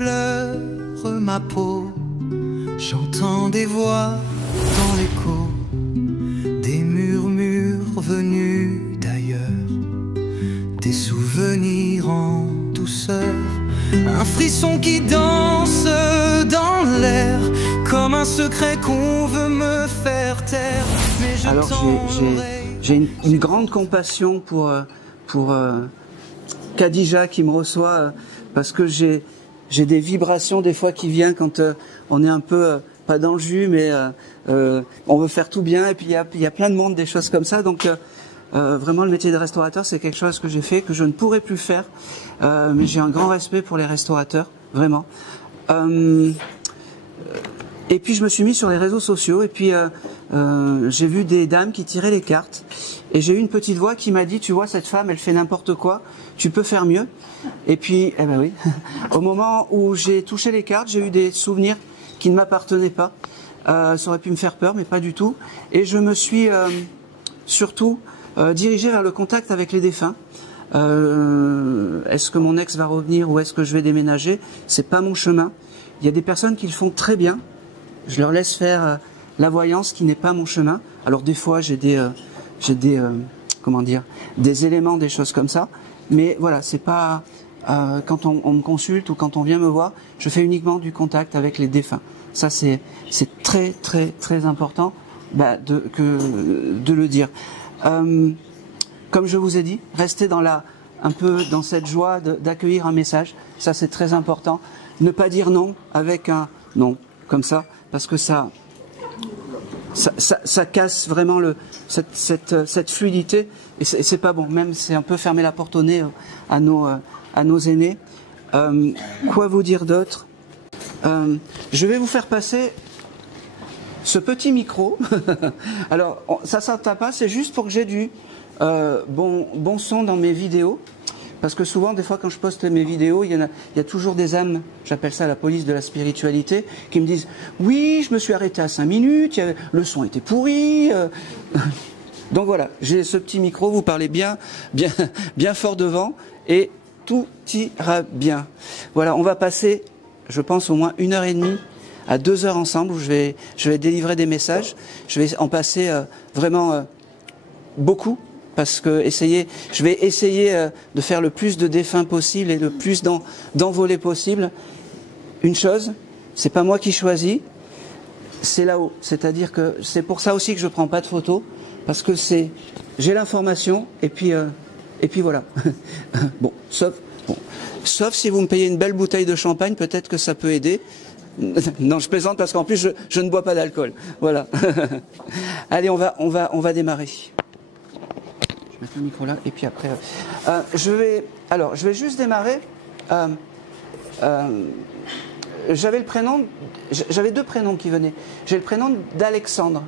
effleure ma peau. J'entends des voix dans l'écho, des murmures venus d'ailleurs, des souvenirs en douceur, un frisson qui danse dans l'air, comme un secret qu'on veut me faire taire. Mais je j'ai une grande compassion pour Khadija qui me reçoit, parce que j'ai des vibrations des fois qui viennent quand on est un peu pas dans le jus, mais on veut faire tout bien, et puis il y a plein de monde, des choses comme ça. Donc vraiment le métier de restaurateur, c'est quelque chose que j'ai fait, que je ne pourrais plus faire, mais j'ai un grand respect pour les restaurateurs, vraiment. Et puis je me suis mis sur les réseaux sociaux, et puis j'ai vu des dames qui tiraient les cartes, et j'ai eu une petite voix qui m'a dit: tu vois, cette femme, elle fait n'importe quoi, tu peux faire mieux. Et puis, eh ben oui, au moment où j'ai touché les cartes, j'ai eu des souvenirs qui ne m'appartenaient pas. Ça aurait pu me faire peur, mais pas du tout. Et je me suis surtout dirigé vers le contact avec les défunts. Est-ce que mon ex va revenir ou est-ce que je vais déménager? C'est pas mon chemin. Il y a des personnes qui le font très bien. Je leur laisse faire la voyance, qui n'est pas mon chemin. Alors des fois j'ai des comment dire, des éléments, des choses comme ça. Mais voilà, c'est pas quand on me consulte ou quand on vient me voir, je fais uniquement du contact avec les défunts. Ça c'est très très très important de le dire. Comme je vous ai dit, restez un peu dans cette joie d'accueillir un message. Ça c'est très important. Ne pas dire non avec un non comme ça, parce que ça casse vraiment cette fluidité, et c'est pas bon. Même c'est un peu fermer la porte au nez à nos aînés. Quoi vous dire d'autre? Je vais vous faire passer ce petit micro. Alors ça s'entend pas, c'est juste pour que j'ai du bon son dans mes vidéos. Parce que souvent, des fois, quand je poste mes vidéos, il y a toujours des âmes, j'appelle ça la police de la spiritualité, qui me disent « Oui, je me suis arrêté à 5 minutes, le son était pourri. » Donc voilà, j'ai ce petit micro, vous parlez bien fort devant, et tout ira bien. Voilà, on va passer, je pense, au moins 1h30 à 2 heures ensemble, où je vais délivrer des messages. Je vais en passer vraiment beaucoup. Parce que je vais essayer de faire le plus de défunts possible et le plus d'envolées possible. Une chose, c'est pas moi qui choisis, c'est là-haut. C'est-à-dire que c'est pour ça aussi que je prends pas de photos, parce que j'ai l'information et puis voilà. Bon, sauf si vous me payez une belle bouteille de champagne, peut-être que ça peut aider. Non, je plaisante, parce qu'en plus je ne bois pas d'alcool. Voilà. Allez, on va démarrer. Mettre le micro là, et puis après je vais juste démarrer. J'avais deux prénoms qui venaient. J'ai le prénom d'Alexandre.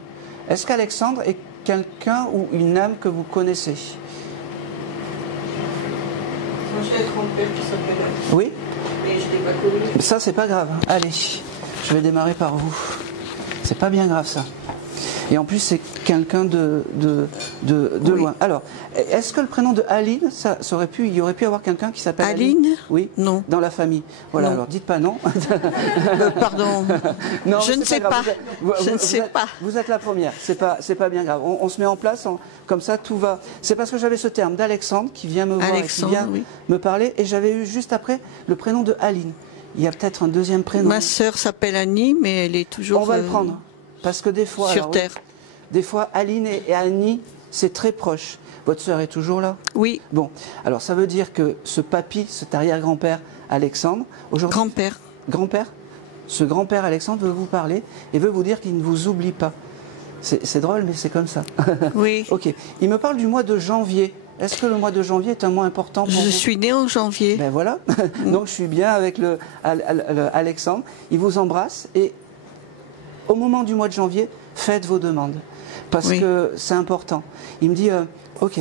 Est-ce qu'Alexandre est quelqu'un ou une âme que vous connaissez? Moi j'ai un grand-père qui s'appelle Alex. Oui. Mais je ne l'ai pas connu. Ça c'est pas grave. Allez, je vais démarrer par vous. C'est pas bien grave ça. Et en plus, c'est quelqu'un de oui. Loin. Alors, est-ce que le prénom de Aline, il y aurait pu avoir quelqu'un qui s'appelle Aline? Oui. Non. Dans la famille. Voilà. Non. Alors, dites pas non. Pardon. Non, je ne sais pas. Je ne sais pas. Vous êtes la première. C'est pas bien grave. On se met en place. Comme ça, tout va. C'est parce que j'avais ce terme d'Alexandre qui vient me voir, qui vient me parler, et j'avais eu juste après le prénom de Aline. Il y a peut-être un deuxième prénom. Ma sœur s'appelle Annie, mais elle est toujours. On va le prendre. Parce que des fois, sur Terre. Des fois, Aline et Annie, c'est très proche. Votre sœur est toujours là? Oui. Bon, alors ça veut dire que ce papy, cet arrière-grand-père Alexandre, aujourd'hui... Grand-père. Grand-père? Ce grand-père Alexandre veut vous parler et veut vous dire qu'il ne vous oublie pas. C'est drôle, mais c'est comme ça. Oui. Ok. Il me parle du mois de janvier. Est-ce que le mois de janvier est un mois important pour vous? Je suis née en janvier. Ben voilà. Donc je suis bien avec le Alexandre. Il vous embrasse, et au moment du mois de janvier, faites vos demandes. Parce que c'est important. Il me dit, ok,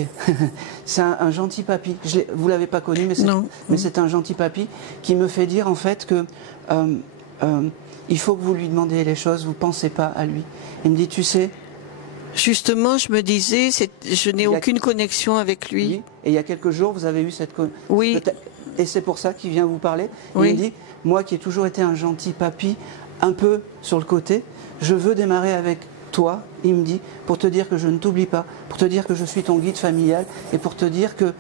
c'est un gentil papy. Vous ne l'avez pas connu, mais c'est un gentil papy qui me fait dire en fait que il faut que vous lui demandiez les choses, vous ne pensez pas à lui. Il me dit, tu sais... Justement, je me disais, je n'ai aucune connexion avec lui. Et il y a quelques jours, vous avez eu cette... Oui. et c'est pour ça qu'il vient vous parler. Oui. Il me dit, moi qui ai toujours été un gentil papy, un peu sur le côté, je veux démarrer avec toi, il me dit, pour te dire que je ne t'oublie pas, pour te dire que je suis ton guide familial, et pour te dire que...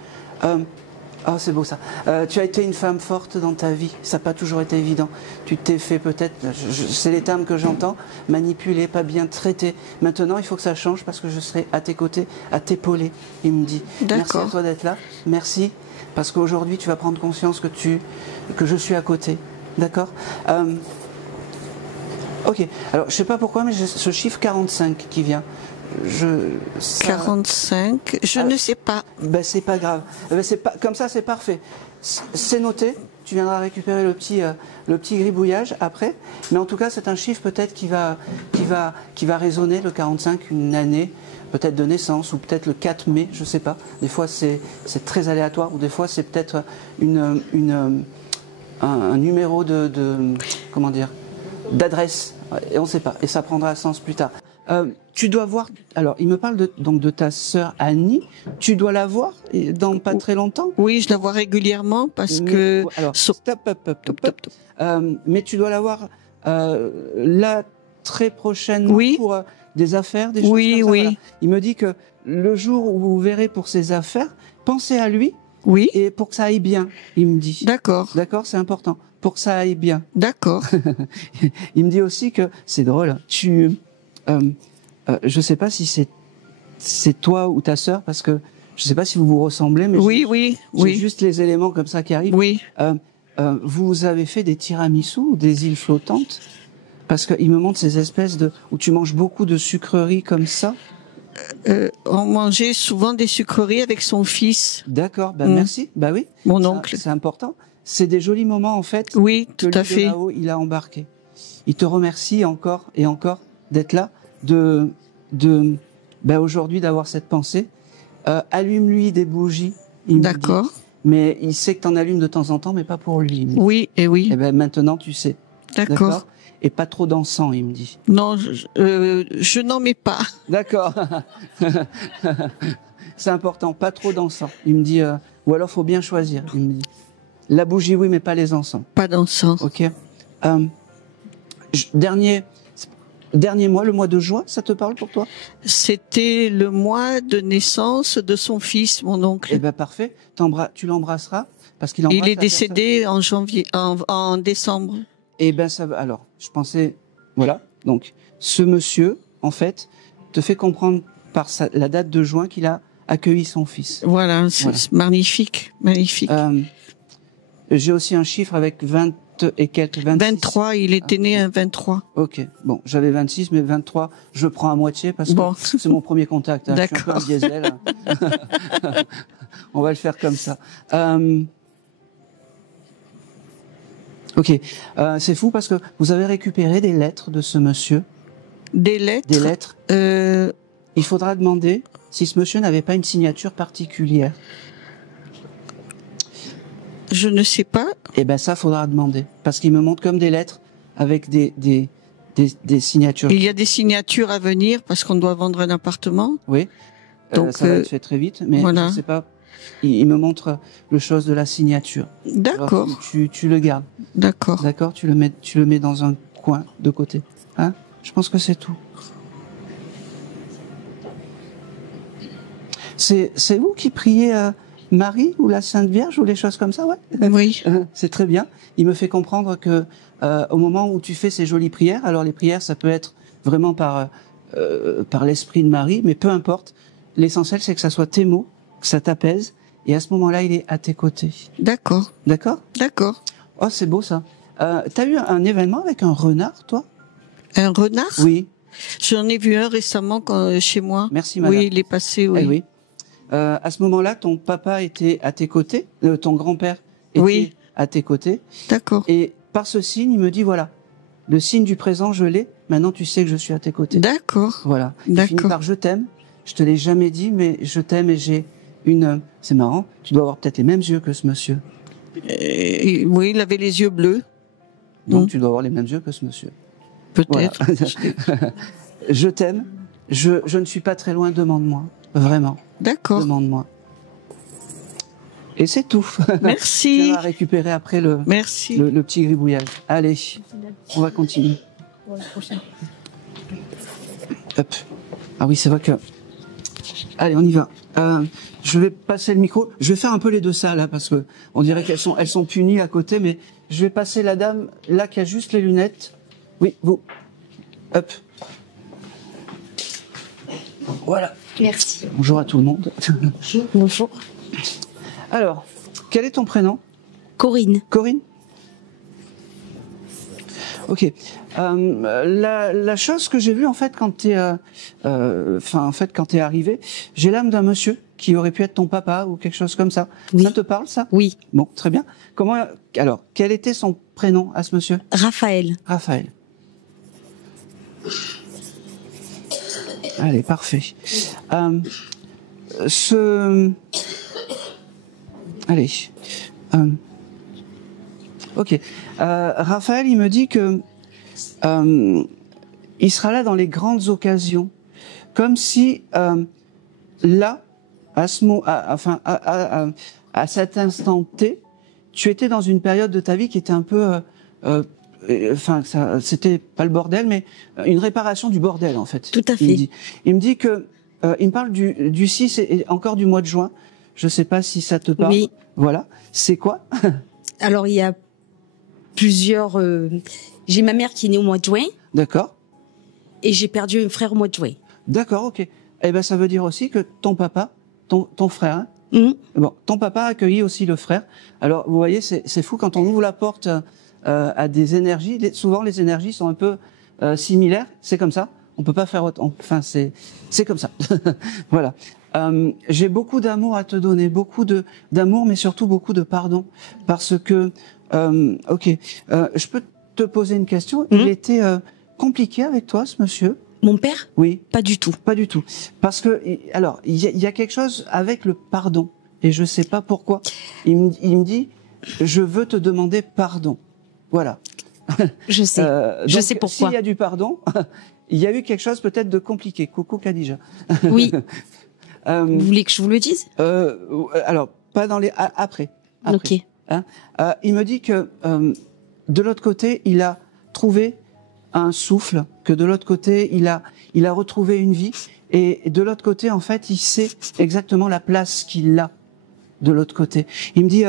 oh, c'est beau ça. Tu as été une femme forte dans ta vie. Ça n'a pas toujours été évident. Tu t'es fait peut-être, c'est les termes que j'entends, manipuler, pas bien traiter. Maintenant, il faut que ça change parce que je serai à tes côtés, à t'épauler. Il me dit. Merci à toi d'être là. Merci. Parce qu'aujourd'hui, tu vas prendre conscience que je suis à côté. D'accord. Ok. Alors, je ne sais pas pourquoi, mais j'ai ce chiffre 45 qui vient. 45, je ne sais pas. Ben, c'est pas grave. Ben, comme ça, c'est parfait. C'est noté. Tu viendras récupérer le petit gribouillage après. Mais en tout cas, c'est un chiffre peut-être qui va résonner, le 45, une année, peut-être de naissance, ou peut-être le 4 mai, je sais pas. Des fois, c'est très aléatoire, ou des fois, c'est peut-être un numéro comment dire, d'adresse. Et on ne sait pas. Et ça prendra sens plus tard. Tu dois voir. Alors, il me parle donc de ta sœur Annie. Tu dois la voir dans pas très longtemps. Oui, je la vois régulièrement parce que. Alors, stop. Mais tu dois la voir là très prochainement pour des affaires, des choses comme ça. Oui. Voilà. Il me dit que le jour où vous verrez pour ses affaires, pensez à lui. Oui. Et pour que ça aille bien, il me dit. D'accord. D'accord, c'est important. Pour que ça aille bien. D'accord. Il me dit aussi que c'est drôle. Je sais pas si c'est toi ou ta sœur, parce que je sais pas si vous vous ressemblez, mais j'ai juste les éléments comme ça qui arrivent. Oui. Vous avez fait des tiramisu ou des îles flottantes? Parce qu'il me montre ces espèces où tu manges beaucoup de sucreries comme ça. On mangeait souvent des sucreries avec son fils. D'accord, merci. Bah oui. Mon oncle. C'est important. C'est des jolis moments en fait. Oui, que tout à fait. Là-haut, il a embarqué. Il te remercie encore et encore d'être là, aujourd'hui d'avoir cette pensée. Allume-lui des bougies. D'accord. Mais il sait que tu en allumes de temps en temps, mais pas pour lui. Oui, et oui. Et ben maintenant tu sais. D'accord. Et pas trop d'encens, il me dit. Non, je n'en mets pas. D'accord. C'est important, pas trop d'encens. Il me dit, ou alors faut bien choisir. Il me dit, la bougie oui, mais pas les encens. Pas d'encens. Ok. Dernier mois, le mois de juin, ça te parle pour toi? C'était le mois de naissance de son fils, mon oncle. Eh ben parfait. Tu l'embrasseras parce qu'il est décédé en janvier, en décembre. Eh ben ça va. Alors, je pensais, voilà. Donc, ce monsieur, en fait, te fait comprendre par la date de juin qu'il a accueilli son fils. Voilà, c'est magnifique, magnifique. J'ai aussi un chiffre avec 20 et quelques, 26. 23, il était né un 23. Ok, bon, j'avais 26, mais 23, je prends à moitié parce que c'est mon premier contact. Hein. D'accord. Je suis un peu un diesel. On va le faire comme ça. Ok, c'est fou parce que vous avez récupéré des lettres de ce monsieur. Des lettres. Des lettres. Il faudra demander si ce monsieur n'avait pas une signature particulière. Je ne sais pas. Eh ben ça, faudra demander parce qu'il me montre comme des lettres avec des signatures. Il y a des signatures à venir parce qu'on doit vendre un appartement. Oui. Donc ça va être fait très vite, mais voilà. Je sais pas. Il me montre le chose de la signature. D'accord. Tu le gardes. D'accord. D'accord. Tu le mets dans un coin de côté. Hein? Je pense que c'est tout. C'est vous qui priez Marie ou la Sainte Vierge ou les choses comme ça, ouais. Oui. C'est très bien. Il me fait comprendre que au moment où tu fais ces jolies prières, alors les prières, ça peut être vraiment par l'esprit de Marie, mais peu importe. L'essentiel, c'est que ça soit tes mots, que ça t'apaise, et à ce moment-là, il est à tes côtés. D'accord. D'accord. D'accord. Oh, c'est beau ça. T'as eu un événement avec un renard, toi? Un renard? Oui. J'en ai vu un récemment chez moi. Merci, madame. Oui, il est passé, oui. Eh oui. À ce moment-là, ton papa était à tes côtés, ton grand-père était à tes côtés. D'accord. Et par ce signe, il me dit, voilà, le signe du présent, je l'ai, maintenant tu sais que je suis à tes côtés. D'accord. Voilà. Il finit par je t'aime, je te l'ai jamais dit, mais je t'aime et j'ai une... C'est marrant, tu dois avoir peut-être les mêmes yeux que ce monsieur. Oui, il avait les yeux bleus. Donc tu dois avoir les mêmes yeux que ce monsieur. Peut-être. Voilà. Je t'aime, je ne suis pas très loin, demande-moi. Vraiment. D'accord. Demande-moi. Et c'est tout. Merci. Tu vas récupérer après Merci. le petit gribouillage. Allez, on va continuer. Hop. Ah oui, c'est vrai que... Allez, on y va. Je vais passer le micro. Je vais faire un peu les deux salles, là, parce que on dirait qu'elles sont punies à côté, mais je vais passer la dame, là, qui a juste les lunettes. Oui, vous. Hop. Voilà. Merci. Bonjour à tout le monde. Bonjour. Alors, quel est ton prénom? Corinne. Corinne? Ok. La chose que j'ai vue en fait quand t'es, quand t'es arrivé, j'ai l'âme d'un monsieur qui aurait pu être ton papa ou quelque chose comme ça. Oui. Ça te parle, ça? Oui. Bon, très bien. Alors, quel était son prénom à ce monsieur? Raphaël. Raphaël. Allez, parfait. Allez. Ok. Raphaël, il me dit que il sera là dans les grandes occasions, comme si là, à cet instant T, tu étais dans une période de ta vie qui était un peu, c'était pas le bordel, mais une réparation du bordel en fait. Tout à fait. Il me dit que, il me parle du 6 et encore du mois de juin. Je sais pas si ça te parle. Oui. Voilà. C'est quoi? Alors, il y a plusieurs... J'ai ma mère qui est née au mois de juin D'accord. et j'ai perdu un frère au mois de juin. D'accord, ok. Eh ben, ça veut dire aussi que ton papa, ton frère, hein, bon, ton papa a accueilli aussi le frère. Alors, vous voyez, c'est fou quand on ouvre la porte à des énergies. Souvent, les énergies sont un peu similaires. C'est comme ça. On peut pas faire autre. Enfin, c'est comme ça. Voilà. J'ai beaucoup d'amour à te donner, beaucoup d'amour, mais surtout beaucoup de pardon, parce que, je peux te poser une question. Il était compliqué avec toi, ce monsieur? Mon père? Oui. Pas du tout. Pas du tout. Parce que, alors, il y a quelque chose avec le pardon, et je sais pas pourquoi. Il me dit, je veux te demander pardon. Voilà. Je sais. Je sais pourquoi. S'il y a du pardon, il y a eu quelque chose peut-être de compliqué. Coucou Khadija. Oui. Vous voulez que je vous le dise? Alors, pas dans les... Après. Ok. Hein, il me dit que de l'autre côté, il a trouvé un souffle, que de l'autre côté, il a retrouvé une vie, et de l'autre côté, en fait, il sait exactement la place qu'il a de l'autre côté. Il me dit...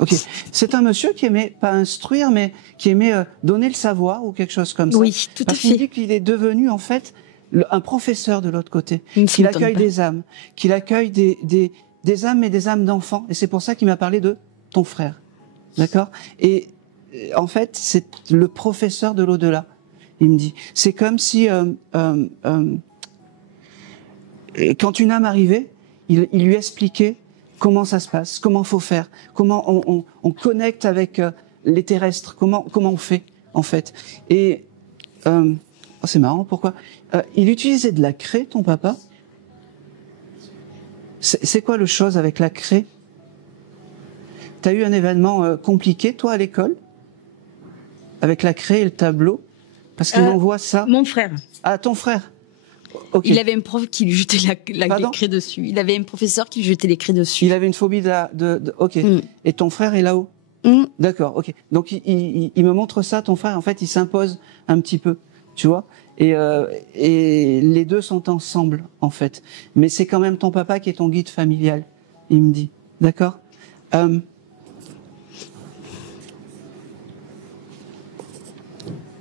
Ok, c'est un monsieur qui aimait pas instruire, mais qui aimait donner le savoir ou quelque chose comme ça. Oui, tout à Parce qu'il me fait. dit qu'il est devenu en fait un professeur de l'autre côté, Ça qu'il m'étonne accueille pas. des âmes, qu'il accueille des âmes, mais des âmes d'enfants. Et c'est pour ça qu'il m'a parlé de ton frère, d'accord? Et en fait, c'est le professeur de l'au-delà. Il me dit, c'est comme si quand une âme arrivait, il lui expliquait comment ça se passe, comment faut faire, comment on connecte avec les terrestres, comment on fait en fait. Et c'est marrant, pourquoi il utilisait de la craie, ton papa? C'est quoi le chose avec la craie? T'as eu un événement compliqué, toi, à l'école, avec la craie et le tableau, parce qu'il m'envoie ça. Mon frère. Ah, ton frère. Okay. Il avait un prof qui lui jetait les craies dessus. Il avait un professeur qui lui jetait les craies dessus. Il avait une phobie ok. Et ton frère est là-haut? D'accord, ok. Donc il me montre ça, ton frère, en fait, il s'impose un petit peu, tu vois. Et les deux sont ensemble, en fait. Mais c'est quand même ton papa qui est ton guide familial, il me dit. D'accord?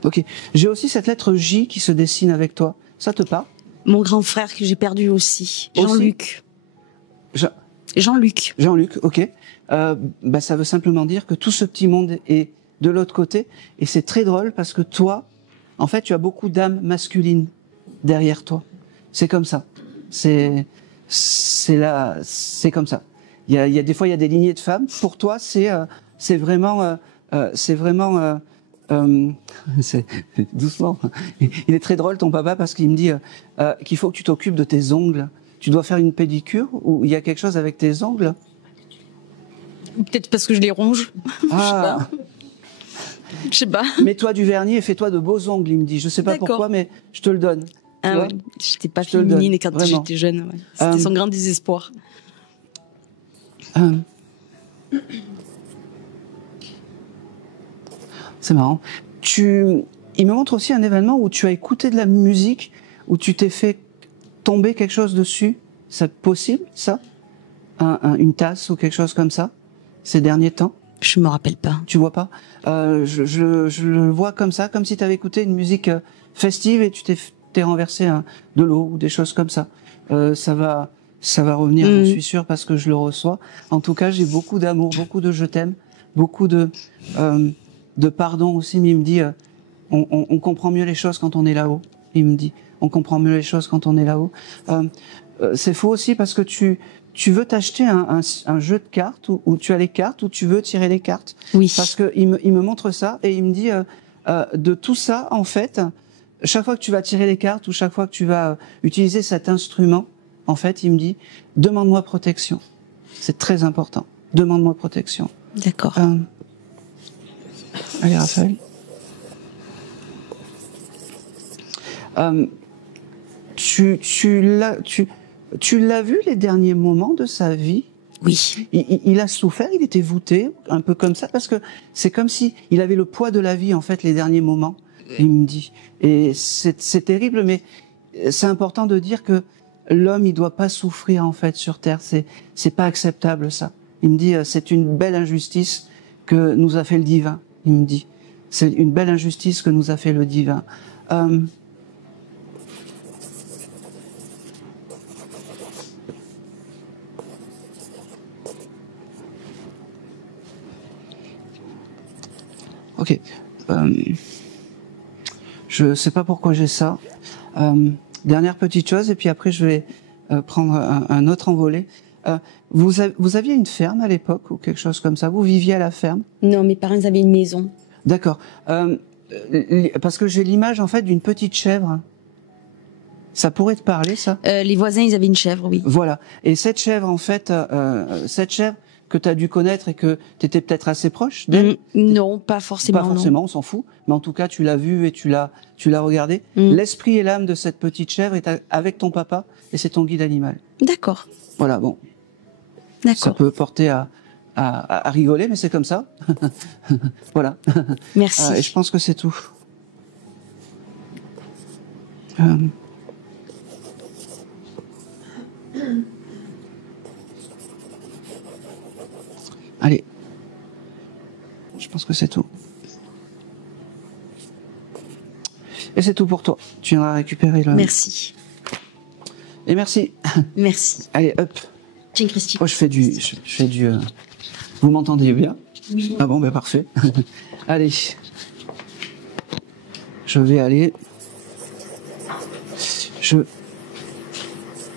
Ok. J'ai aussi cette lettre J qui se dessine avec toi. Ça te parle? Mon grand frère que j'ai perdu aussi. Jean-Luc. Jean-Luc. Jean-Luc, ok. Ça veut simplement dire que tout ce petit monde est de l'autre côté. Et c'est très drôle parce que toi, en fait, tu as beaucoup d'âmes masculines derrière toi. C'est comme ça. C'est comme ça. Il y a des fois, il y a des lignées de femmes. Pour toi, c'est vraiment, c'est doucement. Il est très drôle, ton papa, parce qu'il me dit qu'il faut que tu t'occupes de tes ongles. Tu dois faire une pédicure ou il y a quelque chose avec tes ongles? Peut-être parce que je les ronge. Ah. Je sais pas. Mets-toi du vernis et fais-toi de beaux ongles, il me dit. Je sais pas pourquoi, mais je te le donne. Ah ouais. J'étais pas féminine et quand vraiment. j'étais jeune. Ouais. C'était son grand désespoir. Euh, C'est marrant. Il me montre aussi un événement où tu as écouté de la musique, où tu t'es fait tomber quelque chose dessus. C'est possible, ça? Une tasse ou quelque chose comme ça, ces derniers temps? Je me rappelle pas. Tu vois pas? Je le vois comme ça, comme si tu avais écouté une musique festive et tu t'es renversé de l'eau ou des choses comme ça. Ça va revenir, je suis sûr, parce que je le reçois. En tout cas, j'ai beaucoup d'amour, beaucoup de je t'aime, beaucoup de pardon aussi. Mais il me dit, on comprend mieux les choses quand on est là-haut. Il me dit, on comprend mieux les choses quand on est là-haut. C'est faux aussi parce que tu veux t'acheter un jeu de cartes où tu as les cartes, où tu veux tirer les cartes. Oui. Parce que il me montre ça et il me dit de tout ça, en fait, chaque fois que tu vas tirer les cartes ou chaque fois que tu vas utiliser cet instrument, en fait, il me dit demande-moi protection. C'est très important. Demande-moi protection. D'accord. Allez, Raphaël. Tu l'as vu les derniers moments de sa vie? Oui. Il a souffert, il était voûté, un peu comme ça, parce que c'est comme si il avait le poids de la vie, en fait, les derniers moments, il me dit. Et c'est terrible, mais c'est important de dire que l'homme, il doit pas souffrir, en fait, sur Terre. C'est pas acceptable, ça. Il me dit, c'est une belle injustice que nous a fait le divin, il me dit. C'est une belle injustice que nous a fait le divin. Ok. Je sais pas pourquoi j'ai ça. Dernière petite chose, et puis après je vais prendre un autre envolé. Vous aviez une ferme à l'époque ou quelque chose comme ça? Vous viviez à la ferme? Non, mes parents avaient une maison. D'accord. Parce que j'ai l'image en fait d'une petite chèvre. Ça pourrait te parler, ça? Les voisins, ils avaient une chèvre, oui. Voilà. Et cette chèvre, en fait, cette chèvre que tu as dû connaître et que tu étais peut-être assez proche d'elle? Non, pas forcément. Pas forcément, on s'en fout. Mais en tout cas, tu l'as vue et tu l'as regardée. L'esprit et l'âme de cette petite chèvre est avec ton papa et c'est ton guide animal. D'accord. Voilà, bon. D'accord. Ça peut porter à rigoler, mais c'est comme ça. Voilà. Merci. Et je pense que c'est tout. Allez. Je pense que c'est tout. Et c'est tout pour toi. Tu viendras récupérer le... Merci. Et merci. Merci. Allez, hop. Tiens, Christy. Oh, je fais du... Vous m'entendez bien? Oui. Ah bon, ben parfait. Allez. Je vais aller...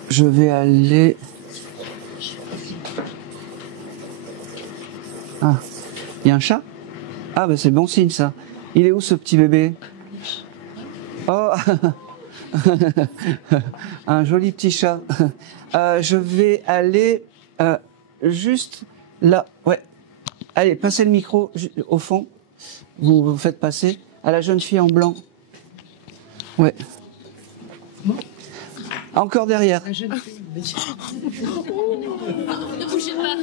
Je vais aller... Ah, il y a un chat? Ah, ben c'est bon signe, ça. Il est où, ce petit bébé? Oh, un joli petit chat. Je vais aller juste là. Ouais. Allez, passez le micro au fond. Vous faites passer à la jeune fille en blanc. Ouais. Encore derrière. Ne bougez pas.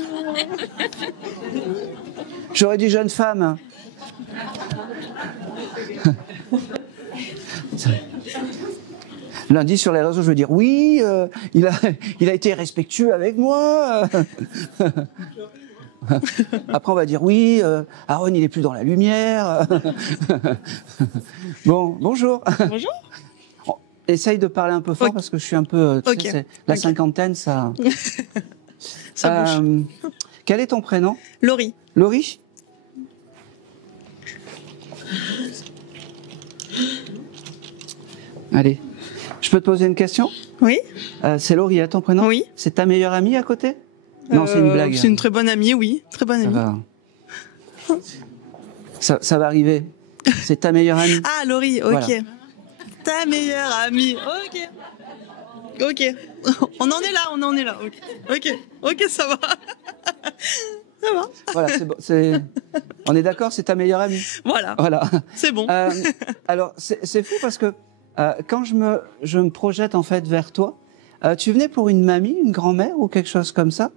J'aurais dit jeune femme. Lundi sur les réseaux, je veux dire oui, il a été respectueux avec moi. Après, on va dire oui, Aaron, il est plus dans la lumière. Bon, bonjour. Bonjour. Essaye de parler un peu fort parce que je suis un peu... Tu sais, la cinquantaine, ça... Ça bouge. Quel est ton prénom? Laurie. Laurie? Allez. Je peux te poser une question? Oui. C'est Laurie, hein, ton prénom? Oui. C'est ta meilleure amie à côté? Non, c'est une blague. C'est une très bonne amie, oui. Très bonne amie. Ça va arriver. C'est ta meilleure amie. Ah, Laurie, ok. Voilà. Ta meilleure amie, ok. Ok. On en est là. Ok, ça va. Ça va. Voilà, c'est bon. On est d'accord, c'est ta meilleure amie. Voilà. C'est bon. Alors, c'est fou parce que quand je me projette en fait vers toi, tu venais pour une mamie, une grand-mère ou quelque chose comme ça?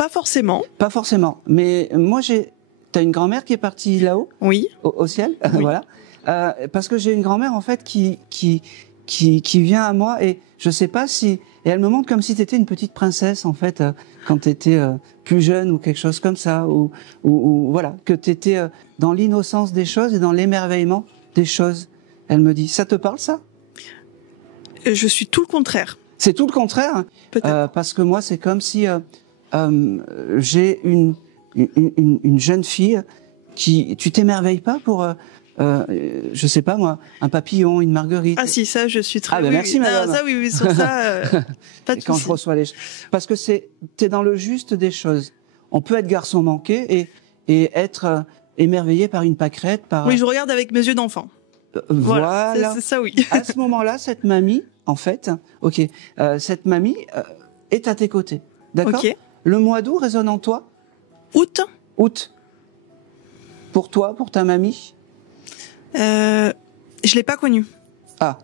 Pas forcément. Pas forcément. Mais moi, t'as une grand-mère qui est partie là-haut, Oui. au ciel, Oui. voilà. Parce que j'ai une grand-mère en fait qui vient à moi et je sais pas si et elle me montre comme si t'étais une petite princesse en fait quand t'étais plus jeune ou quelque chose comme ça ou voilà que t'étais dans l'innocence des choses et dans l'émerveillement des choses. Elle me dit, ça te parle ça? Je suis tout le contraire. C'est tout le contraire, Peut-être. parce que moi c'est comme si j'ai une jeune fille qui, tu t'émerveilles pas pour, je sais pas moi, un papillon, une marguerite. Ah si, ça, je suis très... Ah, ben oui, merci, oui. madame. Non, ça, oui, sur ça, pas de Et quand souci. je reçois parce que t'es dans le juste des choses. On peut être garçon manqué et être émerveillé par une pâquerette, par. Oui, je regarde avec mes yeux d'enfant. Voilà. C'est ça, oui. À ce moment-là, cette mamie, en fait, ok, cette mamie est à tes côtés, d'accord. Ok. Le mois d'août résonne en toi. Août. Août. Pour toi, pour ta mamie. Je l'ai pas connue. Ah.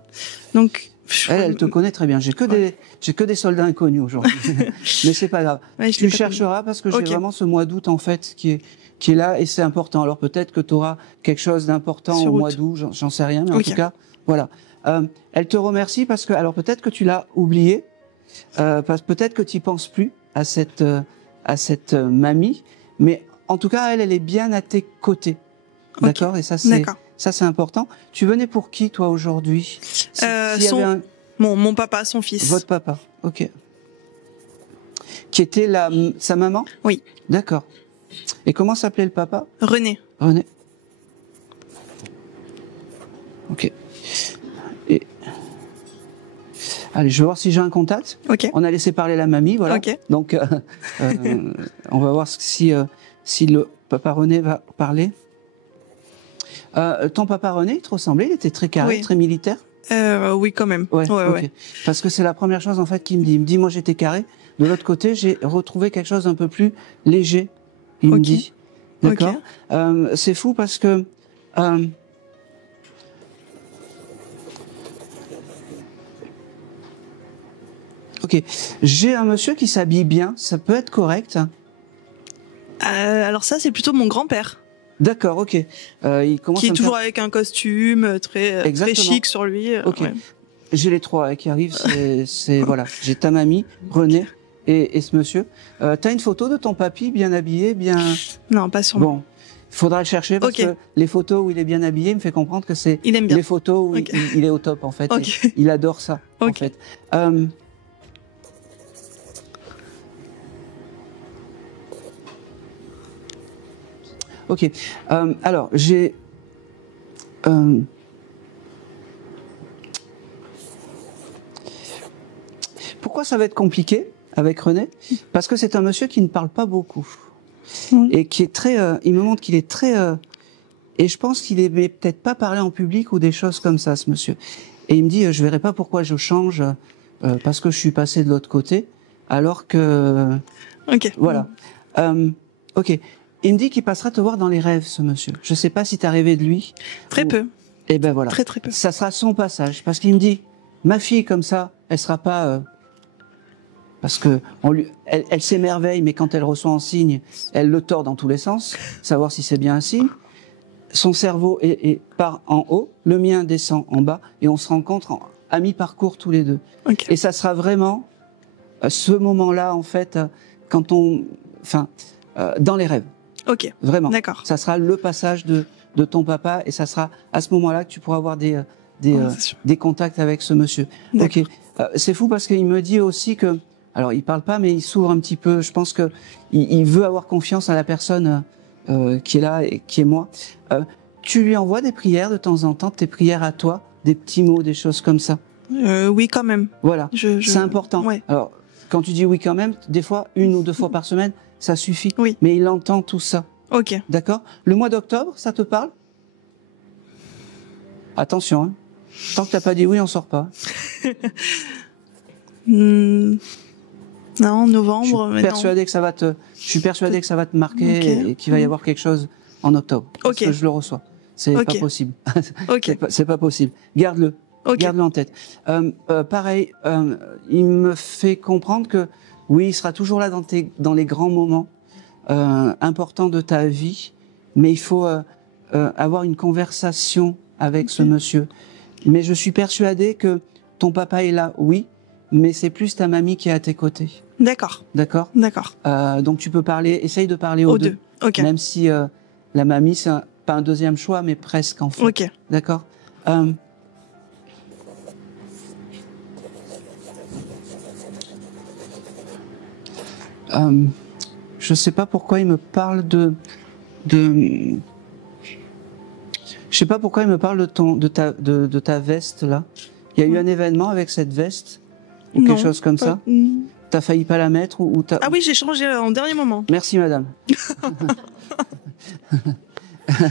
Donc. Elle te connaît très bien. J'ai que des soldats inconnus aujourd'hui. Mais c'est pas grave. Ouais, je Tu l'ai pas chercheras parce que j'ai Ok. vraiment ce mois d'août en fait qui est là et c'est important. Alors peut-être que tu auras quelque chose d'important Sur au mois août. d'août, j'en sais rien, mais en Ok. tout cas, voilà. Elle te remercie parce que alors peut-être que tu l'as oublié, peut-être que tu y penses plus à cette mamie, mais en tout cas elle est bien à tes côtés. Ok. D'accord. Et ça D'accord. c'est important. Tu venais pour qui toi aujourd'hui? S'il y avait un- Mon papa, son fils. Votre papa, ok. Qui était sa maman? Oui. D'accord. Et comment s'appelait le papa? René. René. Ok. Et... Allez, je vais voir si j'ai un contact. Ok. On a laissé parler la mamie, voilà. Ok. Donc, on va voir si le papa René va parler. Ton papa René, il te ressemblait? Il était très carré, Oui. très militaire? Oui, quand même. Ouais, ok. ouais. Parce que c'est la première chose en fait qu'il me dit. Il me dit, moi j'étais carré. De l'autre côté, j'ai retrouvé quelque chose d'un peu plus léger. Il me Ok. dit. D'accord. C'est fou parce que ok, j'ai un monsieur qui s'habille bien. Ça peut être correct. Alors ça, c'est plutôt mon grand-père, D'accord, ok. Il commence qui à est me toujours faire- avec un costume très Exactement. chic sur lui. Ok. ouais. J'ai les trois qui arrivent. C'est voilà. J'ai ta mamie, René et ce monsieur. T'as une photo de ton papy bien habillé, bien. Non, pas sur moi. Bon, il faudra le chercher parce Ok. que les photos où il est bien habillé me fait comprendre que c'est Il aime bien. les photos où Ok. il est au top en fait. Ok. Et il adore ça en Ok. fait. Ok. Alors j'ai pourquoi ça va être compliqué avec René? Parce que c'est un monsieur qui ne parle pas beaucoup. Et qui est très, il me montre qu'il est très, et je pense qu'il aimait peut-être pas parler en public ou des choses comme ça, ce monsieur. Et il me dit, je verrai pas pourquoi je change, parce que je suis passé de l'autre côté, alors que, Ok. voilà. Ok. Il me dit qu'il passera te voir dans les rêves, ce monsieur. Je sais pas si t'as rêvé de lui. Très ou- peu. Eh ben voilà. Très très peu. Ça sera son passage, parce qu'il me dit, ma fille comme ça, elle sera pas, parce que elle s'émerveille, mais quand elle reçoit un signe, elle le tord dans tous les sens, savoir si c'est bien un signe. Son cerveau part en haut, le mien descend en bas, et on se rencontre à mi-parcours tous les deux. Ok. Et ça sera vraiment ce moment-là, en fait, quand dans les rêves, Ok. vraiment. D'accord. Ça sera le passage de ton papa, et ça sera à ce moment-là que tu pourras avoir Ouais, c'est sûr. des contacts avec ce monsieur. Ok. C'est fou parce qu'il me dit aussi que, alors il parle pas, mais il s'ouvre un petit peu. Je pense que il veut avoir confiance à la personne qui est là et qui est moi. Tu lui envoies des prières de temps en temps, tes prières à toi, des petits mots, des choses comme ça. Oui, quand même. Voilà. C'est important. Ouais. Alors, quand tu dis oui quand même, des fois, 1 ou 2 fois par semaine, ça suffit. Oui. Mais il entend tout ça. Ok. D'accord? Le mois d'octobre, ça te parle? Attention, hein. Tant que t'as pas dit oui, on sort pas. Non, Je novembre. mais suis non. persuadé que ça va te marquer Ok. et qu'il va y avoir quelque chose en octobre. Parce Ok. que je le reçois. C'est Ok. pas possible. Ok. C'est pas possible. Garde-le. Ok. Garde-le en tête. Pareil, il me fait comprendre que Oui, il sera toujours là dans les grands moments importants de ta vie, mais il faut avoir une conversation avec ce monsieur. Mais je suis persuadée que ton papa est là, oui, mais c'est plus ta mamie qui est à tes côtés. D'accord. D'accord. D'accord. Donc tu peux parler, essaye de parler aux deux. Ok. Même si la mamie, c'est pas un deuxième choix, mais presque en fait. Ok. D'accord. Je sais pas pourquoi il me parle je sais pas pourquoi il me parle de ta veste là. Il y a eu un événement avec cette veste ou quelque chose comme ça. T'as failli pas la mettre ou t'as... Ah oui, j'ai changé en dernier moment. Merci madame.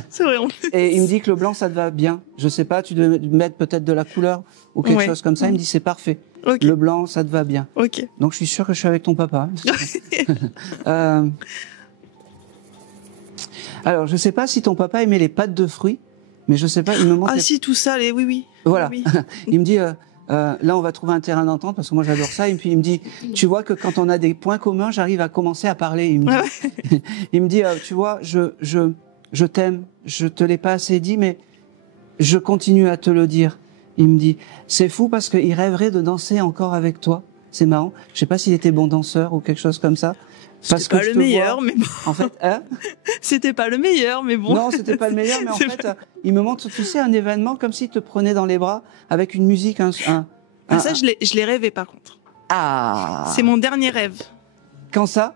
C'est vrai. Et il me dit que le blanc ça te va bien. Je sais pas, tu devais mettre peut-être de la couleur ou quelque chose comme ça. Il me dit c'est parfait. Okay. Le blanc ça te va bien. Ok. Donc je suis sûr que je suis avec ton papa. Alors je sais pas si ton papa aimait les pâtes de fruits, mais je sais pas. Il me montre. Ah si, tout ça, oui. Voilà. Oui. Il me dit. Là, on va trouver un terrain d'entente parce que moi j'adore ça. Et puis il me dit, tu vois que quand on a des points communs, j'arrive à commencer à parler. Il me dit, il me dit tu vois, je t'aime. Je te l'ai pas assez dit, mais je continue à te le dire. Il me dit, c'est fou parce qu'il rêverait de danser encore avec toi. C'est marrant. Je sais pas s'il était bon danseur ou quelque chose comme ça. C'était pas le meilleur, mais bon. En fait, c'était pas le meilleur, mais bon. Non, c'était pas le meilleur, mais en fait, il me montre, tu sais, un événement comme s'il te prenait dans les bras avec une musique, ça, je l'ai rêvé par contre. Ah. C'est mon dernier rêve. Quand ça?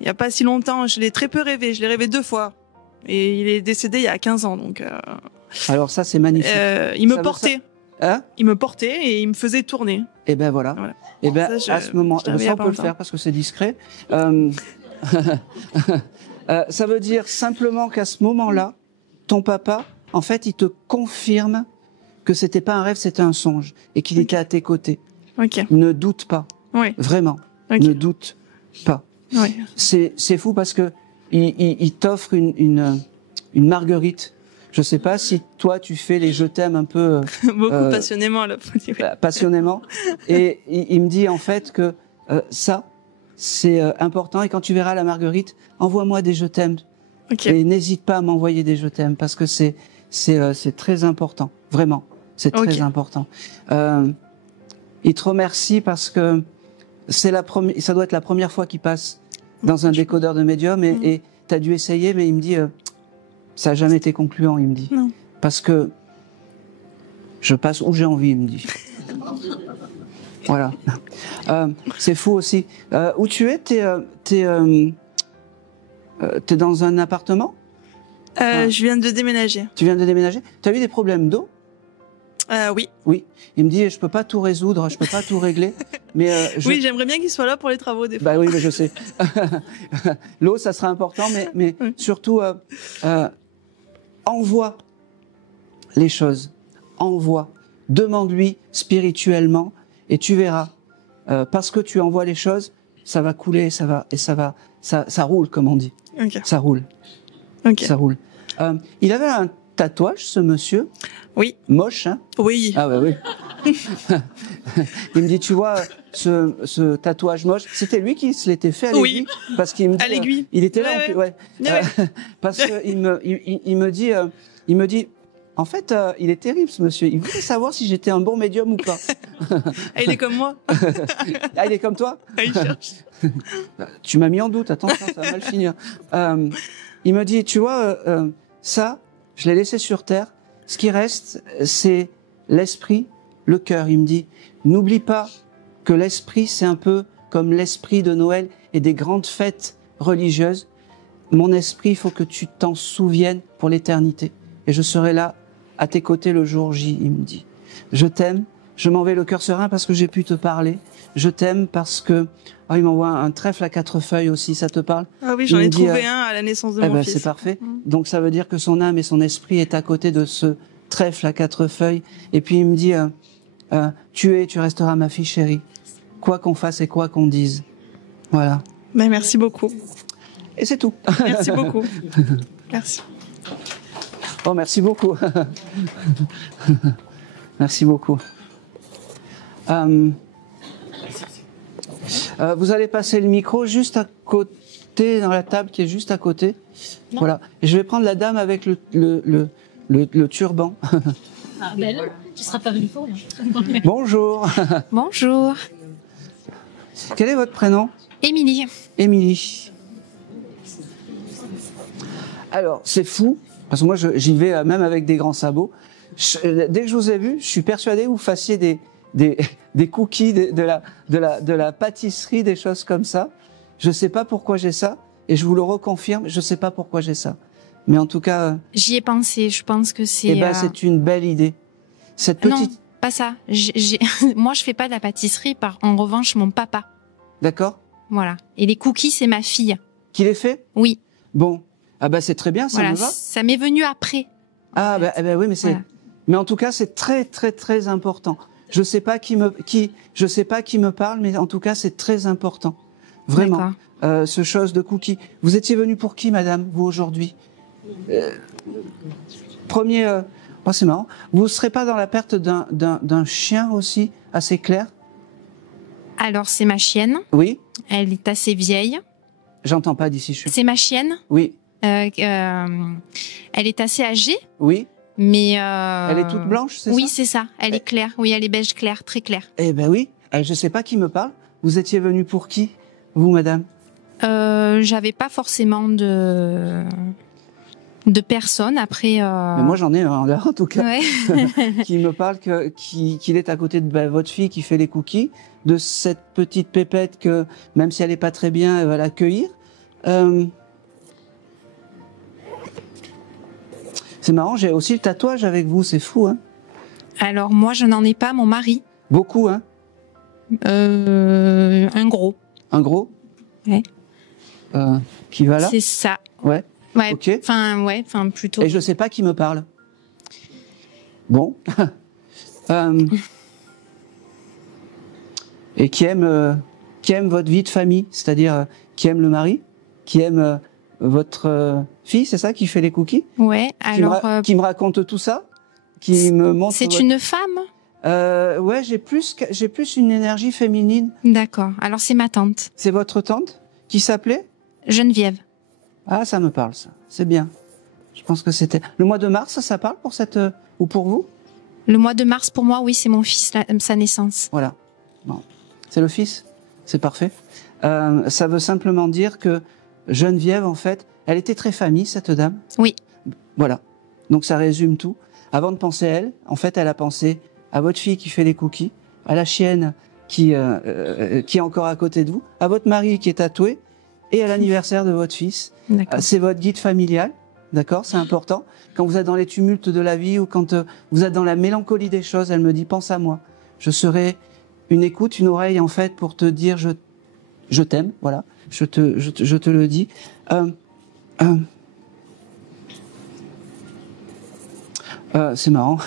Il y a pas si longtemps, je l'ai très peu rêvé. Je l'ai rêvé 2 fois. Et il est décédé il y a 15 ans, donc. Alors ça, c'est magnifique. Il me portait. Hein? Il me portait et il me faisait tourner. Et ben voilà. Et ben à ce moment, ça on peut le faire parce que c'est discret. Ça veut dire simplement qu'à ce moment-là, ton papa, en fait, il te confirme que c'était pas un rêve, c'était un songe et qu'il était à tes côtés. Ok. Ne doute pas. Oui. Vraiment. Okay. Ne doute pas. Oui. C'est fou parce que il t'offre une marguerite. Je sais pas si toi tu fais les je t'aime un peu beaucoup passionnément là. Passionnément. Et il me dit en fait que ça c'est important et quand tu verras la marguerite, envoie-moi des je t'aime. Okay. Et n'hésite pas à m'envoyer des je t'aime parce que c'est très important, vraiment. C'est très important. Il te remercie parce que ça doit être la première fois qu'il passe dans un décodeur de médium et t'as dû essayer, mais il me dit ça n'a jamais été concluant, il me dit. Non. Parce que je passe où j'ai envie, il me dit. Voilà. C'est fou aussi. Où tu es? T'es dans un appartement? Je viens de déménager. Tu viens de déménager? T'as eu des problèmes d'eau? Oui. Oui. Il me dit, je peux pas tout résoudre, je peux pas tout régler. Mais oui, j'aimerais bien qu'il soit là pour les travaux des fois. Bah oui, mais je sais. L'eau, ça sera important, mais surtout, envoie les choses. Envoie. Demande-lui spirituellement et tu verras. Parce que tu envoies les choses, ça va couler, ça roule, comme on dit. Okay. Ça roule. Okay. Ça roule. Il avait un tatouage, ce monsieur. Oui. Moche, hein? Oui. Ah ouais, oui. Il me dit, tu vois, ce tatouage moche, c'était lui qui se l'était fait à l'aiguille. Oui. Parce qu'il me dit, à l'aiguille. Il était là, parce que il me dit, en fait, il est terrible, ce monsieur. Il voulait savoir si j'étais un bon médium ou pas. Ah, il est comme moi. Ah, il est comme toi? Ah, il cherche. Tu m'as mis en doute, attention, ça va mal finir. Il me dit, tu vois, ça, je l'ai laissé sur terre. Ce qui reste, c'est l'esprit, le cœur. Il me dit, n'oublie pas que l'esprit, c'est un peu comme l'esprit de Noël et des grandes fêtes religieuses. Mon esprit, il faut que tu t'en souviennes pour l'éternité. Et je serai là, à tes côtés le jour J, il me dit. Je t'aime, je m'en vais le cœur serein parce que j'ai pu te parler. Je t'aime parce que... Oh, il m'envoie un trèfle à 4 feuilles aussi, ça te parle? Ah oui, j'en ai trouvé un à la naissance de mon fils. C'est parfait. Donc ça veut dire que son âme et son esprit est à côté de ce trèfle à 4 feuilles. Et puis il me dit, tu resteras ma fille chérie, quoi qu'on fasse et quoi qu'on dise. Voilà. Mais merci beaucoup. Et c'est tout. Merci beaucoup. Merci. Oh, merci beaucoup. Merci beaucoup. Vous allez passer le micro juste à côté, dans la table qui est juste à côté. Non. Voilà. Et je vais prendre la dame avec le turban. Ah, belle. Tu seras pas venu pour rien. Bonjour. Bonjour, Quel est votre prénom? Émilie. Émilie. Alors, c'est fou, parce que moi, j'y vais même avec des grands sabots. Dès que je vous ai vu, je suis persuadé que vous fassiez des cookies, de la pâtisserie, des choses comme ça. Je ne sais pas pourquoi j'ai ça, et je vous le reconfirme, je ne sais pas pourquoi j'ai ça. Mais en tout cas, J'y ai pensé, je pense que c'est... eh ben, c'est une belle idée. Cette Non, petite... pas ça. Moi, je fais pas de la pâtisserie, en revanche, mon papa. D'accord? Voilà. Et les cookies, c'est ma fille. Qui les fait? Oui. Bon. Ah bah c'est très bien, ça Voilà, me va. ça m'est venu après. Ah bah, eh ben oui, mais c'est... Voilà. Mais en tout cas, c'est très très très important. Je sais pas qui me parle, mais en tout cas, c'est très important. Vraiment. Ce chose de cookies. Vous étiez venue pour qui, madame, vous, aujourd'hui? Premier... oh, c'est marrant. Vous ne serez pas dans la perte d'un chien aussi, assez clair? Alors, c'est ma chienne. Oui? Elle est assez vieille. J'entends pas d'ici, je suis... C'est ma chienne. Oui. Elle est assez âgée, Oui? mais... Elle est toute blanche, c'est ça? Oui, c'est ça. Elle est claire. Oui, elle est beige clair, très claire. Eh ben oui. Je sais pas qui me parle. Vous étiez venue pour qui, vous, madame? J'avais pas forcément de personnes. Après... Mais moi, j'en ai un, là, en tout cas. Ouais. Qui me parle qu'il est à côté de votre fille qui fait les cookies, de cette petite pépette que, même si elle n'est pas très bien, elle va l'accueillir. C'est marrant, j'ai aussi le tatouage avec vous, c'est fou, hein? Alors, moi, je n'en ai pas. Mon mari. Beaucoup, hein? Un gros. Un gros? Ouais. Qui va là? C'est ça. Ouais. Ouais. Ok. Enfin, plutôt. Et je sais pas qui me parle. Bon. Et qui aime votre vie de famille, c'est-à-dire qui aime le mari, qui aime votre fille, c'est ça, qui fait les cookies, Ouais. Alors. qui me raconte tout ça, qui me montre. C'est une femme. Ouais, j'ai plus une énergie féminine. D'accord. Alors c'est ma tante, C'est votre tante qui s'appelait? Geneviève. Ah, ça me parle, ça. C'est bien. Je pense que c'était le mois de mars, ça parle pour cette ou pour vous? Le mois de mars pour moi, oui, c'est mon fils, sa naissance. Voilà. Bon. C'est le fils? C'est parfait. Ça veut simplement dire que Geneviève, en fait, elle était très famille, cette dame. Oui. Voilà. Donc ça résume tout. Avant de penser à elle, en fait, elle a pensé à votre fille qui fait les cookies, à la chienne qui est encore à côté de vous, à votre mari qui est tatoué, et à l'anniversaire de votre fils. D'accord. C'est votre guide familial, d'accord? C'est important. Quand vous êtes dans les tumultes de la vie ou quand vous êtes dans la mélancolie des choses, elle me dit, pense à moi. Je serai une écoute, une oreille, en fait, pour te dire, je t'aime, voilà. Je te le dis. C'est marrant.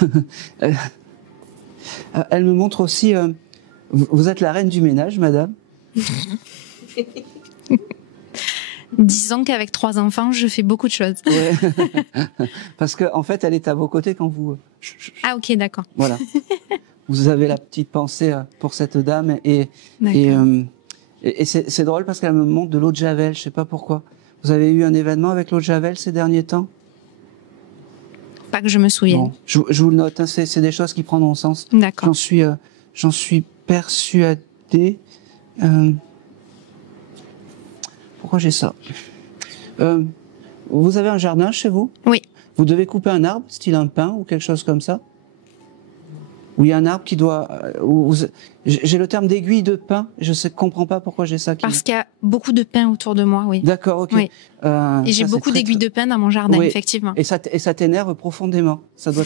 Elle me montre aussi, vous êtes la reine du ménage, madame. Disons qu'avec 3 enfants, je fais beaucoup de choses. Ouais. Parce que en fait, elle est à vos côtés quand vous... Ah ok, d'accord. Voilà. Vous avez la petite pensée pour cette dame et c'est drôle parce qu'elle me montre de l'eau de Javel, je sais pas pourquoi. Vous avez eu un événement avec l'eau de Javel ces derniers temps? Pas que je me souvienne. Bon, je vous le note, hein, c'est des choses qui prendront sens. D'accord. J'en suis persuadé. Pourquoi j'ai ça? Vous avez un jardin chez vous? Oui. Vous devez couper un arbre, style un pin ou quelque chose comme ça? Où il y a un arbre qui doit... j'ai le terme d'aiguille de pin, je ne comprends pas pourquoi j'ai ça. Parce qu'il y a beaucoup de pins autour de moi, oui. D'accord, ok. Oui. Et j'ai beaucoup d'aiguilles de pin dans mon jardin, oui. effectivement. Et ça t'énerve profondément, ça doit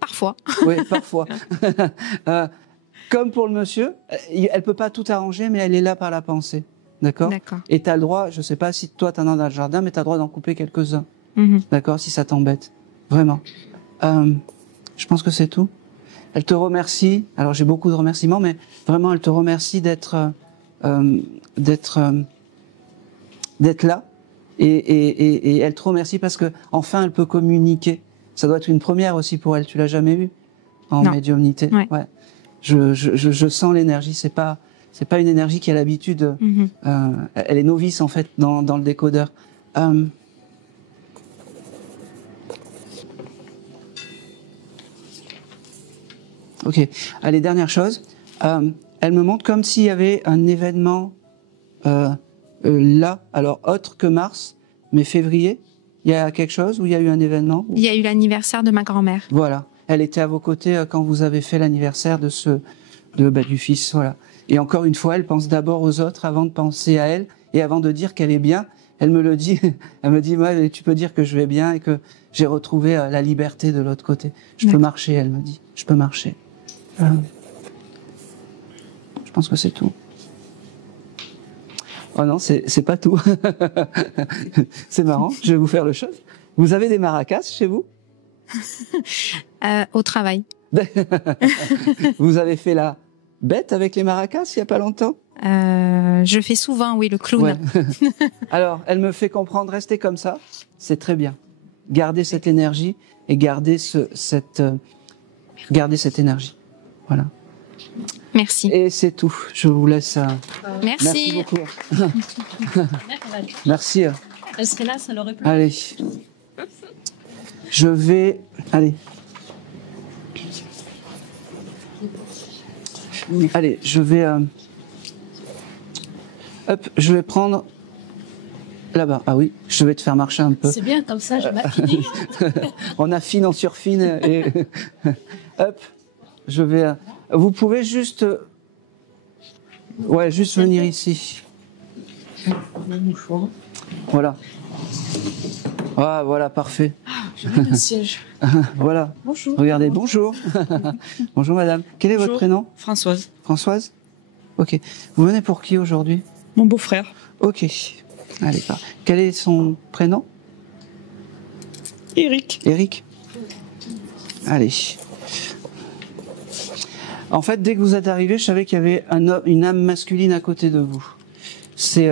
Parfois. Oui, parfois. Comme pour le monsieur, elle peut pas tout arranger, mais elle est là par la pensée. D'accord? D'accord. Et tu as le droit, je sais pas si toi tu en as dans le jardin, mais tu as le droit d'en couper quelques-uns. D'accord? Si ça t'embête. Vraiment. Je pense que c'est tout. Elle te remercie. Alors j'ai beaucoup de remerciements, mais vraiment elle te remercie d'être là. Et elle te remercie parce que enfin elle peut communiquer. Ça doit être une première aussi pour elle. Tu l'as jamais vu en médiumnité. Ouais. Ouais. Je sens l'énergie. C'est pas C'est pas une énergie qui a l'habitude. Elle est novice en fait dans le décodeur. Ok. Allez, dernière chose. Elle me montre comme s'il y avait un événement là, alors autre que mars, mais février. Il y a quelque chose où il y a eu un événement? Il y a eu l'anniversaire de ma grand-mère. Voilà. Elle était à vos côtés quand vous avez fait l'anniversaire du fils. Voilà. Et encore une fois, elle pense d'abord aux autres avant de penser à elle et avant de dire qu'elle est bien. Elle me le dit. Elle me dit, ouais, tu peux dire que je vais bien et que j'ai retrouvé la liberté de l'autre côté. Je peux marcher, elle me dit. Je peux marcher. Je pense que c'est tout. Oh non, c'est pas tout. C'est marrant. Je vais vous faire le chose. Vous avez des maracas chez vous? Au travail. Vous avez fait la bête avec les maracas il y a pas longtemps? Je fais souvent, oui, le clown. Ouais. Alors, elle me fait comprendre, restez comme ça, c'est très bien. Gardez cette énergie et gardez cette énergie. Voilà. Merci. Et c'est tout. Je vous laisse. Merci. Merci beaucoup. Merci. Elle serait là, ça l'aurait plu. Allez. Je vais. Allez. Allez, je vais. Hop, je vais prendre. Là-bas. Ah oui, je vais te faire marcher un peu. C'est bien, comme ça, je m'affine. On affine, on surfine. Et hop, je vais. Vous pouvez juste. Ouais, juste venir ici. Voilà. Ah, voilà, parfait. Je veux un siège. Voilà. Bonjour. Regardez, bonjour. Bonjour madame. Quel est votre prénom? Françoise. Françoise? Ok. Vous venez pour qui aujourd'hui? Mon beau-frère. Ok. Allez, quel est son prénom? Eric. Eric? Allez. En fait, dès que vous êtes arrivé, je savais qu'il y avait une âme masculine à côté de vous. C'est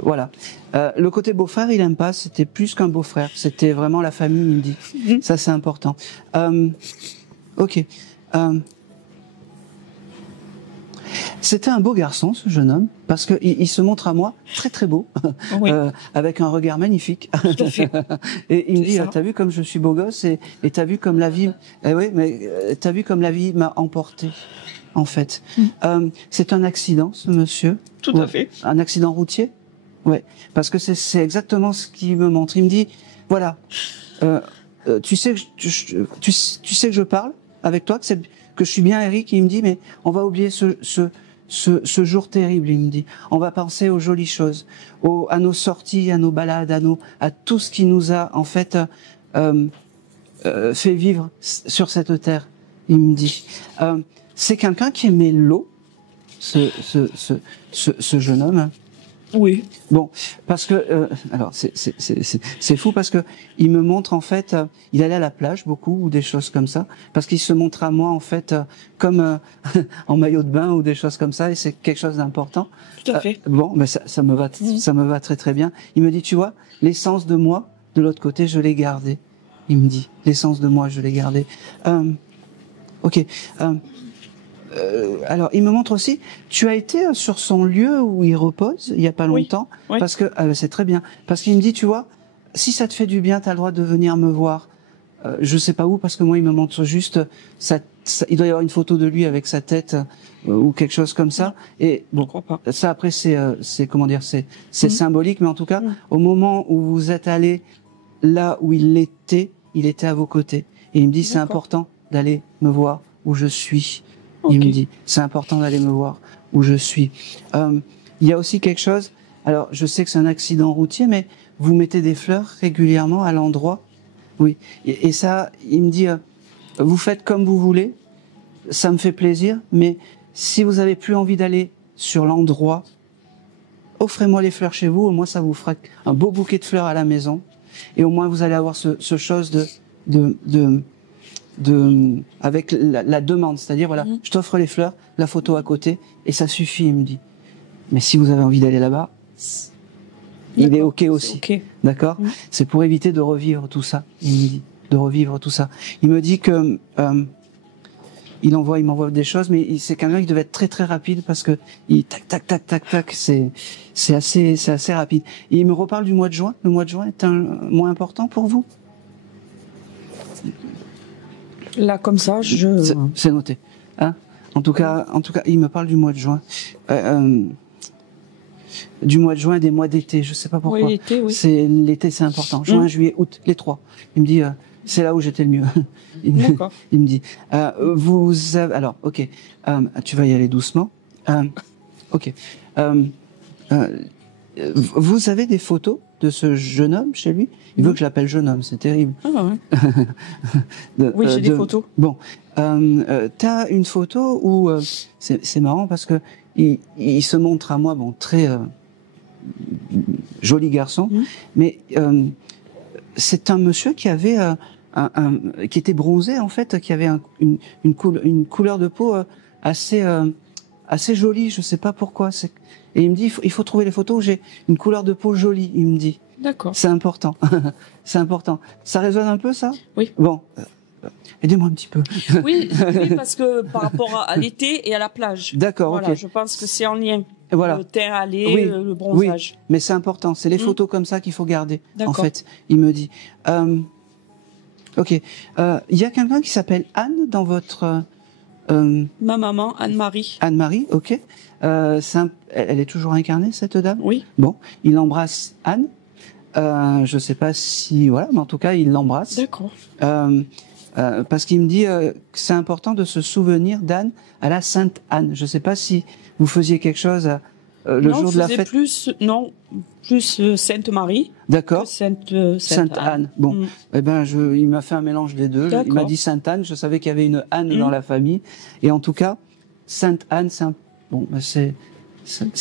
voilà. Le côté beau-frère, il aime pas. C'était plus qu'un beau-frère. C'était vraiment la famille, il me dit. Ça, c'est important. Ok. C'était un beau garçon, ce jeune homme, parce que il se montre à moi très très beau, Oui. avec un regard magnifique. Tout à fait. Et il me dit, ça. t'as vu comme je suis beau gosse et t'as vu comme la vie, oui, mais t'as vu comme la vie m'a emporté, en fait. C'est un accident, ce monsieur. Tout à fait. Un accident routier. Ouais, parce que c'est exactement ce qu'il me montre. Il me dit, voilà, tu sais que tu sais que je parle avec toi, que je suis bien Eric. Il me dit, mais on va oublier ce jour terrible. Il me dit, on va penser aux jolies choses, à nos sorties, à nos balades, à tout ce qui nous a en fait fait vivre sur cette terre. Il me dit, c'est quelqu'un qui aimait l'eau, ce jeune homme. Oui. Bon, parce que alors c'est fou parce que il me montre en fait, il allait à la plage beaucoup ou des choses comme ça, parce qu'il se montre à moi en fait comme en maillot de bain ou des choses comme ça, et c'est quelque chose d'important. Tout à fait. Bon, mais ça me va très très bien. Il me dit, tu vois, l'essence de moi de l'autre côté, je l'ai gardée. Il me dit, l'essence de moi, je l'ai gardée. Ok. Alors, il me montre aussi, tu as été sur son lieu où il repose il y a pas longtemps, Oui. parce que c'est très bien, parce qu'il me dit, tu vois, si ça te fait du bien, tu as le droit de venir me voir. Je sais pas où, parce que moi, il me montre juste, il doit y avoir une photo de lui avec sa tête ou quelque chose comme ça. Et bon, Je crois pas. ça après, c'est comment dire, c'est symbolique, mais en tout cas, au moment où vous êtes allé là où il était à vos côtés. Et il me dit, c'est important d'aller me voir où je suis. Il me dit, c'est important d'aller me voir où je suis. Il y a aussi quelque chose, alors je sais que c'est un accident routier, mais vous mettez des fleurs régulièrement à l'endroit. Oui. Et ça, il me dit, vous faites comme vous voulez, ça me fait plaisir, mais si vous avez plus envie d'aller sur l'endroit, offrez-moi les fleurs chez vous, au moins ça vous fera un beau bouquet de fleurs à la maison, et au moins vous allez avoir ce chose avec la demande, c'est-à-dire voilà, je t'offre les fleurs, la photo à côté, et ça suffit, il me dit. Mais si vous avez envie d'aller là-bas, il est ok aussi, Ok. d'accord. C'est pour éviter de revivre tout ça, il me dit, de revivre tout ça. Il me dit que il m'envoie des choses, mais c'est quelqu'un qui devait être très très rapide parce que il tac tac tac tac tac, c'est assez rapide. Et il me reparle du mois de juin. Le mois de juin est un mois important pour vous? Là, comme ça, C'est noté. Hein, en tout cas, il me parle du mois de juin. Du mois de juin et des mois d'été, je sais pas pourquoi. Oui, l'été, oui. L'été, c'est important. Juin, juillet, août, les 3. Il me dit, c'est là où j'étais le mieux. D'accord. Il me dit, vous avez, alors, ok, tu vas y aller doucement. Ok. Vous avez des photos de ce jeune homme chez lui? Il veut que je l'appelle jeune homme, c'est terrible. Ah ouais. Oui, j'ai des photos. Bon, t'as une photo où c'est marrant parce que il se montre à moi, bon, très joli garçon, mais c'est un monsieur qui avait qui était bronzé en fait, qui avait une couleur de peau assez jolie. Je sais pas pourquoi. Et il me dit, il faut trouver les photos où j'ai une couleur de peau jolie. Il me dit. D'accord. C'est important. C'est important. Ça résonne un peu, ça? Oui. Bon. Aidez-moi un petit peu. Oui, parce que par rapport à l'été et à la plage. D'accord, voilà, ok. je pense que c'est en lien. Et voilà. Le terre allé, Oui. le bronzage. Oui, mais c'est important. C'est les photos comme ça qu'il faut garder. En D'accord. fait, il me dit. Ok. Il y a quelqu'un qui s'appelle Anne dans votre. Ma maman, Anne-Marie. Anne-Marie, ok. Elle est toujours incarnée, cette dame? Oui. Bon, il embrasse Anne. Je sais pas si, voilà, mais en tout cas, il l'embrasse. D'accord. Parce qu'il me dit que c'est important de se souvenir d'Anne à la Sainte Anne. Je sais pas si vous faisiez quelque chose le jour de la fête. Plus Sainte Marie. D'accord. Sainte Anne. Bon, eh ben, il m'a fait un mélange des deux. Il m'a dit Sainte Anne. Je savais qu'il y avait une Anne dans la famille. Et en tout cas, Sainte Anne, c'est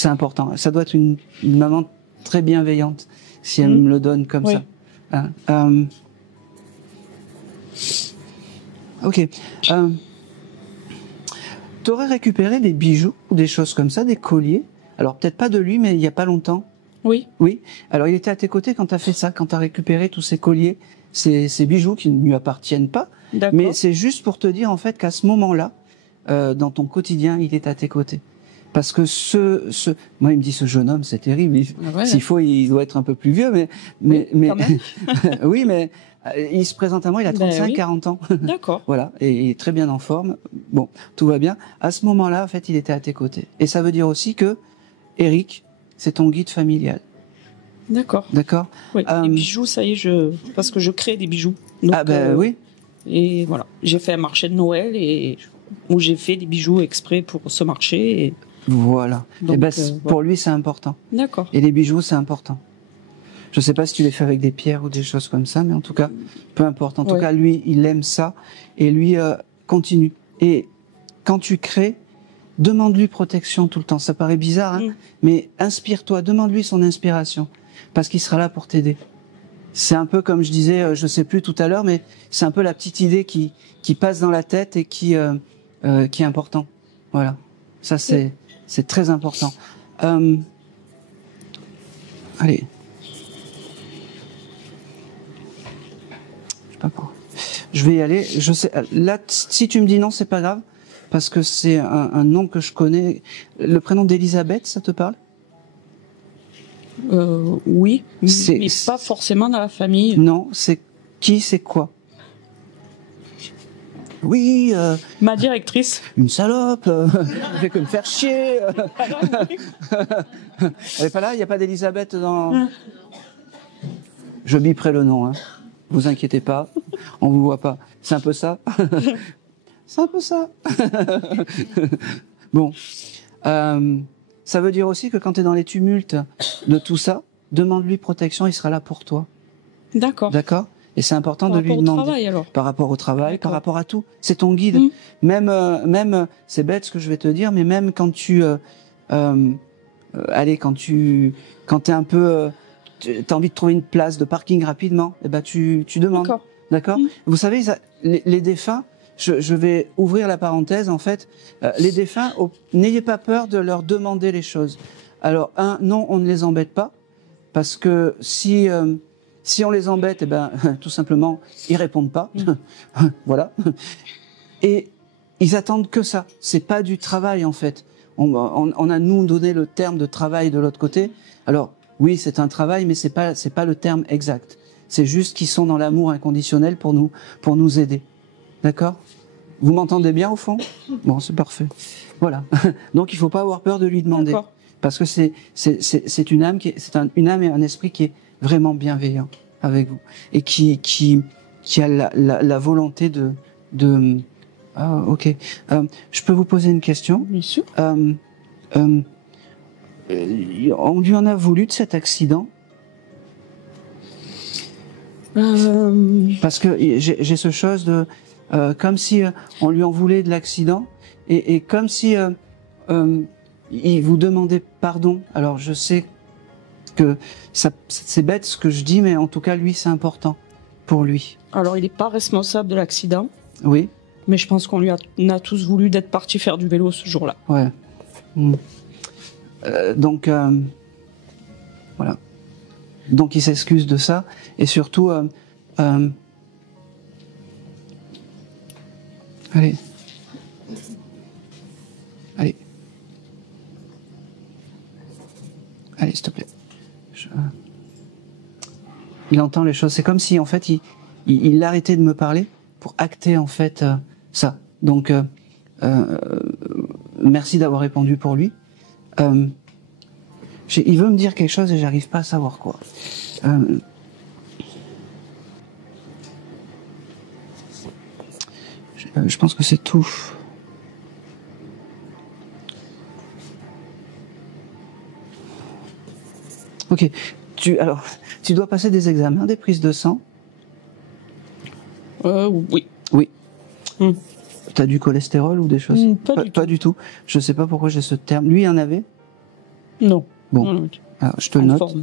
important. Ça doit être une maman très bienveillante si elle me le donne comme ça. Hein, ok. T'aurais récupéré des bijoux ou des choses comme ça, des colliers. Alors peut-être pas de lui, mais il y a pas longtemps. Oui. Oui. Alors il était à tes côtés quand t'as fait ça, quand t'as récupéré tous ces colliers, ces bijoux qui ne lui appartiennent pas. Mais c'est juste pour te dire en fait qu'à ce moment-là, dans ton quotidien, il est à tes côtés. Parce que moi il me dit ce jeune homme, c'est terrible. S'il faut, il doit être un peu plus vieux, mais quand même. oui, mais il se présente à moi, il a 35-40 ans. D'accord. Voilà, et il est très bien en forme. Bon, tout va bien. À ce moment-là, en fait, il était à tes côtés. Et ça veut dire aussi que Eric, c'est ton guide familial. D'accord. D'accord. Oui. Les bijoux, ça y est, parce que je crée des bijoux. Donc, oui. Et voilà, j'ai fait un marché de Noël où j'ai fait des bijoux exprès pour ce marché. Et... Voilà. Donc, et pour lui, c'est important. D'accord. Et les bijoux, c'est important. Je sais pas si tu les fais avec des pierres ou des choses comme ça, mais en tout cas, peu importe. En tout cas, lui, il aime ça et lui continue. Et quand tu crées, demande-lui protection tout le temps. Ça paraît bizarre, hein, mais inspire-toi, demande-lui son inspiration, parce qu'il sera là pour t'aider. C'est un peu comme je disais, je sais plus tout à l'heure, mais c'est un peu la petite idée qui passe dans la tête et qui est important. Voilà. Ça, c'est très important. Allez. Je vais y aller. Je sais. Là, si tu me dis non, c'est pas grave, parce que c'est un nom que je connais. Le prénom d'Elisabeth, ça te parle? Oui, mais pas forcément dans la famille. Non, c'est qui, c'est quoi? Oui. Ma directrice. Une salope. Elle fait que me faire chier. Elle est pas là. Il n'y a pas d'Elisabeth dans. Je biperai le nom. Hein. Vous inquiétez pas, on vous voit pas. C'est un peu ça. C'est un peu ça. Bon, ça veut dire aussi que quand tu es dans les tumultes de tout ça, demande-lui protection, il sera là pour toi. D'accord. D'accord. Et c'est important de lui demander. Par rapport au travail, alors. Par rapport au travail, par rapport à tout. C'est ton guide. Même, c'est bête ce que je vais te dire, mais même quand tu, quand t'es un peu t'as envie de trouver une place de parking rapidement, eh ben tu demandes. D'accord. Vous savez, les défunts, je vais ouvrir la parenthèse en fait. Les défunts, n'ayez pas peur de leur demander les choses. Alors non, on ne les embête pas, parce que si on les embête, eh ben tout simplement ils répondent pas. Voilà. Et ils attendent que ça. C'est pas du travail en fait. On a nous donné le terme de travail de l'autre côté. Alors oui, c'est un travail, mais c'est pas le terme exact. C'est juste qu'ils sont dans l'amour inconditionnel pour nous aider. D'accord? Vous m'entendez bien au fond? Bon, c'est parfait. Voilà. Donc il faut pas avoir peur de lui demander, parce que c'est une âme une âme et un esprit qui est vraiment bienveillant avec vous et qui a la volonté de ah, ok. Je peux vous poser une question? Bien sûr. On lui en a voulu de cet accident? Parce que j'ai ce chose de comme si on lui en voulait de l'accident et comme si il vous demandait pardon. Alors je sais que c'est bête ce que je dis, mais en tout cas lui c'est important pour lui. Alors il n'est pas responsable de l'accident. Oui. Mais je pense qu'on on a tous voulu d'être partis faire du vélo ce jour-là. Ouais. Donc voilà. Donc il s'excuse de ça et surtout allez. Allez, s'il te plaît. Il entend les choses. C'est comme si en fait il arrêtait de me parler pour acter en fait ça. Donc merci d'avoir répondu pour lui. Il veut me dire quelque chose et j'arrive pas à savoir quoi. Je pense que c'est tout. Ok. Tu dois passer des examens, des prises de sang? Oui. Oui. T'as du cholestérol ou des choses? Pas du tout. Je sais pas pourquoi j'ai ce terme. Lui, il en avait? Non. Bon. Non. Alors, je te le note.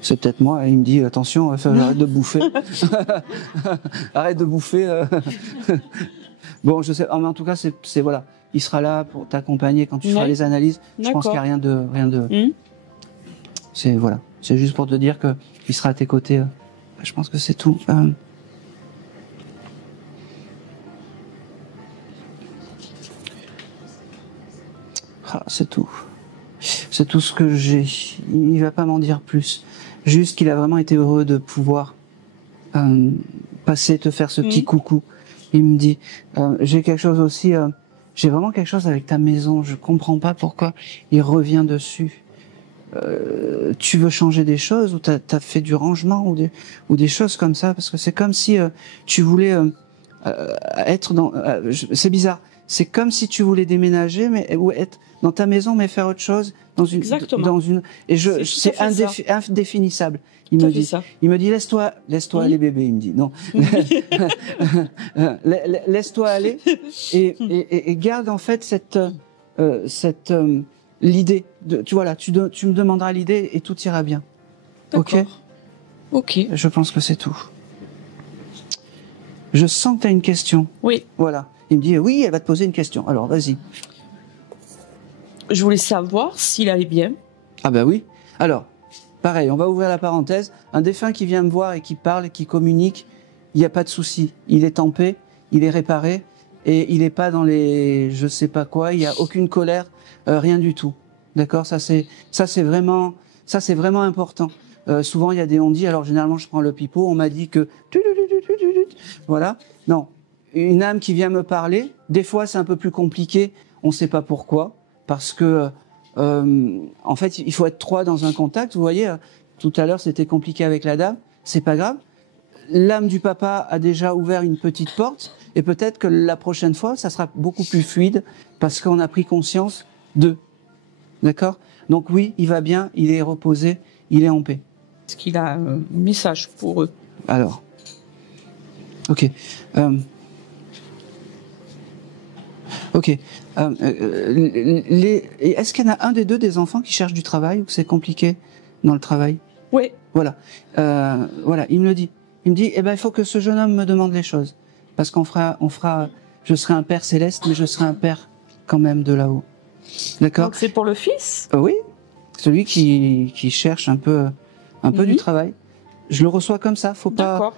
C'est peut-être moi. Il me dit attention, arrête de bouffer. Arrête de bouffer. Bon, je sais. Mais en tout cas, c'est voilà. Il sera là pour t'accompagner quand tu feras les analyses. Je pense qu'il n'y a rien de. C'est voilà. C'est juste pour te dire que il sera à tes côtés. Je pense que c'est tout. C'est tout. C'est tout ce que j'ai. Il va pas m'en dire plus. Juste qu'il a vraiment été heureux de pouvoir passer, te faire ce petit coucou. Il me dit, j'ai quelque chose aussi. J'ai vraiment quelque chose avec ta maison. Je comprends pas pourquoi il revient dessus. Tu veux changer des choses ou t'as fait du rangement ou des choses comme ça, parce que c'est comme si tu voulais être dans. C'est bizarre. C'est comme si tu voulais déménager, ou être dans ta maison, mais faire autre chose dans une. Et c'est indéfinissable. Il me dit ça. Il me dit laisse-toi aller bébé. Il me dit non. Laisse-toi aller et garde en fait cette l'idée de tu vois là tu me demanderas l'idée et tout ira bien. Ok. Je pense que c'est tout. Je sens que tu as une question. Oui. Voilà. Il me dit oui, elle va te poser une question. Alors vas-y. Je voulais savoir s'il allait bien. Ah ben oui. Alors, pareil, on va ouvrir la parenthèse. Un défunt qui vient me voir et qui parle et qui communique, il n'y a pas de souci. Il est en paix, il est réparé et il n'est pas dans les je sais pas quoi. Il n'y a aucune colère, rien du tout. D'accord ? Ça c'est vraiment important. Souvent il y a des on-dit. Alors généralement je prends le pipeau. On m'a dit que voilà. Non. Une âme qui vient me parler, des fois c'est un peu plus compliqué, on ne sait pas pourquoi, parce que en fait il faut être trois dans un contact. Vous voyez, tout à l'heure c'était compliqué avec la dame, c'est pas grave. L'âme du papa a déjà ouvert une petite porte, et peut-être que la prochaine fois ça sera beaucoup plus fluide, parce qu'on a pris conscience d'eux. D'accord ? Donc oui, il va bien, il est reposé, il est en paix. Est-ce qu'il a un message pour eux ? Alors, ok. Ok. Est-ce qu'il y en a un des deux des enfants qui cherche du travail ou que c'est compliqué dans le travail ? Oui. Voilà. Voilà. Il me le dit. Il me dit, il faut que ce jeune homme me demande les choses, parce qu'on fera. Je serai un père céleste, mais je serai un père quand même de là-haut. D'accord ? Donc c'est pour le fils ? Oui. Celui qui cherche un peu du travail. je le reçois comme ça. Faut pas.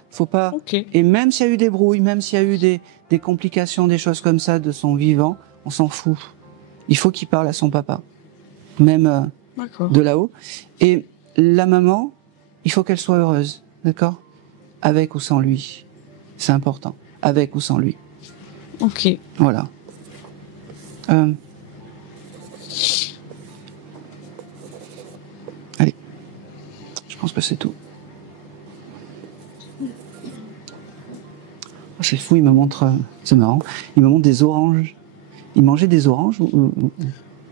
Ok. Et même s'il y a eu des brouilles, même s'il y a eu des complications, des choses comme ça de son vivant, on s'en fout. Il faut qu'il parle à son papa, même de là-haut. Et la maman, il faut qu'elle soit heureuse, d'accord? Avec ou sans lui. C'est important. Avec ou sans lui. Ok. Voilà. Allez. Je pense que c'est tout. Oh, c'est fou, il me montre... c'est marrant. Il me montre des oranges. Il mangeait des oranges ou...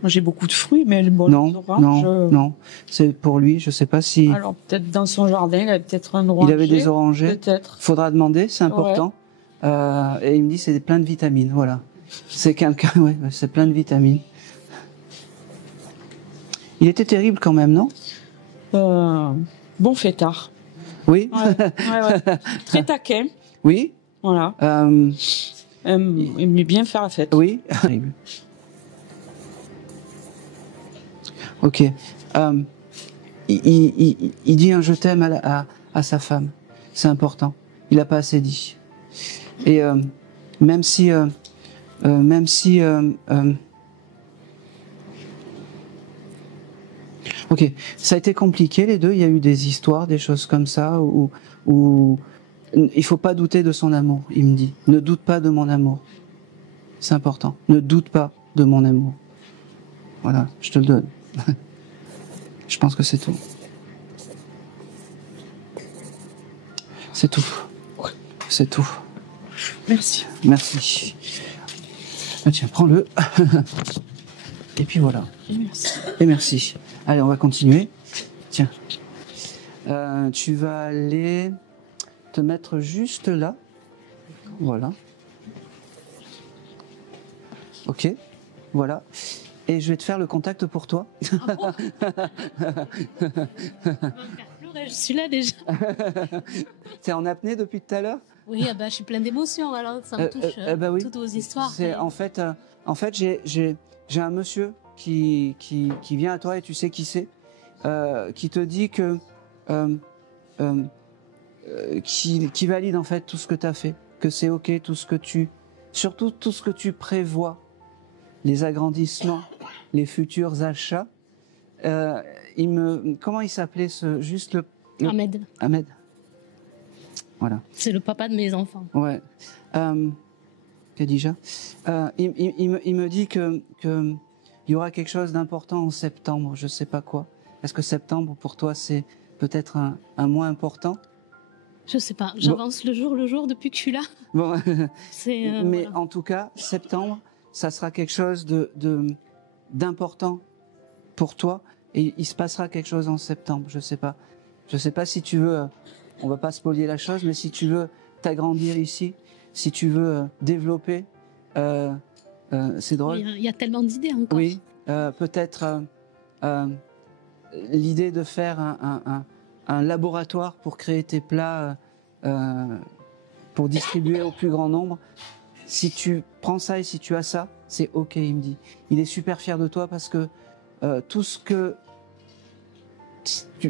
Moi, j'ai beaucoup de fruits, mais bon, non, les oranges... non. C'est pour lui, je sais pas si... Alors, peut-être dans son jardin, il avait peut-être un oranger. Il avait des orangers. Peut-être. Faudra demander, c'est important. Ouais. Et il me dit c'est plein de vitamines, voilà. C'est quelqu'un, ouais, c'est plein de vitamines. Il était terrible quand même, non? Bon fêtard. Oui. Ouais. Très taquin. Oui. Voilà. Il aimait bien faire la fête. Oui. Ok. Il dit un je t'aime à sa femme. C'est important. Il n'a pas assez dit. Et même si ok, ça a été compliqué les deux. Il y a eu des histoires, des choses comme ça où il faut pas douter de son amour. Il me dit, ne doute pas de mon amour. C'est important. Ne doute pas de mon amour. Voilà, je te le donne. Je pense que c'est tout. C'est tout. C'est tout. Merci. Merci. Ah, tiens, prends-le. Et puis voilà. Merci. Et merci. Allez, on va continuer. Tiens. Tu vas aller te mettre juste là. Voilà. Ok. Voilà. Et je vais te faire le contact pour toi. Ah bon? Je suis là déjà. T'es en apnée depuis tout à l'heure? Oui, je suis plein d'émotions, alors ça me touche. Bah oui. Toutes vos histoires. En fait, j'ai un monsieur qui vient à toi et tu sais qui c'est, qui te dit que qui valide en fait tout ce que tu as fait, que c'est ok, surtout tout ce que tu prévois, les agrandissements, les futurs achats. Comment il s'appelait Ahmed. Ahmed. Voilà. C'est le papa de mes enfants. Ouais. Khadija. Il me dit que il y aura quelque chose d'important en septembre. Je sais pas quoi. Est-ce que septembre pour toi c'est peut-être un mois important? Je sais pas. J'avance le jour depuis que je suis là. Bon. Mais voilà. en tout cas, septembre, ça sera quelque chose d'important pour toi et il se passera quelque chose en septembre. Je sais pas si tu veux. On va pas spolier la chose, mais si tu veux t'agrandir ici, si tu veux développer, c'est drôle. Il y a tellement d'idées encore. Oui, peut-être l'idée de faire un laboratoire pour créer tes plats, pour distribuer au plus grand nombre. Si tu prends ça et si tu as ça, c'est ok, il me dit. Il est super fier de toi parce que tout ce que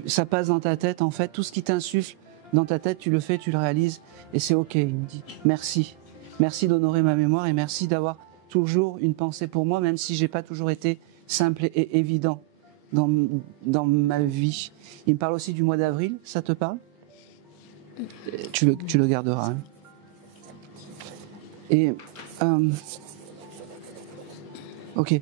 ça passe dans ta tête, en fait, tout ce qui t'insuffle dans ta tête, tu le fais, tu le réalises, et c'est ok, il me dit. Merci. Merci d'honorer ma mémoire et merci d'avoir toujours une pensée pour moi, même si j'ai pas toujours été simple et évident dans ma vie. Il me parle aussi du mois d'avril, ça te parle? Tu le garderas. Hein. Et ok.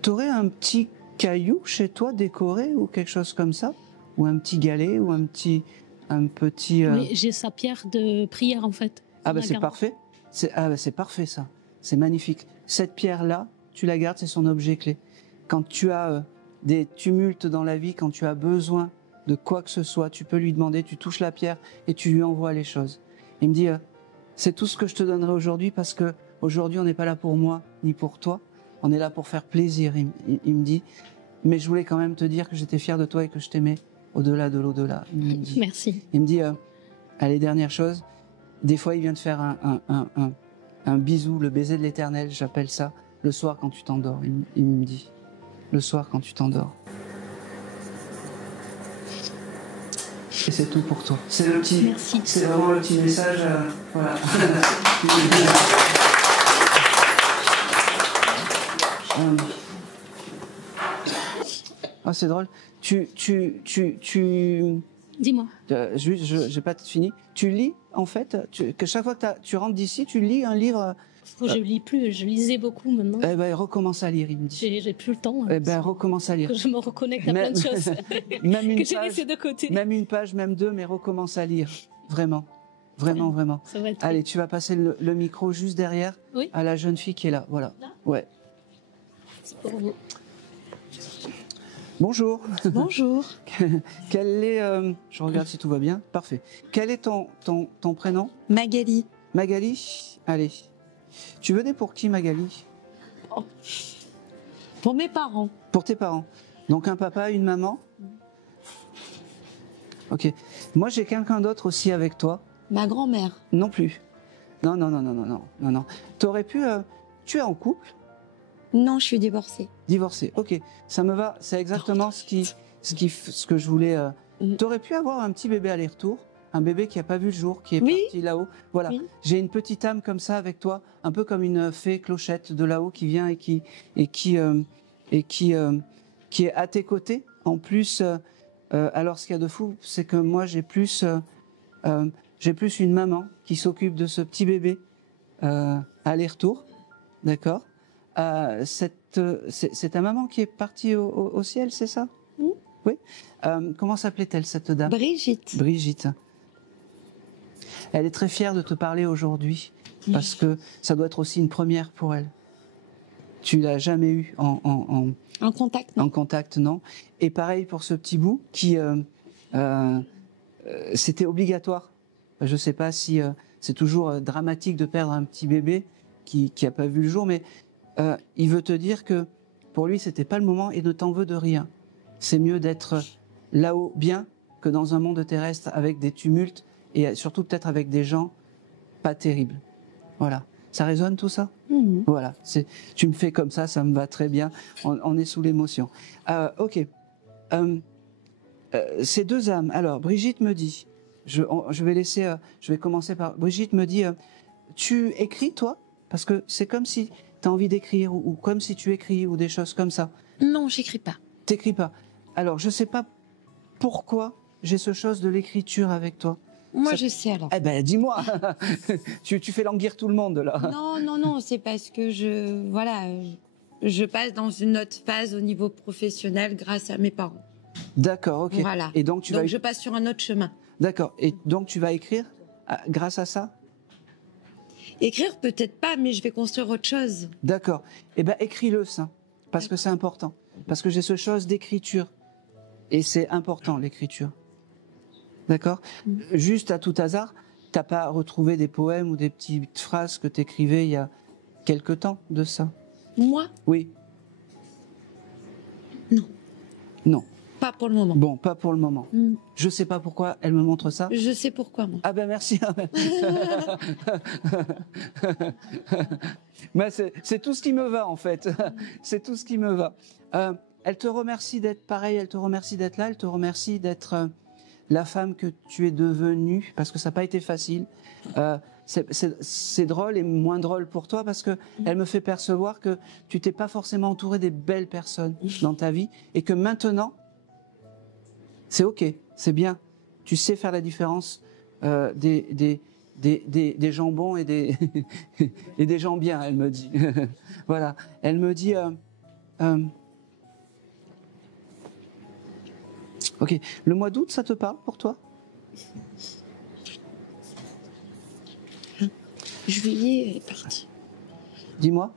T'aurais un petit caillou chez toi décoré ou quelque chose comme ça, ou un petit galet ou un petit. Oui, j'ai sa pierre de prière en fait. Ah bah c'est parfait. C'est parfait ça. C'est magnifique. Cette pierre là, tu la gardes, c'est son objet clé. Quand tu as des tumultes dans la vie, quand tu as besoin de quoi que ce soit, tu peux lui demander, tu touches la pierre et tu lui envoies les choses. Il me dit, c'est tout ce que je te donnerai aujourd'hui parce que aujourd'hui on n'est pas là pour moi ni pour toi, on est là pour faire plaisir. Il me dit, mais je voulais quand même te dire que j'étais fier de toi et que je t'aimais au-delà de l'au-delà. Merci. Il me dit, allez, dernière chose, des fois il vient de faire un bisou, le baiser de l'éternel, j'appelle ça, le soir quand tu t'endors. Il me dit, le soir quand tu t'endors. Et c'est tout pour toi. C'est le petit, Merci. c'est vraiment le petit message. Voilà. Ah, c'est drôle. Dis-moi. Juste, j'ai pas fini. Tu lis, en fait, que chaque fois que tu rentres d'ici, tu lis un livre. Je lis plus, je lisais beaucoup maintenant. Eh ben, recommence à lire, il me dit. J'ai plus le temps. Eh ben, recommence à lire. Je me reconnecte à plein de choses même une que j'ai page, laissées de côté. même une page, même deux, mais recommence à lire. Vraiment. Vraiment, vraiment. Ça va être... Allez, tu vas passer le micro juste derrière à la jeune fille qui est là. Voilà. Là ouais. C'est pour vous. Bonjour. Bonjour. Quel est... je regarde si tout va bien. Parfait. Quel est ton prénom? Magali. Magali. Allez. Tu venais pour qui, Magali? Pour mes parents. Pour tes parents. Donc un papa, une maman? Ok. Moi, j'ai quelqu'un d'autre aussi avec toi. Ma grand-mère. Non plus. Non. T'aurais pu... tu es en couple? Non, je suis divorcée. Divorcée. Ok. Ça me va. C'est exactement ce que je voulais... T'aurais pu avoir un petit bébé aller-retour? Un bébé qui n'a pas vu le jour, qui est parti là-haut. Voilà. Oui. J'ai une petite âme comme ça avec toi, un peu comme une fée clochette de là-haut qui vient et qui est à tes côtés. En plus, alors ce qu'il y a de fou, c'est que moi j'ai plus une maman qui s'occupe de ce petit bébé aller-retour, d'accord. C'est ta maman qui est partie au ciel, c'est ça? Oui. Comment s'appelait-elle cette dame? Brigitte. Brigitte. Elle est très fière de te parler aujourd'hui parce que ça doit être aussi une première pour elle. Tu l'as jamais eu en contact, non. En contact, non. Et pareil pour ce petit bout qui c'était obligatoire. Je sais pas si c'est toujours dramatique de perdre un petit bébé qui a pas vu le jour, mais il veut te dire que pour lui c'était pas le moment et ne t'en veut de rien. C'est mieux d'être là-haut bien que dans un monde terrestre avec des tumultes et surtout peut-être avec des gens pas terribles. Voilà. Ça résonne tout ça? Voilà. Tu me fais comme ça me va très bien. On est sous l'émotion. Ok. Ces deux âmes. Alors, Brigitte me dit, je vais commencer par, Brigitte me dit, tu écris toi? Parce que c'est comme si tu as envie d'écrire ou comme si tu écris ou des choses comme ça. Non, j'écris pas. T'écris pas. Alors, je sais pas pourquoi j'ai ce chose de l'écriture avec toi. Moi, je sais alors. Eh ben, dis-moi. tu fais languir tout le monde là. Non, c'est parce que je passe dans une autre phase au niveau professionnel grâce à mes parents. D'accord, ok. Voilà. Et donc je passe sur un autre chemin. D'accord. Et donc tu vas écrire grâce à ça? Écrire peut-être pas, mais je vais construire autre chose. D'accord. Eh ben, écris-le ça, parce que c'est important. Parce que j'ai ce chose d'écriture. Et c'est important, l'écriture. D'accord? Juste à tout hasard, t'as pas retrouvé des poèmes ou des petites phrases que t'écrivais il y a quelque temps de ça? Moi? Oui. Non. Non. Pas pour le moment. Bon, pas pour le moment. Je sais pas pourquoi elle me montre ça. Je sais pourquoi, moi. Ah ben merci. Mais c'est tout ce qui me va en fait. C'est tout ce qui me va. Elle te remercie d'être pareil, elle te remercie d'être là, elle te remercie d'être la femme que tu es devenue, parce que ça n'a pas été facile. C'est drôle et moins drôle pour toi parce que elle me fait percevoir que tu t'es pas forcément entouré des belles personnes dans ta vie et que maintenant c'est ok, c'est bien. Tu sais faire la différence des gens bons et des et des gens bien. Elle me dit. Voilà. Elle me dit. Ok. Le mois d'août, ça te parle pour toi? Juillet est parti. Dis-moi.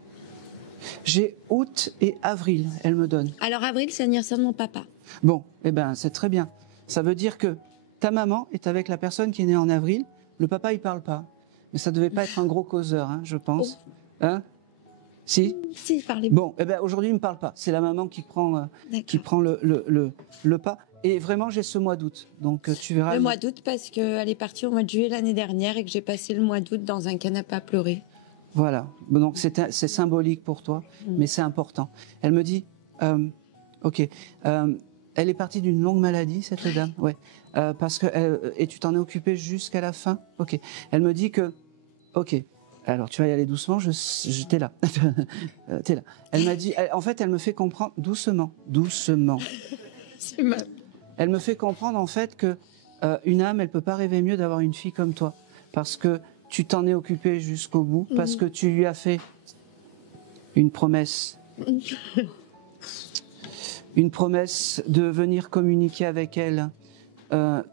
J'ai août et avril, elle me donne. Alors avril, c'est l'anniversaire de mon papa. Bon, eh ben c'est très bien. Ça veut dire que ta maman est avec la personne qui est née en avril. Le papa, il parle pas. Mais ça devait pas être un gros causeur, hein, je pense. Hein? Si? Si, il parlait. Bon, eh ben aujourd'hui, il me parle pas. C'est la maman qui prend le pas. Et vraiment, j'ai ce mois d'août. Donc tu verras. Le mois d'août parce qu'elle est partie au mois de juillet l'année dernière et que j'ai passé le mois d'août dans un canapé à pleurer. Voilà. Donc c'est symbolique pour toi, mais c'est important. Elle me dit, ok, elle est partie d'une longue maladie, cette dame. Ouais. Parce que et tu t'en es occupé jusqu'à la fin. Ok. Elle me dit que, ok. Alors tu vas y aller doucement. T'es là. T'es là. Elle m'a dit. En fait, elle me fait comprendre doucement. C'est mal. Elle me fait comprendre en fait que une âme, elle peut pas rêver mieux d'avoir une fille comme toi, parce que tu t'en es occupé jusqu'au bout, parce que tu lui as fait une promesse. Une promesse de venir communiquer avec elle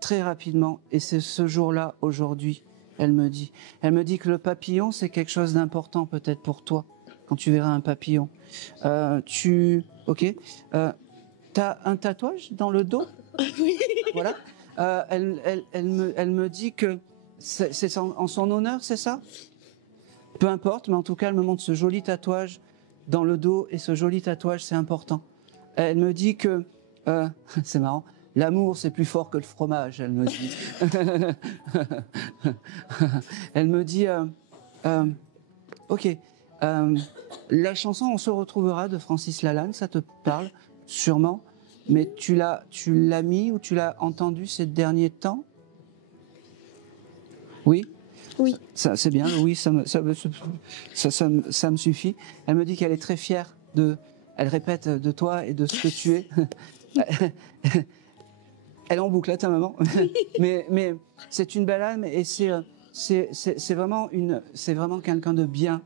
très rapidement. Et c'est ce jour-là, aujourd'hui, elle me dit. Elle me dit que le papillon, c'est quelque chose d'important peut-être pour toi, quand tu verras un papillon. Ok. T'as un tatouage dans le dos? Oui. Voilà. Elle me dit que c'est en son honneur, c'est ça? Peu importe, mais en tout cas, elle me montre ce joli tatouage dans le dos, et ce joli tatouage, c'est important. Elle me dit que, c'est marrant, l'amour c'est plus fort que le fromage, elle me dit. Elle me dit, ok, la chanson On se retrouvera de Francis Lalanne, ça te parle sûrement, mais tu l'as mis ou tu l'as entendu ces derniers temps? Oui. Oui. Ça, c'est bien, oui, ça me suffit. Elle me dit qu'elle est très fière elle répète de toi et de ce que tu es. Elle est en boucle, ta maman. mais c'est une belle âme et c'est vraiment quelqu'un de bien.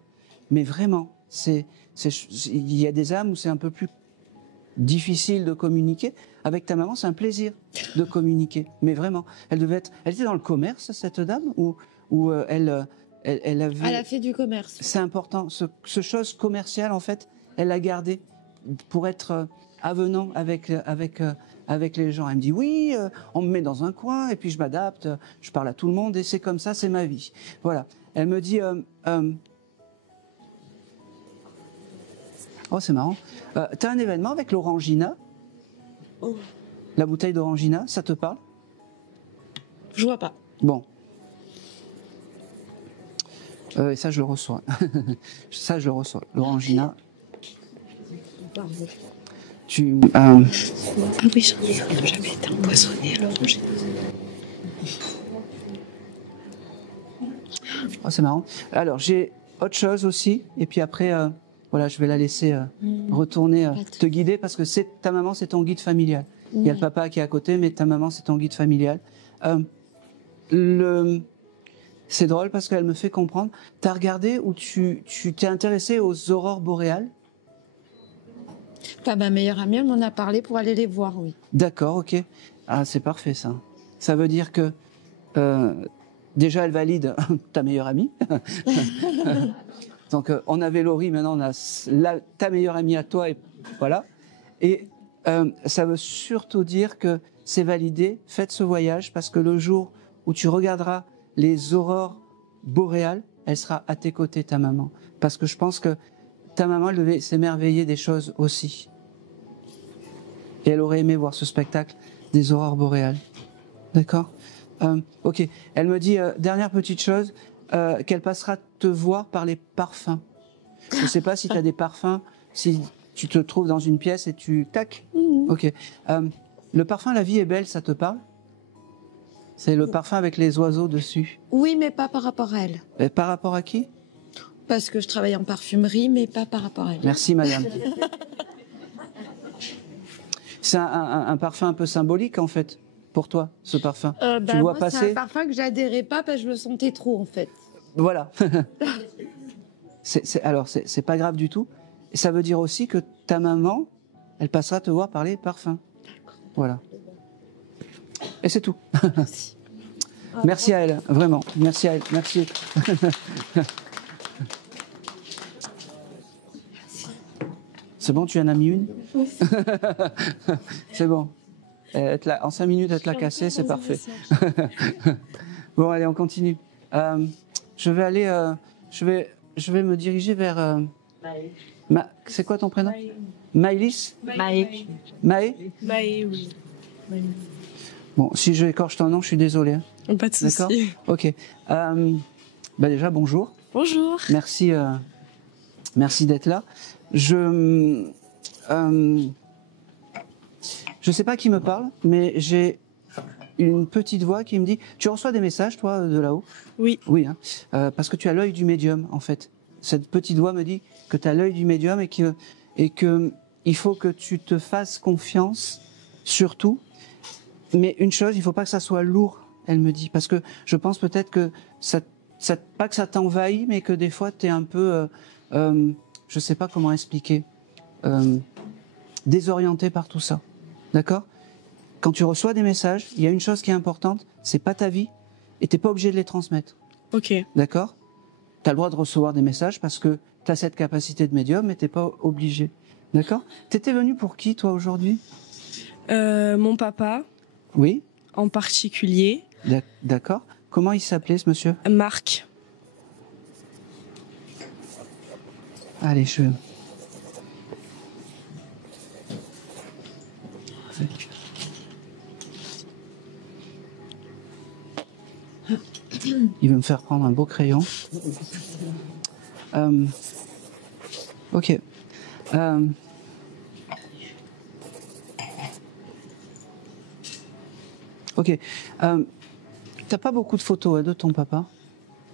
Mais vraiment, il y a des âmes où c'est un peu plus difficile de communiquer. Avec ta maman, c'est un plaisir de communiquer. Mais vraiment, elle était dans le commerce, cette dame, ou elle a fait du commerce. C'est important. Ce chose commerciale, en fait, elle l'a gardé pour être avenant avec les gens. Elle me dit oui, on me met dans un coin et puis je m'adapte, je parle à tout le monde et c'est comme ça, c'est ma vie. Voilà. Elle me dit oh, c'est marrant. T'as un événement avec l'Orangina? Oh. La bouteille d'Orangina, ça te parle? Je vois pas. Bon. Et ça, je le reçois. Ça, je le reçois. L'Orangina. Ah oui, j'avais été empoisonnée à l'Orangina. Oh, c'est marrant. Alors, j'ai autre chose aussi, et puis après, voilà, je vais la laisser retourner te guider, parce que ta maman, c'est ton guide familial. Il y a le papa qui est à côté, mais ta maman, c'est ton guide familial. C'est drôle parce qu'elle me fait comprendre. T'as regardé ou tu t'es intéressé aux aurores boréales? Ma meilleure amie, elle m'en a parlé pour aller les voir, oui. D'accord, ok. Ah, c'est parfait ça. Ça veut dire que déjà elle valide ta meilleure amie. Donc on avait Laurie, maintenant on a ta meilleure amie à toi, et voilà. Et ça veut surtout dire que c'est validé. Faites ce voyage parce que le jour où tu regarderas les aurores boréales, elle sera à tes côtés, ta maman. Parce que je pense que ta maman, elle devait s'émerveiller des choses aussi. Et elle aurait aimé voir ce spectacle des aurores boréales. D'accord? Ok. Elle me dit, dernière petite chose, qu'elle passera te voir par les parfums. Je ne sais pas si tu as des parfums, si tu te trouves dans une pièce et tu... Tac. Ok. Le parfum La vie est belle, ça te parle? C'est le parfum avec les oiseaux dessus. Oui, mais pas par rapport à elle. Et par rapport à qui? Parce que je travaille en parfumerie, mais pas par rapport à elle. Merci, madame. C'est un parfum un peu symbolique, en fait, pour toi, ce parfum. Tu le vois passer. C'est un parfum que j'adhérais pas parce que je le sentais trop, en fait. Voilà. Alors, c'est pas grave du tout. Et ça veut dire aussi que ta maman, elle passera te voir par les parfums. Voilà. Et c'est tout. Merci. Merci à elle, vraiment. Merci à elle. Merci. C'est bon, tu en as mis une? Oui. C'est bon. En 5 minutes, elle te l'a cassé, c'est parfait. Bon, allez, on continue. Je vais me diriger vers... C'est quoi ton prénom? Maëlys? Maë. Maë? Maë, oui. Bon, si je écorche ton nom, je suis désolé. Hein. Pas de souci. D'accord? Ok. Déjà, bonjour. Bonjour. Merci je sais pas qui me parle, mais j'ai une petite voix qui me dit, tu reçois des messages, toi, de là-haut? Oui. Oui, hein, parce que tu as l'œil du médium, en fait. Cette petite voix me dit que tu as l'œil du médium et que il faut que tu te fasses confiance, surtout. Mais une chose, il faut pas que ça soit lourd, elle me dit, parce que je pense peut-être que pas que ça t'envahit, mais que des fois tu es un peu, je sais pas comment expliquer, désorienté par tout ça. D'accord? Quand tu reçois des messages, il y a une chose qui est importante, c'est pas ta vie, et t'es pas obligé de les transmettre. Ok. D'accord? Tu as le droit de recevoir des messages parce que tu as cette capacité de médium, mais t'es pas obligé. D'accord? T'étais venu pour qui, toi, aujourd'hui? Mon papa. Oui. En particulier. D'accord. Comment il s'appelait, ce monsieur? Marc. Allez, il veut me faire prendre un beau crayon. Ok. Ok. T'as pas beaucoup de photos de ton papa?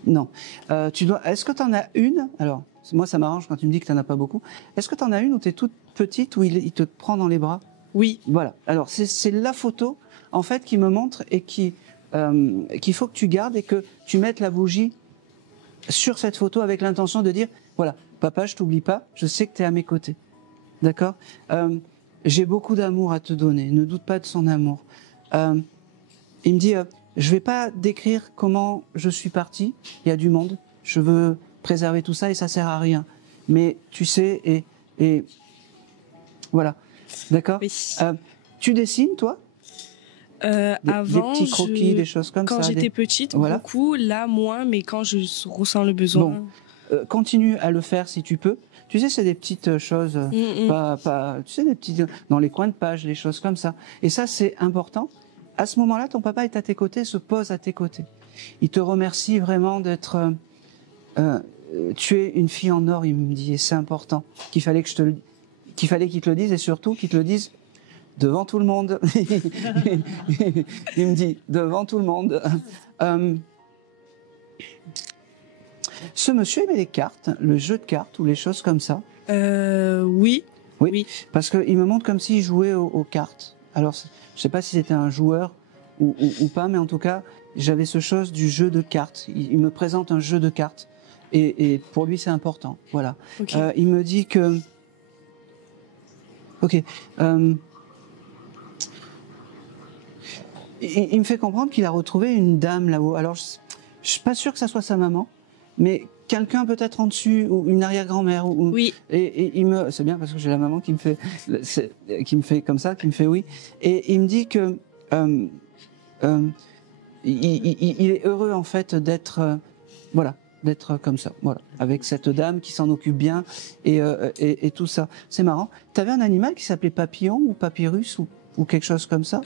Non. Est-ce que t'en as une? Alors, moi, ça m'arrange quand tu me dis que t'en as pas beaucoup. Est-ce que t'en as une où t'es toute petite, où il te prend dans les bras? Oui. Voilà. Alors, c'est la photo, en fait, qui me montre et qu'il faut que tu gardes et que tu mettes la bougie sur cette photo avec l'intention de dire, voilà, papa, je t'oublie pas, je sais que tu es à mes côtés. D'accord? J'ai beaucoup d'amour à te donner, ne doute pas de son amour. Il me dit, je vais pas décrire comment je suis parti, il y a du monde, je veux préserver tout ça et ça sert à rien. Mais tu sais, et voilà. D'accord? Oui. Tu dessines, toi? Avant, des petits croquis, des choses comme quand ça. Quand j'étais petite, voilà. Beaucoup, là moins, mais quand je ressens le besoin. Bon. Continue à le faire si tu peux. Tu sais, c'est des petites choses, tu sais, des petites, dans les coins de page, des choses comme ça. Et ça, c'est important. À ce moment-là, ton papa est à tes côtés, se pose à tes côtés. Il te remercie vraiment d'être, tu es une fille en or, il me dit, et c'est important. Qu'il fallait qu'il te le dise et surtout qu'il te le dise devant tout le monde. Il me dit, devant tout le monde. Ce monsieur aimait les cartes, le jeu de cartes ou les choses comme ça? Oui. Oui. Parce qu'il me montre comme s'il jouait aux cartes. Alors, je sais pas si c'était un joueur ou pas, mais en tout cas, j'avais ce chose du jeu de cartes. Il me présente un jeu de cartes. Et pour lui, c'est important. Voilà. Okay. Il me dit que... Ok. Il me fait comprendre qu'il a retrouvé une dame là-haut. Alors, je suis pas sûr que ça soit sa maman, mais quelqu'un peut-être en dessus, ou une arrière-grand-mère. Oui. Et c'est bien parce que j'ai la maman qui me fait comme ça, qui me fait oui. Et il me dit que il est heureux en fait d'être, voilà, d'être comme ça, voilà, avec cette dame qui s'en occupe bien et tout ça. C'est marrant. T'avais un animal qui s'appelait Papillon ou Papyrus ou quelque chose comme ça?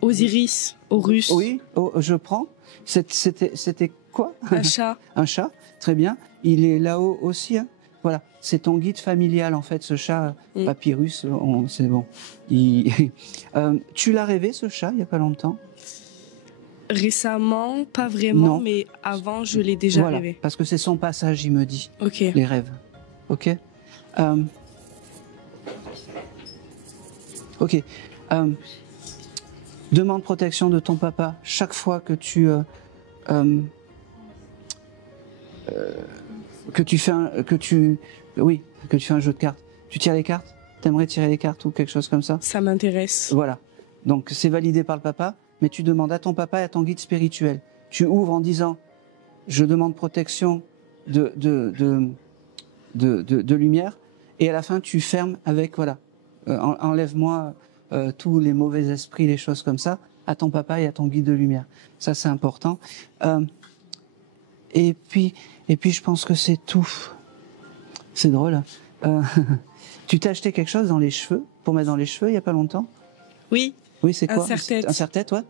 Osiris, Horus. Oui, je prends. C'était quoi? Un chat. Un chat, très bien. Il est là-haut aussi. Hein. Voilà, c'est ton guide familial en fait, ce chat Papyrus. C'est bon. Tu l'as rêvé ce chat il y a pas longtemps? Récemment, pas vraiment, non. Mais avant, je l'ai déjà rêvé. Parce que c'est son passage, il me dit. Ok. Les rêves. Ok. Ok. Demande protection de ton papa chaque fois que tu fais un jeu de cartes. Tu tires les cartes? T'aimerais tirer les cartes ou quelque chose comme ça? Ça m'intéresse. Voilà. Donc c'est validé par le papa, mais tu demandes à ton papa et à ton guide spirituel. Tu ouvres en disant je demande protection de lumière, et à la fin tu fermes avec voilà, enlève-moi tous les mauvais esprits, les choses comme ça, à ton papa et à ton guide de lumière. Ça c'est important. Et puis je pense que c'est tout. C'est drôle. Tu t'es acheté quelque chose dans les cheveux pour mettre dans les cheveux il y a pas longtemps? Oui. Oui, c'est quoi? Un serre-tête. Un serre-tête, ouais.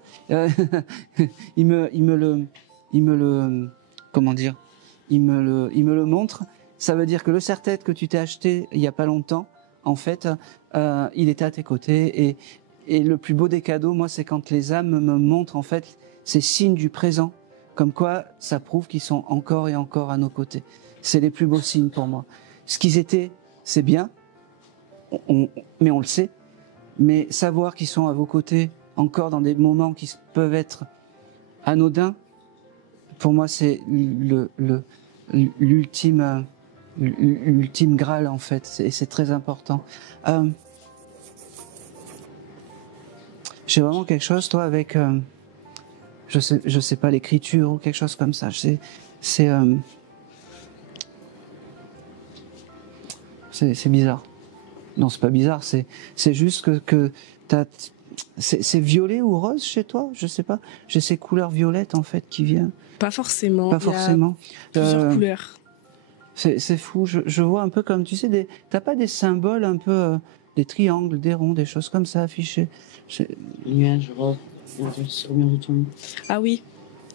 Il me le comment dire? Il me le montre. Ça veut dire que le serre-tête que tu t'es acheté il y a pas longtemps, en fait, il était à tes côtés. Et le plus beau des cadeaux, moi, c'est quand les âmes me montrent, en fait, ces signes du présent. Comme quoi, ça prouve qu'ils sont encore et encore à nos côtés. C'est les plus beaux signes pour moi. Ce qu'ils étaient, c'est bien, mais on le sait. Mais savoir qu'ils sont à vos côtés, encore dans des moments qui peuvent être anodins, pour moi, c'est l'ultime Graal, en fait. Et c'est très important. J'ai vraiment quelque chose, toi, avec... je sais pas, l'écriture ou quelque chose comme ça. C'est bizarre. Non, c'est pas bizarre. C'est juste que c'est violet ou rose chez toi. Je sais pas. J'ai ces couleurs violettes en fait qui viennent. Pas forcément. Pas forcément. Plusieurs couleurs. C'est fou. Je vois un peu comme tu sais t'as pas des symboles un peu des triangles, des ronds, des choses comme ça affichées. Nuages, rose. Ah oui,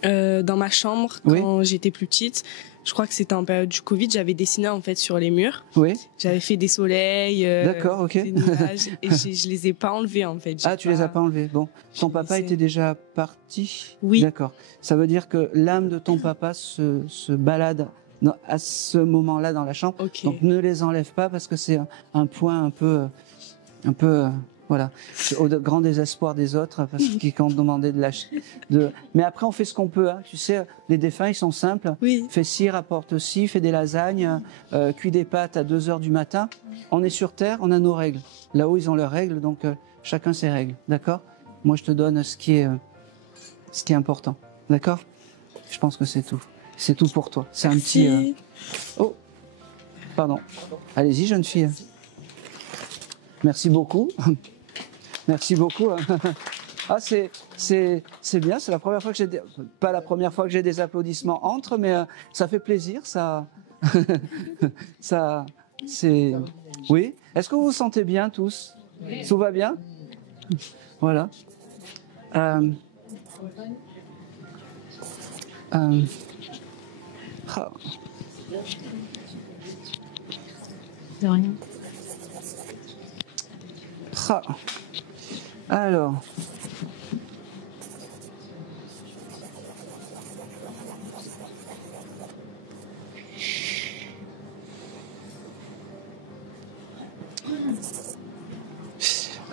dans ma chambre, quand j'étais plus petite, je crois que c'était en période du Covid, j'avais dessiné en fait sur les murs. Oui. J'avais fait des soleils, d'accord, ok. des nuages, et je les ai pas enlevés en fait. Ah, tu les as pas enlevés. Bon, ton papa était déjà parti. Oui. D'accord. Ça veut dire que l'âme de ton papa se balade à ce moment-là dans la chambre. Okay. Donc ne les enlève pas parce que c'est un point un peu. Voilà, au grand désespoir des autres, parce qu'ils ont demandé de lâcher. Mais après, on fait ce qu'on peut. Hein. Tu sais, les défunts, ils sont simples. Oui. Fais ci, rapporte ci, fais des lasagnes, cuis des pâtes à 2 heures du matin. On est sur Terre, on a nos règles. Là-haut, ils ont leurs règles, donc chacun ses règles. D'accord? Moi, je te donne ce qui est important. D'accord? Je pense que c'est tout. C'est tout pour toi. C'est un petit... Oh, pardon. Allez-y, jeune fille. Merci beaucoup. Merci beaucoup. Ah, c'est bien. C'est la première fois que pas la première fois que j'ai des applaudissements entre, mais ça fait plaisir. Ça, c'est. Oui. Est-ce que vous vous sentez bien tous? Oui. Tout va bien? Voilà. De rien.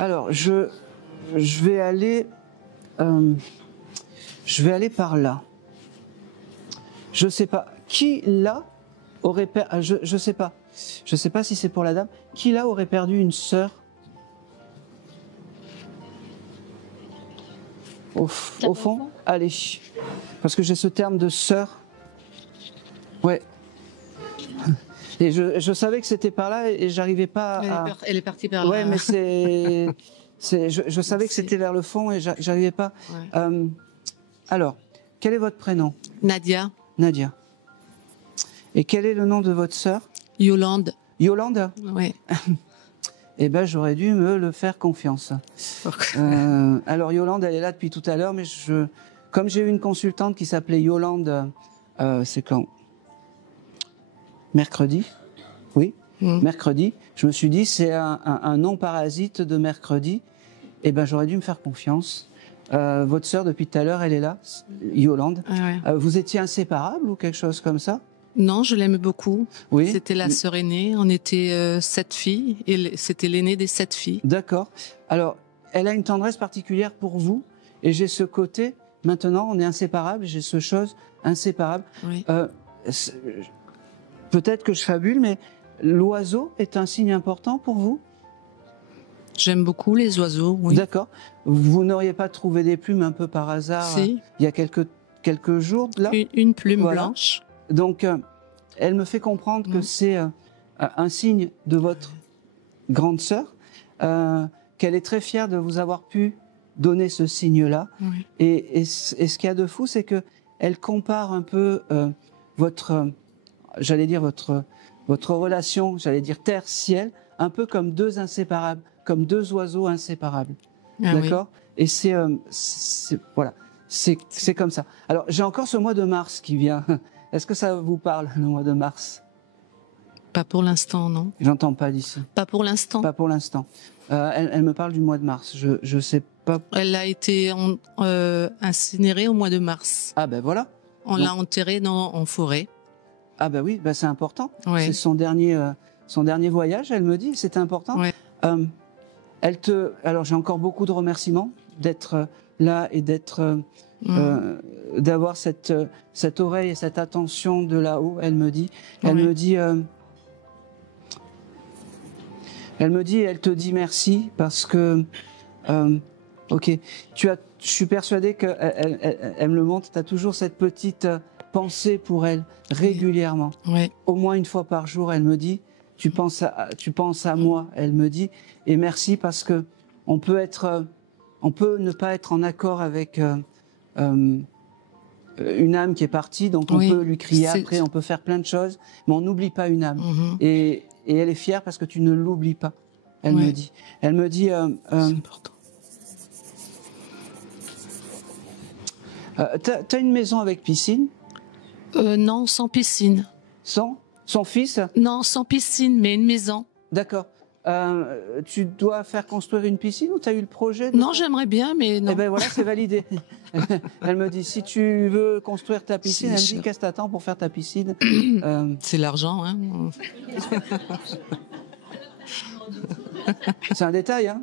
Alors, je vais aller par là. Je sais pas qui là aurait je sais pas si c'est pour la dame. Qui là aurait perdu une sœur? Au fond, allez, parce que j'ai ce terme de sœur. Ouais. Et je savais que c'était par là et j'arrivais pas à... Elle est partie par là. Ouais, mais je savais que c'était vers le fond et j'arrivais pas. Ouais. Alors, quel est votre prénom? Nadia. Nadia. Et quel est le nom de votre sœur? Yolande. Yolande? Oui. Eh ben, j'aurais dû me le faire confiance. Alors, Yolande, elle est là depuis tout à l'heure, mais comme j'ai eu une consultante qui s'appelait Yolande, c'est quand? Mercredi? Oui, mercredi. Je me suis dit, c'est un nom parasite de mercredi. Eh ben, j'aurais dû me faire confiance. Votre sœur, depuis tout à l'heure, elle est là, Yolande. Ah ouais. Vous étiez inséparables ou quelque chose comme ça? Non, je l'aime beaucoup. Oui. C'était la sœur aînée. On était 7 filles et c'était l'aînée des 7 filles. D'accord. Alors, elle a une tendresse particulière pour vous et j'ai ce côté. Maintenant, on est inséparables. J'ai ce chose inséparable. Oui. Peut-être que je fabule, mais l'oiseau est un signe important pour vous? J'aime beaucoup les oiseaux. Oui. D'accord. Vous n'auriez pas trouvé des plumes un peu par hasard? Si. Il y a quelques jours là. Une plume blanche. Donc, elle me fait comprendre que c'est un signe de votre grande sœur, qu'elle est très fière de vous avoir pu donner ce signe-là. Oui. Et ce qu'il y a de fou, c'est que elle compare un peu votre relation, terre-ciel, un peu comme deux inséparables, comme deux oiseaux inséparables. Ah, d'accord? Oui. Et voilà, c'est comme ça. Alors, j'ai encore ce mois de mars qui vient. Est-ce que ça vous parle, le mois de mars? Pas pour l'instant, non. J'entends pas d'ici. Pas pour l'instant. Pas pour l'instant. Elle me parle du mois de mars. Je sais pas. Elle a été incinérée au mois de mars. Ah ben voilà. On l'a enterrée en forêt. Ah ben oui, c'est important. Ouais. C'est son dernier voyage, elle me dit, c'était important. Ouais. Alors j'ai encore beaucoup de remerciements d'être là et d'avoir cette oreille et cette attention de là-haut. Elle me dit, elle te dit merci parce que, ok, je suis persuadé qu'elle me le montre. Tu as toujours cette petite pensée pour elle régulièrement. Ouais. Au moins une fois par jour, elle me dit. Tu penses à moi, elle me dit, et merci parce que on peut ne pas être en accord avec une âme qui est partie, donc on peut lui crier après, on peut faire plein de choses, mais on n'oublie pas une âme. Et elle est fière parce que tu ne l'oublies pas. Elle me dit. Elle me dit. C'est important. T'as une maison avec piscine? Non, sans piscine. Son fils? Non, sans piscine, mais une maison. D'accord. Tu dois faire construire une piscine ou tu as eu le projet? Non, j'aimerais bien, mais non. Eh ben voilà, c'est validé. Elle me dit, si tu veux construire ta piscine, elle me dit, qu'est-ce que t'attends pour faire ta piscine? C'est l'argent, hein. C'est un détail, hein.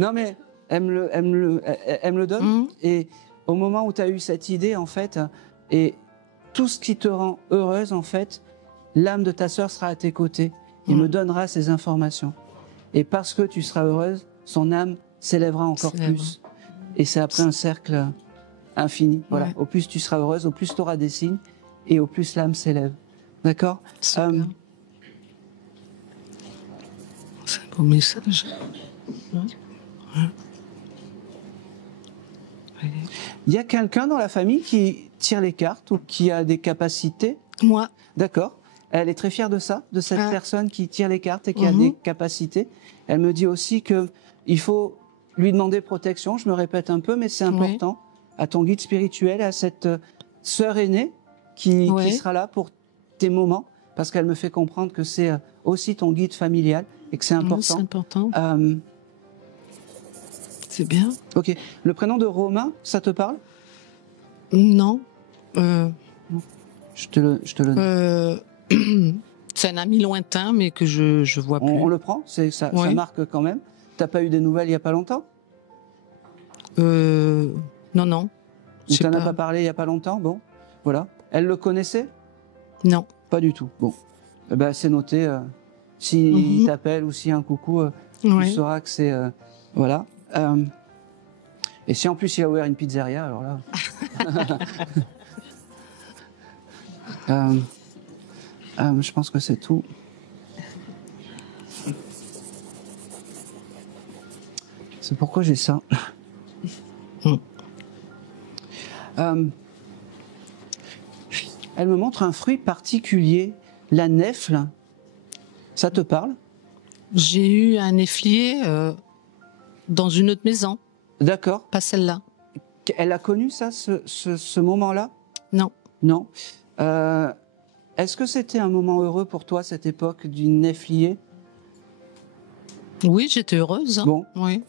Non, mais elle me le donne. Et au moment où tu as eu cette idée, en fait, et tout ce qui te rend heureuse, en fait, l'âme de ta sœur sera à tes côtés. Il me donnera ces informations. Et parce que tu seras heureuse, son âme s'élèvera encore plus. Et c'est après un cercle infini. Voilà. Au plus tu seras heureuse, au plus tu auras des signes, et au plus l'âme s'élève. D'accord? C'est un beau message. Il y a quelqu'un dans la famille qui tire les cartes ou qui a des capacités? Moi. D'accord. Elle est très fière de ça, de cette personne qui tire les cartes et qui a des capacités. Elle me dit aussi que il faut lui demander protection. Je me répète un peu, mais c'est important. À ton guide spirituel, à cette sœur aînée qui sera là pour tes moments, parce qu'elle me fait comprendre que c'est aussi ton guide familial et que c'est important. C'est important. C'est bien. Ok. Le prénom de Romain, ça te parle? Non. Je te le donne. C'est un ami lointain, mais que je vois plus. On le prend, ça marque quand même. T'as pas eu des nouvelles il y a pas longtemps? Non. Tu t'en as pas parlé il y a pas longtemps? Bon, voilà. Elle le connaissait? Non. Pas du tout. Bon, eh ben, c'est noté. S'il t'appelle ou s'il y a un coucou, tu sauras que c'est voilà. Et si en plus il a ouvert une pizzeria, alors là. Je pense que c'est tout. C'est pourquoi j'ai ça. Elle me montre un fruit particulier, la nèfle. Ça te parle? J'ai eu un néflier dans une autre maison. D'accord. Pas celle-là. Elle a connu ça, ce moment-là? Non. Non. Est-ce que c'était un moment heureux pour toi, cette époque du néflier? Oui, j'étais heureuse. Hein. Bon. Oui.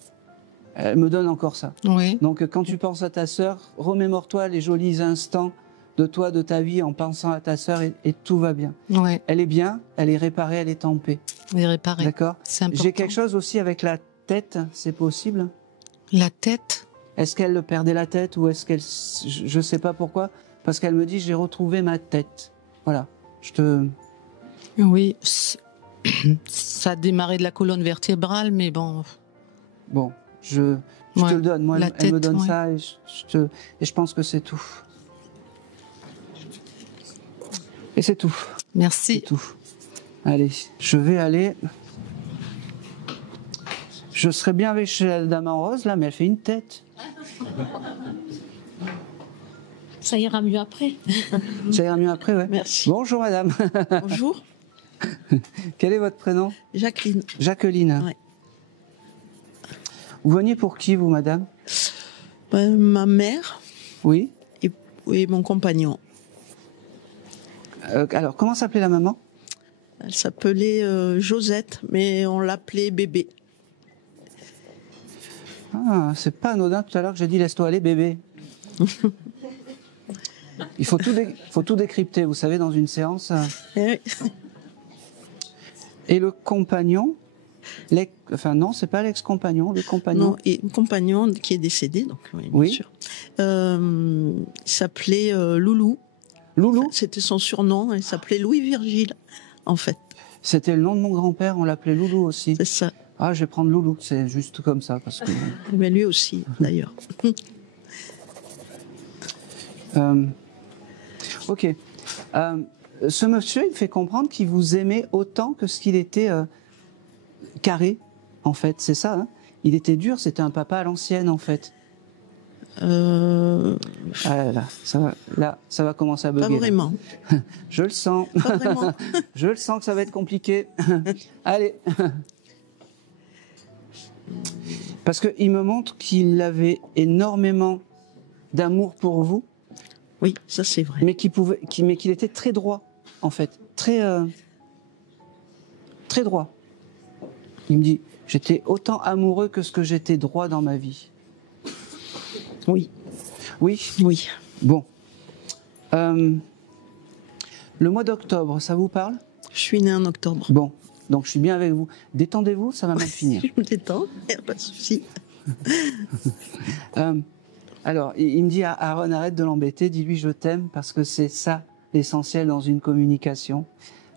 Elle me donne encore ça. Oui. Donc, quand tu penses à ta sœur, remémore-toi les jolis instants de toi, de ta vie, en pensant à ta sœur, et tout va bien. Oui. Elle est bien, elle est réparée, elle est en paix. Elle est réparée. D'accord. C'est important. J'ai quelque chose aussi avec la tête, c'est possible? La tête? Est-ce qu'elle perdait la tête ou est-ce qu'elle... Je sais pas pourquoi, parce qu'elle me dit, j'ai retrouvé ma tête. Voilà. Oui. Ça a démarré de la colonne vertébrale, mais bon... Bon, je te le donne. Moi, elle me donne ça et je pense que c'est tout. Et c'est tout. Merci. C'est tout. Allez, je vais aller... Je serais bien avec chez la dame en rose, là, mais elle fait une tête. Ça ira mieux après. Ça ira mieux après, ouais. Merci. Bonjour, madame. Bonjour. Quel est votre prénom? Jacqueline. Jacqueline. Ouais. Vous veniez pour qui, vous, madame? Ma mère. Oui. Et mon compagnon. Alors, comment s'appelait la maman? Elle s'appelait Josette, mais on l'appelait bébé. Ah, c'est pas anodin tout à l'heure que j'ai dit laisse-toi aller bébé. Il faut tout décrypter, vous savez, dans une séance. Et le compagnon, enfin non, c'est pas l'ex-compagnon, le compagnon. Non, et un compagnon qui est décédé, donc oui, bien sûr. Il s'appelait Loulou. Loulou. Enfin, c'était son surnom. Il s'appelait Louis Virgile, en fait. C'était le nom de mon grand-père, on l'appelait Loulou aussi. C'est ça. Ah, je vais prendre Loulou, c'est juste comme ça parce que. Mais lui aussi, d'ailleurs. Ok. Ce monsieur, il fait comprendre qu'il vous aimait autant que ce qu'il était carré, en fait. C'est ça, hein. Il était dur, c'était un papa à l'ancienne, en fait. Ah là, ça va commencer à bugger. Pas vraiment. Je le sens. Pas vraiment. Je le sens que ça va être compliqué. Allez. Parce qu'il me montre qu'il avait énormément d'amour pour vous. Oui, ça c'est vrai. Mais qu'il était très droit, en fait. Très droit. Il me dit, j'étais autant amoureux que ce que j'étais droit dans ma vie. Oui. Oui. Oui. Bon. Le mois d'octobre, ça vous parle? Je suis née en octobre. Bon. Donc je suis bien avec vous. Détendez-vous, ça va mal finir. Je me détends, il n'y a pas de souci. Alors, il me dit, Aaron, arrête de l'embêter, dis-lui je t'aime, parce que c'est ça l'essentiel dans une communication.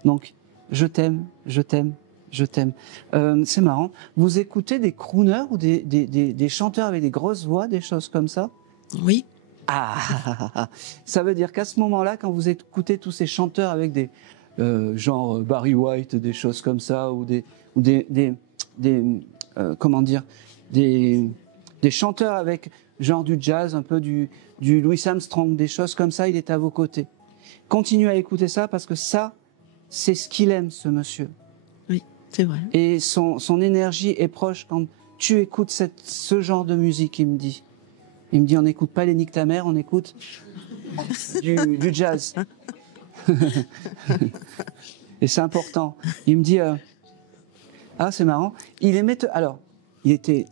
Donc, je t'aime, je t'aime, je t'aime. C'est marrant. Vous écoutez des crooners ou des chanteurs avec des grosses voix, des choses comme ça? Oui. Ah, ça veut dire qu'à ce moment-là, quand vous écoutez tous ces chanteurs avec des genre Barry White, des choses comme ça, ou comment dire, des chanteurs avec genre du jazz, un peu du Louis Armstrong, des choses comme ça, il est à vos côtés. Continuez à écouter ça parce que ça, c'est ce qu'il aime, ce monsieur. Oui, c'est vrai. Et son énergie est proche quand tu écoutes ce genre de musique, il me dit. Il me dit, on n'écoute pas les Nick ta mère, on écoute du jazz. Et c'est important. Il me dit, ah c'est marrant, il aimait alors, il était,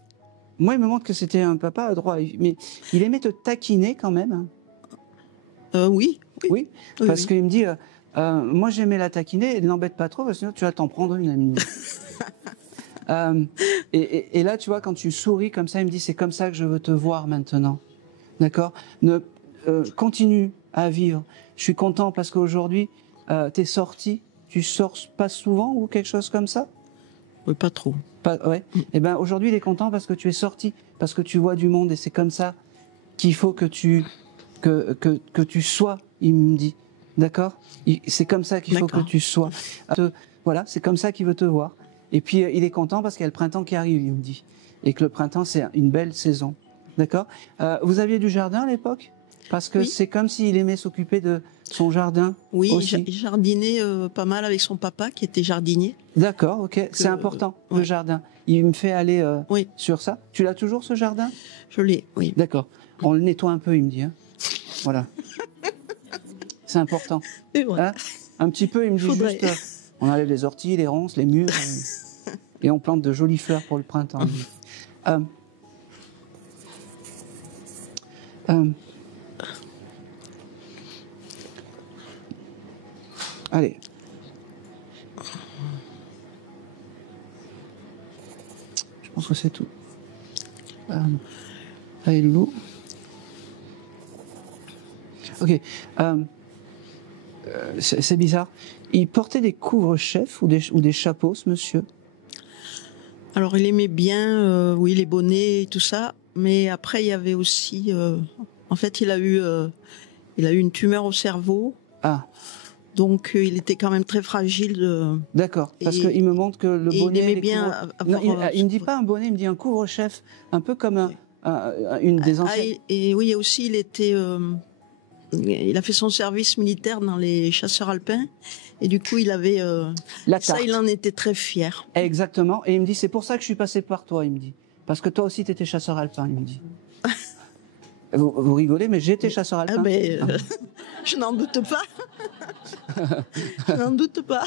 moi il me montre que c'était un papa adroit, mais il aimait te taquiner quand même. Oui. Oui, parce qu'il me dit, moi j'aimais la taquiner, et ne l'embête pas trop, parce que sinon tu vas t'en prendre une amie. Et là, tu vois, quand tu souris comme ça, il me dit, c'est comme ça que je veux te voir maintenant. D'accord? Continue à vivre. Je suis content parce qu'aujourd'hui, t'es sorti. Tu sors pas souvent ou quelque chose comme ça? Oui, pas trop. Ouais. Et ben aujourd'hui, il est content parce que tu es sorti, parce que tu vois du monde et c'est comme ça qu'il faut que tu sois. Il me dit, d'accord? C'est comme ça qu'il faut que tu sois. Voilà, c'est comme ça qu'il veut te voir. Et puis il est content parce qu'il y a le printemps qui arrive, il me dit, et que le printemps c'est une belle saison, d'accord? Vous aviez du jardin à l'époque? Parce que c'est comme s'il aimait s'occuper de son jardin. Oui, aussi. il jardinait pas mal avec son papa qui était jardinier. D'accord, ok, c'est important le jardin. Il me fait aller sur ça. Tu l'as toujours ce jardin? Je l'ai, oui. D'accord. On le nettoie un peu, il me dit. Hein. Voilà. C'est important. Hein, un petit peu, il me dit juste. On enlève les orties, les ronces, les murs, et on plante de jolies fleurs pour le printemps. Allez. Je pense que c'est tout. Allez, Loulou. Ok. C'est bizarre. Il portait des couvre-chefs ou des chapeaux, ce monsieur? Alors, il aimait bien, oui, les bonnets et tout ça. Mais après, il y avait aussi... en fait, il a eu une tumeur au cerveau. Ah. Donc, il était quand même très fragile. D'accord, parce qu'il me montre que le bonnet... Il aimait bien non, il me dit pas un bonnet, il me dit un couvre-chef, un peu comme une des anciennes... et oui, aussi, il a fait son service militaire dans les chasseurs alpins. Et du coup, il avait... ça, il en était très fier. Exactement. Et il me dit, c'est pour ça que je suis passé par toi, il me dit. Parce que toi aussi, tu étais chasseur alpin, il me dit. vous rigolez, mais j'étais chasseur alpin. Je n'en doute pas. N'en doute pas.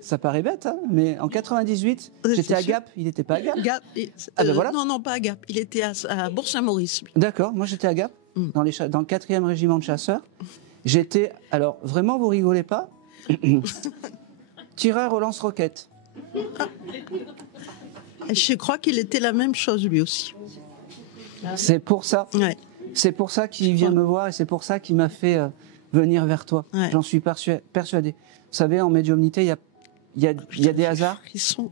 Ça paraît bête, hein, mais en 98, j'étais à Gap, il n'était pas à Gap. Ah ben voilà. Non, pas à Gap, il était à Bourg-Saint-Maurice. D'accord, moi j'étais à Gap, dans le 4e régiment de chasseurs. J'étais, alors vraiment vous rigolez pas, tireur au lance-roquettes. Je crois qu'il était la même chose lui aussi. C'est pour ça. Ouais. C'est pour ça qu'il vient me voir et c'est pour ça qu'il m'a fait venir vers toi. Ouais. J'en suis persuadé. Vous savez, en médiumnité, il y a des hasards,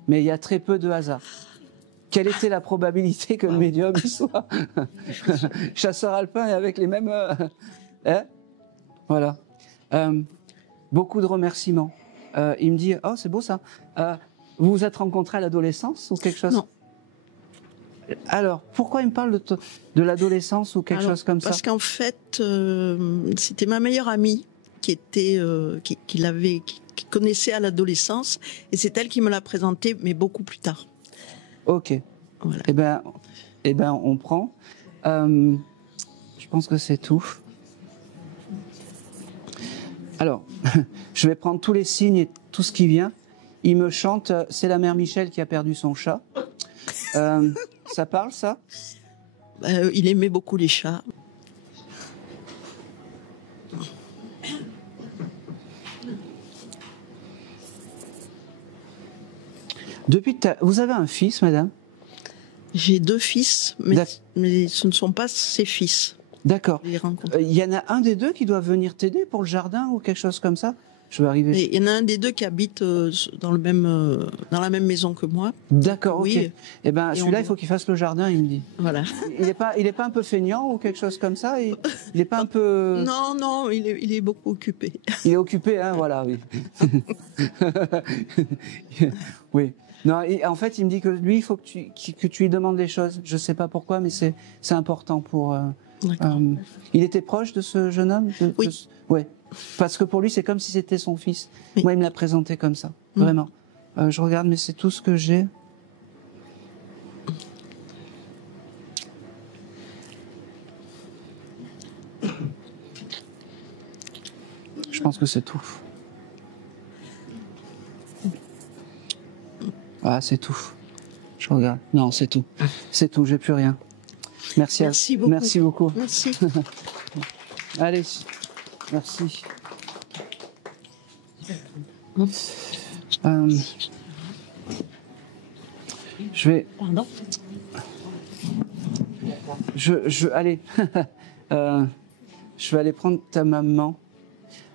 mais il y a très peu de hasards. Quelle était la probabilité que le médium soit chasseur alpin et avec les mêmes... Voilà. Beaucoup de remerciements. Il me dit, oh c'est beau ça. Vous vous êtes rencontrés à l'adolescence ou quelque chose? Non. Alors, pourquoi il me parle de l'adolescence ou quelque chose comme ça? Parce qu'en fait, c'était ma meilleure amie qui connaissait à l'adolescence, et c'est elle qui me l'a présenté, mais beaucoup plus tard. Ok. Voilà. Eh ben, on prend. Je pense que c'est tout. Alors, je vais prendre tous les signes et tout ce qui vient. Il me chante, c'est la mère Michel qui a perdu son chat. Ça parle, ça? Il aimait beaucoup les chats. Vous avez un fils, madame? J'ai 2 fils, mais ce ne sont pas ses fils. D'accord. Il y en a un des 2 qui doit venir t'aider pour le jardin ou quelque chose comme ça? Je vais arriver. Il y en a un des 2 qui habite dans la même maison que moi. D'accord, oui. Ok. Eh ben, celui-là, il faut qu'il fasse le jardin, il me dit. Voilà. Il est pas un peu feignant ou quelque chose comme ça? Il est pas un peu... Non, il est beaucoup occupé. Il est occupé, hein, voilà, oui. Oui. Non, en fait, il me dit que lui, il faut que tu lui demandes des choses. Je sais pas pourquoi, mais c'est important pour... il était proche de ce jeune homme? Oui. Ouais. Parce que pour lui, c'est comme si c'était son fils. Oui. Moi, il me l'a présenté comme ça, vraiment. Je regarde, mais c'est tout ce que j'ai. Je pense que c'est tout. Ah, c'est tout. Je regarde. Non, c'est tout. C'est tout, j'ai plus rien. Merci beaucoup. Merci beaucoup. Merci. Allez, merci. Je vais... Pardon. Allez. Je vais aller prendre ta maman.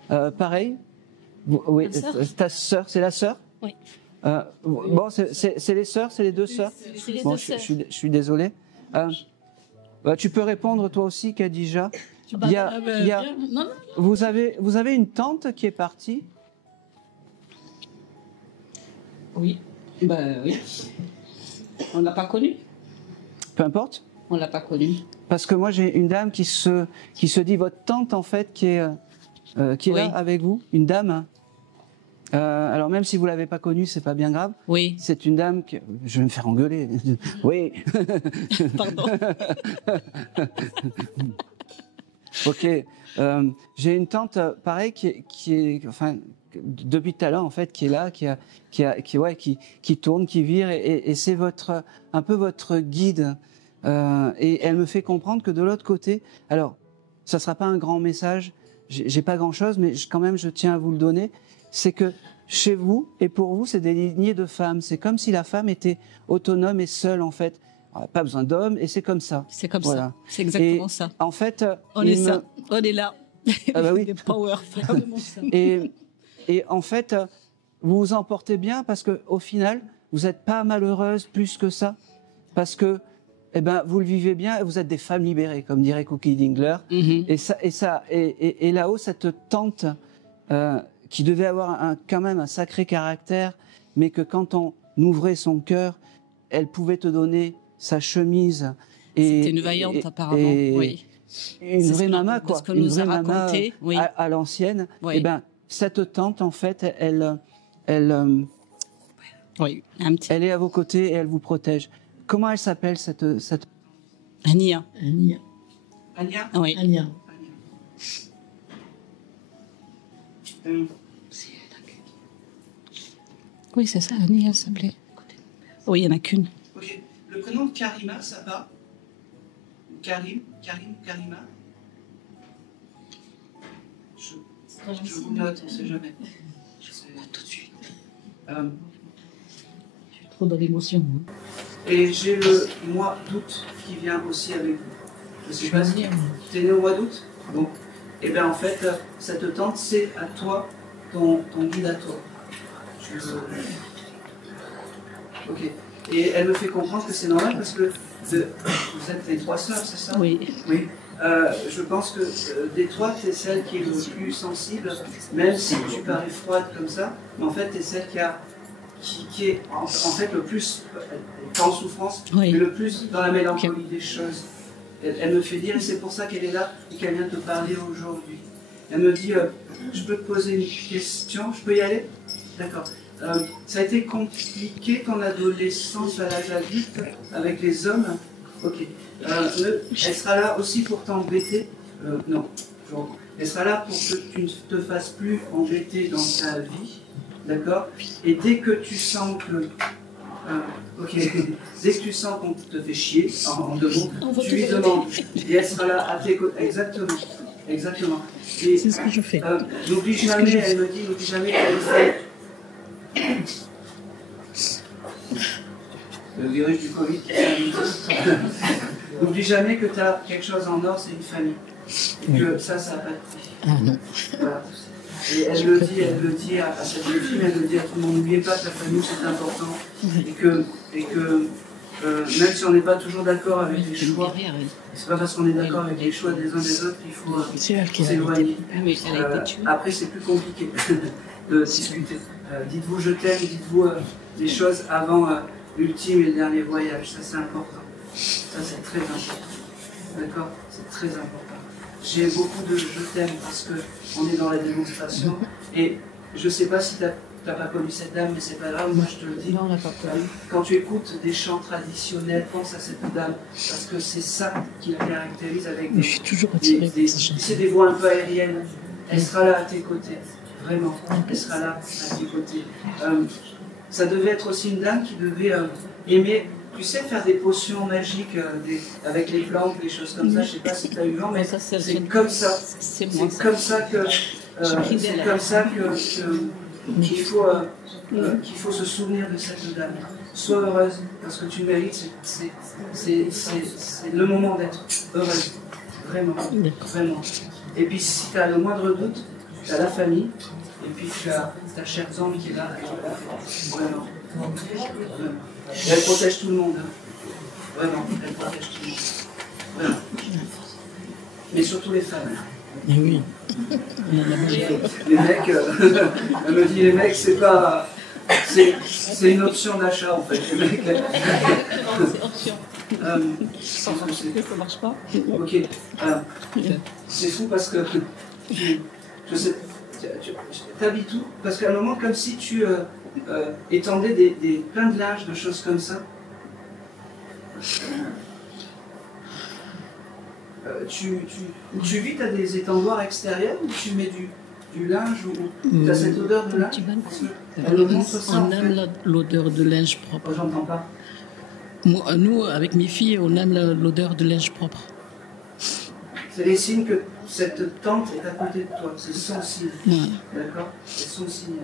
Pareil. Oui, ta sœur, c'est la sœur? Oui. Bon, c'est les sœurs, c'est les 2 sœurs? C'est les bon, 2 sœurs. Je suis désolé. Tu peux répondre toi aussi, Khadija. Vous avez une tante qui est partie? Oui. Oui. On l'a pas connue. Peu importe. On l'a pas connue. Parce que moi j'ai une dame qui se dit votre tante en fait qui est là avec vous, une dame. Alors même si vous l'avez pas connue, c'est pas bien grave. Oui. C'est une dame que je vais me faire engueuler. Oui. Pardon. Ok. J'ai une tante pareil qui est enfin depuis tout à l'heure en fait qui est là, qui tourne, qui vire et c'est un peu votre guide. Et elle me fait comprendre que de l'autre côté, alors ça sera pas un grand message, j'ai pas grand chose, mais quand même je tiens à vous le donner. C'est que chez vous et pour vous, c'est des lignées de femmes. C'est comme si la femme était autonome et seule en fait. Pas besoin d'hommes et c'est comme ça. C'est comme voilà. ça. C'est exactement ça. En fait, on est là. Ah bah oui. Des power femmes. Et en fait, vous vous en portez bien parce que au final, vous n'êtes pas malheureuse plus que ça, parce que vous le vivez bien et vous êtes des femmes libérées, comme dirait Cookie Dingler. Et là-haut, cette tante qui devait avoir quand même un sacré caractère, mais que quand on ouvrait son cœur, elle pouvait te donner sa chemise. C'était une vaillante apparemment. Oui. Une vraie maman, quoi. Une vraie maman oui. à l'ancienne. Oui. Cette tante, en fait, oui, elle est à vos côtés et elle vous protège. Comment elle s'appelle cette... Ania. Ania. Oui. Ania. Oui, c'est ça, Nia s'appelait. Oui, il n'y en a qu'une. Ok. Le prénom de Karima, ça va? Karima? Je vous note, on ne sait jamais. Je sais pas tout de suite. Trop dans l'émotion. Et j'ai le mois d'août qui vient aussi avec vous. Je sais pas si tu es né au mois d'août. Bon. Et bien en fait, cette tante, c'est à toi, ton guide à toi. Ok. Et elle me fait comprendre que c'est normal parce que vous êtes les 3 sœurs, c'est ça? Oui. Oui. Je pense que des 3, tu es celle qui est le plus sensible, même si tu parais froide comme ça, mais en fait, tu es celle qui est en fait le plus, pas en souffrance, mais le plus dans la mélancolie des choses. Elle me fait dire, et c'est pour ça qu'elle est là et qu'elle vient te parler aujourd'hui. Elle me dit, je peux te poser une question, je peux y aller? D'accord. Ça a été compliqué ton adolescence à l'âge adulte avec les hommes? Ok. Elle sera là aussi pour t'embêter? Non. Elle sera là pour que tu ne te fasses plus embêter dans ta vie. D'accord? Et dès que tu sens que... dès que tu sens qu'on te fait chier, en 2 mots, tu lui demandes. Et elle sera là à tes côtés. Exactement. Exactement. C'est ce que je fais. N'oublie jamais, elle me dit, n'oublie jamais qu'elle fait... Le virus du Covid. N'oublie jamais que tu as quelque chose en or, c'est une famille. Et que ça n'a pas de prix. Ah non. Voilà. Et elle le dit à cette jeune fille, elle le dit à tout le monde, n'oubliez pas que la famille c'est important. Et que même si on n'est pas toujours d'accord avec les choix, c'est pas parce qu'on est d'accord avec les choix des uns des autres qu'il faut s'éloigner. Après c'est plus compliqué de discuter. Dites-vous je t'aime, dites-vous les choses avant l'ultime et le dernier voyage, ça c'est important. Ça c'est très important. D'accord? C'est très important. J'ai beaucoup de je t'aime parce qu'on est dans la démonstration. Et je ne sais pas si tu n'as pas connu cette dame, mais c'est pas grave, moi je te le dis. Non, on n'a pas connu. Quand tu écoutes des chants traditionnels, pense à cette dame, parce que c'est ça qui la caractérise avec des. Je suis toujours attirée par ces chants. C'est des voix un peu aériennes. Elle sera là à tes côtés. Vraiment. Elle sera là à tes côtés. Ça devait être aussi une dame qui devait aimer. Tu sais faire des potions magiques avec les plantes, des choses comme ça. Je ne sais pas si tu as eu vent, mais c'est comme ça. C'est comme ça que qu'il faut se souvenir de cette dame. Sois heureuse parce que tu mérites. C'est le moment d'être heureuse. Vraiment, vraiment. Et puis si tu as le moindre doute, tu as la famille. Et puis tu as ta chère tante qui est là. Vraiment. Et elle protège tout le monde. Hein. Vraiment, elle protège tout le monde. Voilà. Mais surtout les femmes. Oui. Les mecs, elle me dit les mecs, c'est pas. C'est une option d'achat en fait. Les mecs. C'est option. Ça marche pas. Ok. C'est fou parce que je sais. T'habites où? Parce qu'à un moment, comme si tu étendais plein de linge, de choses comme ça. Tu vis, tu as des étendoirs extérieurs ou tu mets du linge ou tu as cette odeur de linge? On aime l'odeur de linge propre. J'entends pas. Nous, avec mes filles, on aime l'odeur de linge propre. C'est les signes que cette tante est à côté de toi. C'est son signe. D'accord? C'est son signe.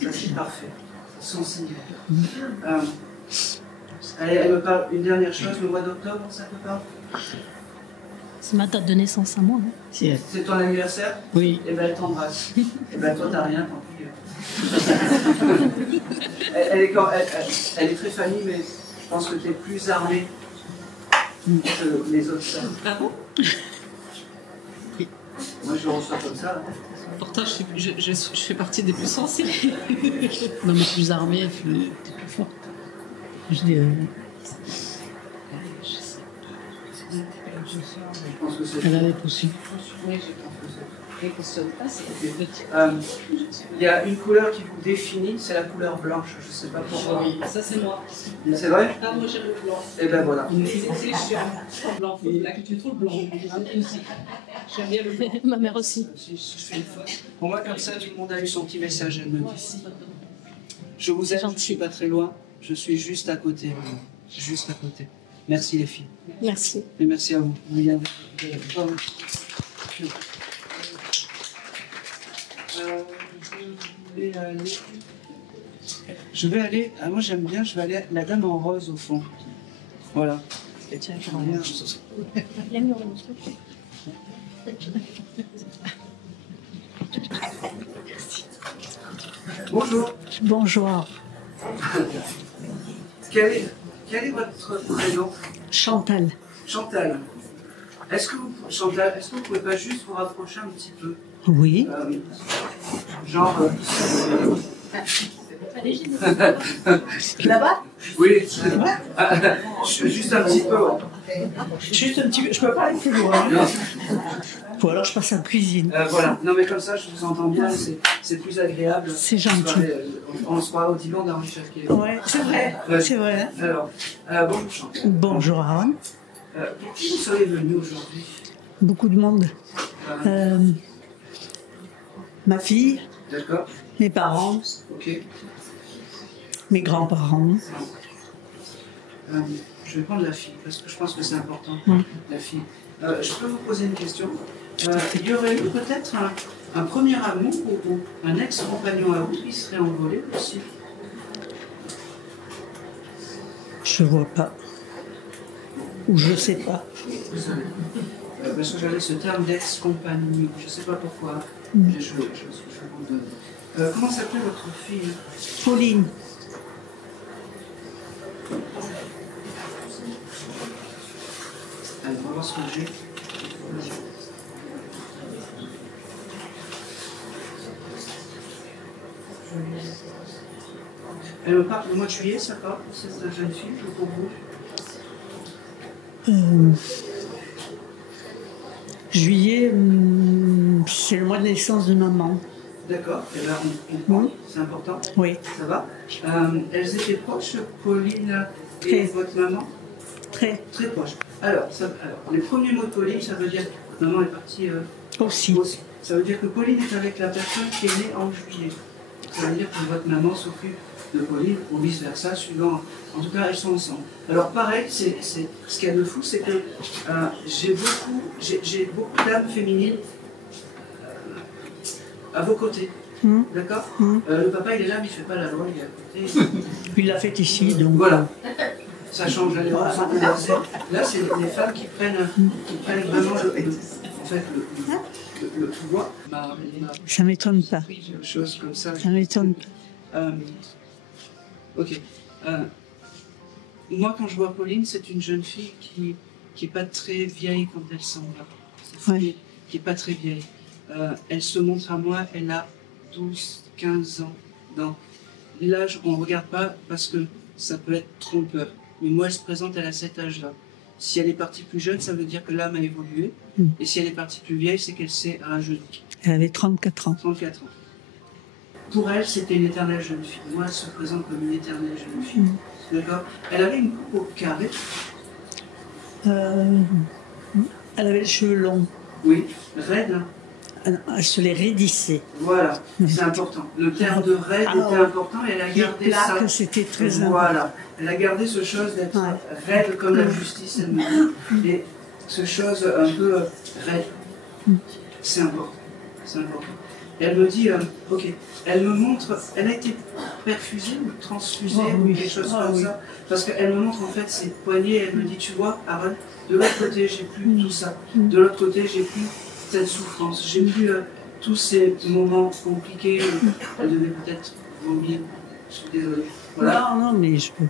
Ça, c'est parfait. C'est son signe. Allez, elle me parle une dernière chose. Le mois d'octobre, ça te parle? C'est ma date de naissance à moi. Hein. C'est ton anniversaire? Oui. Et bien, elle t'embrasse. Et bien, toi, t'as rien, tant pis. elle est très famille, mais je pense que tu es plus armée que les autres sœurs. Ah bon? Oui. Moi, je le reçois comme ça. Hein. Pourtant, je fais partie des plus sensibles. Non, mais plus armée, plus forte. Je dis. pense que c'est... Elle avait aussi. Oui, je pense que c'est... Il y a une couleur qui vous définit, c'est la couleur blanche. Je ne sais pas pourquoi. Oui, ça c'est moi. C'est vrai? Ah, moi j'aime le blanc. Et ben voilà. C'est chiant. Blanc, là que tu trouves blanc. Aussi. J'aime bien le blanc. Ma mère aussi. Pour moi, comme ça, tout le monde a eu son petit message. Elle me dit. Je vous aime, je ne suis pas très loin. Je suis juste à côté. Juste à côté. Merci les filles. Merci. Et merci à vous. Je vais aller. Ah, moi j'aime bien. Je vais aller. La dame en rose au fond. Voilà. Et tiens, j'aime bien. Bonjour. Bonjour. Quel est votre prénom? Chantal. Chantal. Est-ce que vous pouvez pas juste vous rapprocher un petit peu? Oui. Genre. Là-bas? Oui. Juste un petit peu. Juste un petit peu. Je peux pas aller plus loin. Ou alors je passe en cuisine. Voilà. Non mais comme ça, je vous entends bien. C'est plus agréable. C'est gentil. On se croit au divan d'Henri Cherquier. Ouais, c'est vrai. Ouais. C'est vrai. Alors, bonjour Chantal. Bonjour Aaron. Pour qui vous seriez venu aujourd'hui? Beaucoup de monde. Ma fille. D'accord. Mes parents. Ok. Mes grands-parents. Je vais prendre la fille, parce que je pense que c'est important, la fille. Je peux vous poser une question? Il y aurait eu peut-être un premier amour ou un ex-compagnon à vous qui serait envolé aussi? Je vois pas. Ou je sais pas. Parce que j'avais ce terme d'ex-compagnon, je sais pas pourquoi. Mais je vous donne. Comment s'appelait votre fille? Pauline. Allez, on va voir ce que j'ai. Elle me parle du mois de juillet, ça va, pour cette jeune fille, ou pour vous? Juillet, c'est le mois de naissance de maman. D'accord, et là on prend, c'est important. Oui. Ça va. Elles étaient proches, Pauline et votre maman? Très. Très proches. Alors, les premiers mots de Pauline, ça veut dire que maman est partie aussi. Ça veut dire que Pauline est avec la personne qui est née en juillet. Ça veut dire que votre maman s'occupe de Pauline ou vice-versa, suivant. En tout cas, elles sont ensemble. Alors pareil, ce qu'il y a de fou, c'est que j'ai beaucoup d'âmes féminines à vos côtés. D'accord. Le papa, il est là, mais il ne fait pas la loi, il est à côté. Il l'a fait ici, donc. Voilà. Ça change, là, c'est les femmes qui prennent vraiment le pouvoir. Ça ne m'étonne pas. Chose comme ça. Ça m'étonne pas. Ok. Moi, quand je vois Pauline, c'est une jeune fille qui n'est pas très vieille quand elle s'en va. Qui n'est pas très vieille. Elle se montre à moi, elle a 12, 15 ans. Dans l'âge, on ne regarde pas parce que ça peut être trompeur. Mais moi, elle se présente, elle a cet âge-là. Si elle est partie plus jeune, ça veut dire que l'âme a évolué. Et si elle est partie plus vieille, c'est qu'elle s'est rajeunie. Elle avait 34 ans. 34 ans. Pour elle, c'était une éternelle jeune fille. Moi, elle se présente comme une éternelle jeune fille. D'accord. Elle avait une coupe au carré. Elle avait les cheveux longs. Oui, raide. Elle se les raidissait. Voilà, c'est important. Le terme de raide était important et elle a gardé ça. C'était très important. Voilà, elle a gardé ce chose d'être raide comme la justice, elle me dit. Et ce chose un peu raide. C'est important. C'est important. Et elle me dit, ok, elle me montre, elle a été perfusée ou transfusée ou quelque chose comme ça. Parce qu'elle me montre en fait ses poignets, elle me dit, tu vois, Aaron, de l'autre côté, j'ai plus tout ça. De l'autre côté, j'ai plus cette souffrance. J'ai plus tous ces moments compliqués. Elle devait peut-être vomir. Je suis désolée. Voilà. Non, mais je peux.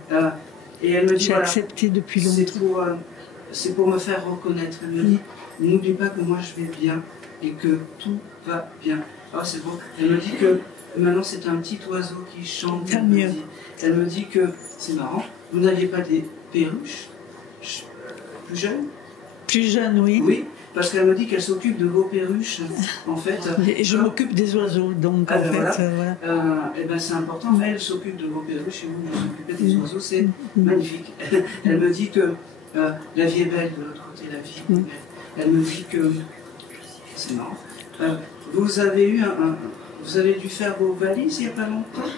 Et elle me dit, j'ai accepté depuis longtemps. C'est pour me faire reconnaître. Elle me dit, n'oublie pas que moi je vais bien et que tout va bien. Ah, c'est beau. Elle me dit que maintenant c'est un petit oiseau qui chante. Elle me dit que c'est marrant. Vous n'aviez pas des perruches plus jeunes? Plus jeune, oui. Oui, parce qu'elle me dit qu'elle s'occupe de vos perruches, en fait. Et je m'occupe des oiseaux, donc en fait, voilà. Et ben c'est important, mais elle s'occupe de vos perruches et vous vous occupez des oiseaux, c'est magnifique. Elle me dit que la vie est belle de l'autre côté, la vie est belle. Elle me dit que... C'est marrant. Vous avez dû faire vos valises il n'y a pas longtemps.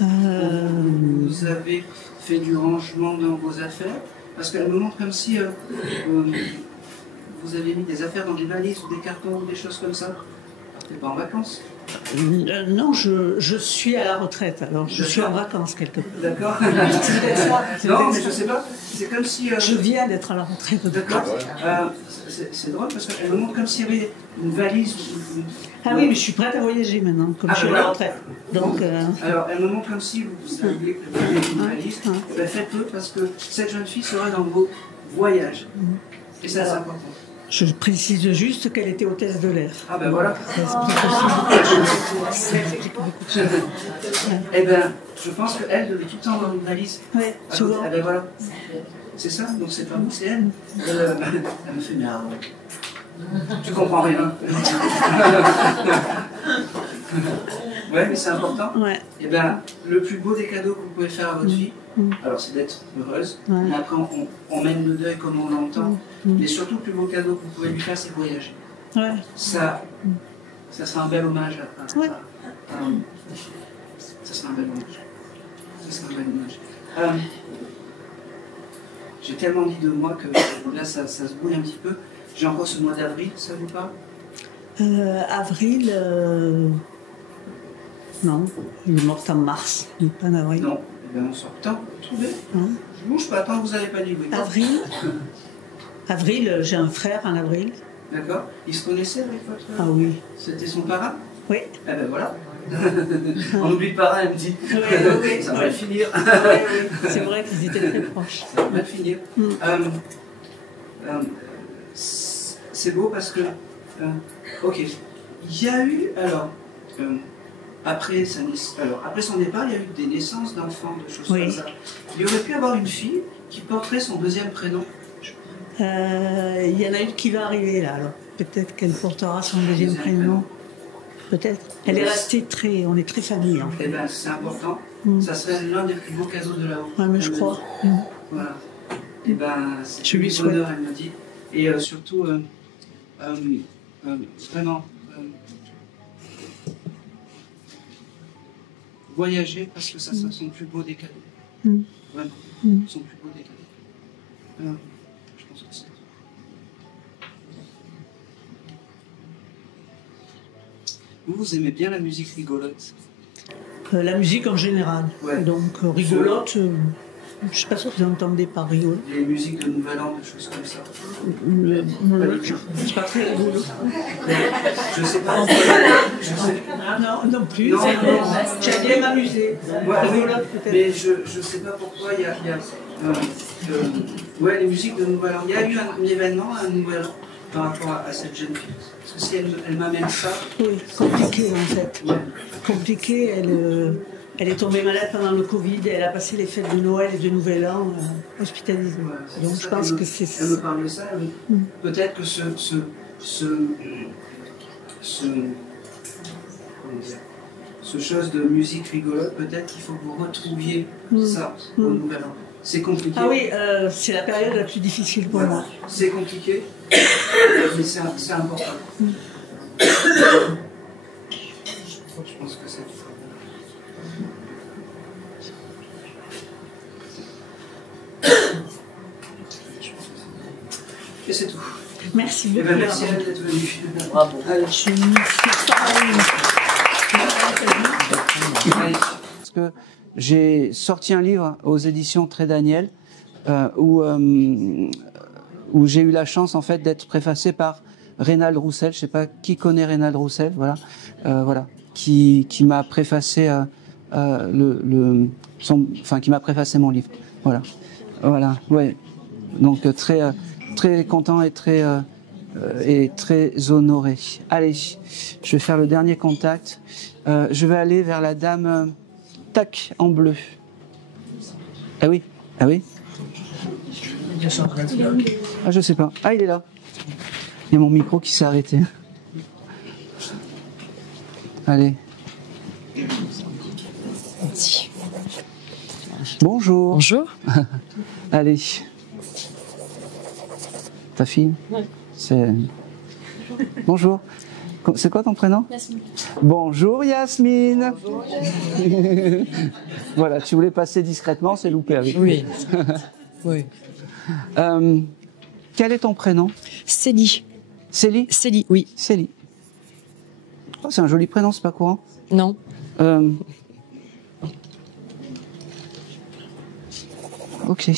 Vous avez fait du rangement dans vos affaires, parce qu'elle me montre comme si vous avez mis des affaires dans des valises ou des cartons ou des choses comme ça. Vous n'êtes pas en vacances? Non, je suis à la retraite, alors je suis en vacances quelque part. D'accord. Non, mais je ne sais pas. C'est comme si... Je viens d'être à la retraite. D'accord. C'est drôle parce qu'elle me montre comme s'il y avait une valise. Ah oui, mais je suis prête à voyager maintenant, comme je suis à la retraite. Donc, alors, elle me montre comme si vous saviez que vous avez une valise. Ben, faites-le parce que cette jeune fille sera dans vos voyages. Et ça, c'est important. Je précise juste qu'elle était hôtesse de l'air. Ah ben voilà. Eh ben, je pense qu'elle devait tout le temps avoir une valise. Oui, souvent. Eh ben voilà. C'est ça, donc c'est pas vous, c'est elle. Elle me fait mais tu comprends rien. Ouais, mais c'est important. Ouais. Et ben, le plus beau des cadeaux que vous pouvez faire à votre fille, alors c'est d'être heureuse, mais après on mène le deuil comme on l'entend. Mais surtout, le plus beau cadeau que vous pouvez lui faire, c'est voyager. Ouais. Ça sera un bel hommage ça sera un bel hommage. Ça sera un bel hommage. J'ai tellement dit de moi que là, ça se brouille un petit peu. J'ai encore ce mois d'avril, ça vous parle? Avril, non, il est mort en mars, il n'est pas en avril. Non, eh bien on sort. Attends, trouvez. Je bouge pas, tant que vous n'avez pas dit oui. Avril. Avril, j'ai un frère en avril. D'accord. Il se connaissait avec votre... Ah oui. C'était son parrain? Oui. Eh ben voilà. On oublie le parrain, elle me dit. Oui, ça va mal finir. Oui. C'est vrai qu'ils étaient très proches. Ça va mal finir. C'est beau parce que... ok. Il y a eu, alors... après son départ, il y a eu des naissances d'enfants, de choses comme ça. Il y aurait pu avoir une fille qui porterait son deuxième prénom. Il y en a une qui va arriver là, alors peut-être qu'elle portera son deuxième prénom. Peut-être. Elle est restée on est très famille en fait. Eh bien, c'est important. Ça serait l'un des plus beaux cadeaux de la haut. Oui, mais je crois. Voilà. Eh bien, c'est je lui un bonheur, elle me dit. Et surtout, vraiment, voyager parce que ça sera son plus beau des cadeaux. Vraiment, son plus beau des cadeaux. Je pense que c'est... Vous aimez bien la musique rigolote? La musique en général. Ouais. Donc rigolote, je ne sais pas ce que vous entendez par rigolote. Les musiques de Nouvel An, des choses comme ça. C'est pas très rigolo. Je sais pas. Non plus. J'aime bien m'amuser. Mais je sais pas pourquoi il y a les musiques de Nouvel An. Il y a eu un événement, un Nouvel An, par rapport à cette jeune fille. Parce que si elle m'amène ça... Oui, compliqué en fait. Ouais. Compliqué, elle est tombée malade pendant le Covid et elle a passé les fêtes de Noël et de Nouvel An hospitalisée. Ouais, donc je pense que c'est... Elle me parle de ça. Peut-être que ce chose de musique rigolote, peut-être qu'il faut que vous retrouviez ça au Nouvel An. C'est compliqué. Ah oui, c'est la période la plus difficile pour moi. C'est compliqué, mais c'est important. Je pense que c'est... Et c'est tout. Merci beaucoup. Merci d'être venue. Bravo. Allez, je suis parce que j'ai sorti un livre aux éditions Très Daniel où j'ai eu la chance en fait d'être préfacé par Reynald Roussel. Je sais pas qui connaît Reynald Roussel, voilà, qui m'a préfacé qui m'a préfacé mon livre. Voilà, ouais. Donc très content et très honoré. Allez, je vais faire le dernier contact. Je vais aller vers la dame tac en bleu. Ah oui. Ah, je sais pas. Ah, il est là. Il y a mon micro qui s'est arrêté. Allez. Merci. Bonjour. Bonjour. Allez. Ta fille? Ouais. C'est... Bonjour. C'est quoi ton prénom? Yasmine. Bonjour Yasmine. Bonjour. Voilà, tu voulais passer discrètement, c'est loupé avec. Oui. Oui. Quel est ton prénom? Célie. Célie? Célie, oui. Célie. Oh, c'est un joli prénom, c'est pas courant? Non. Ok.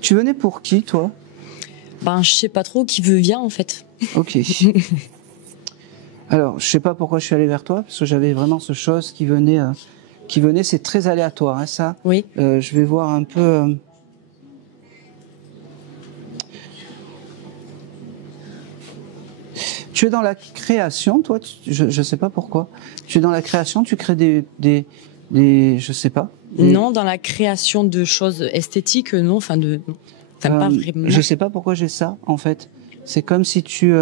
Tu venais pour qui, toi? Ben, je sais pas trop qui veut vient, en fait. Ok. Alors, je sais pas pourquoi je suis allé vers toi, parce que j'avais vraiment ce chose qui venait, c'est très aléatoire, hein, ça. Oui. Je vais voir un peu. Tu es dans la création, toi. Je sais pas pourquoi. Tu es dans la création, tu crées des je sais pas. Non, dans la création de choses esthétiques, non. Enfin, pas vraiment. Je sais pas pourquoi j'ai ça, en fait. C'est comme si tu...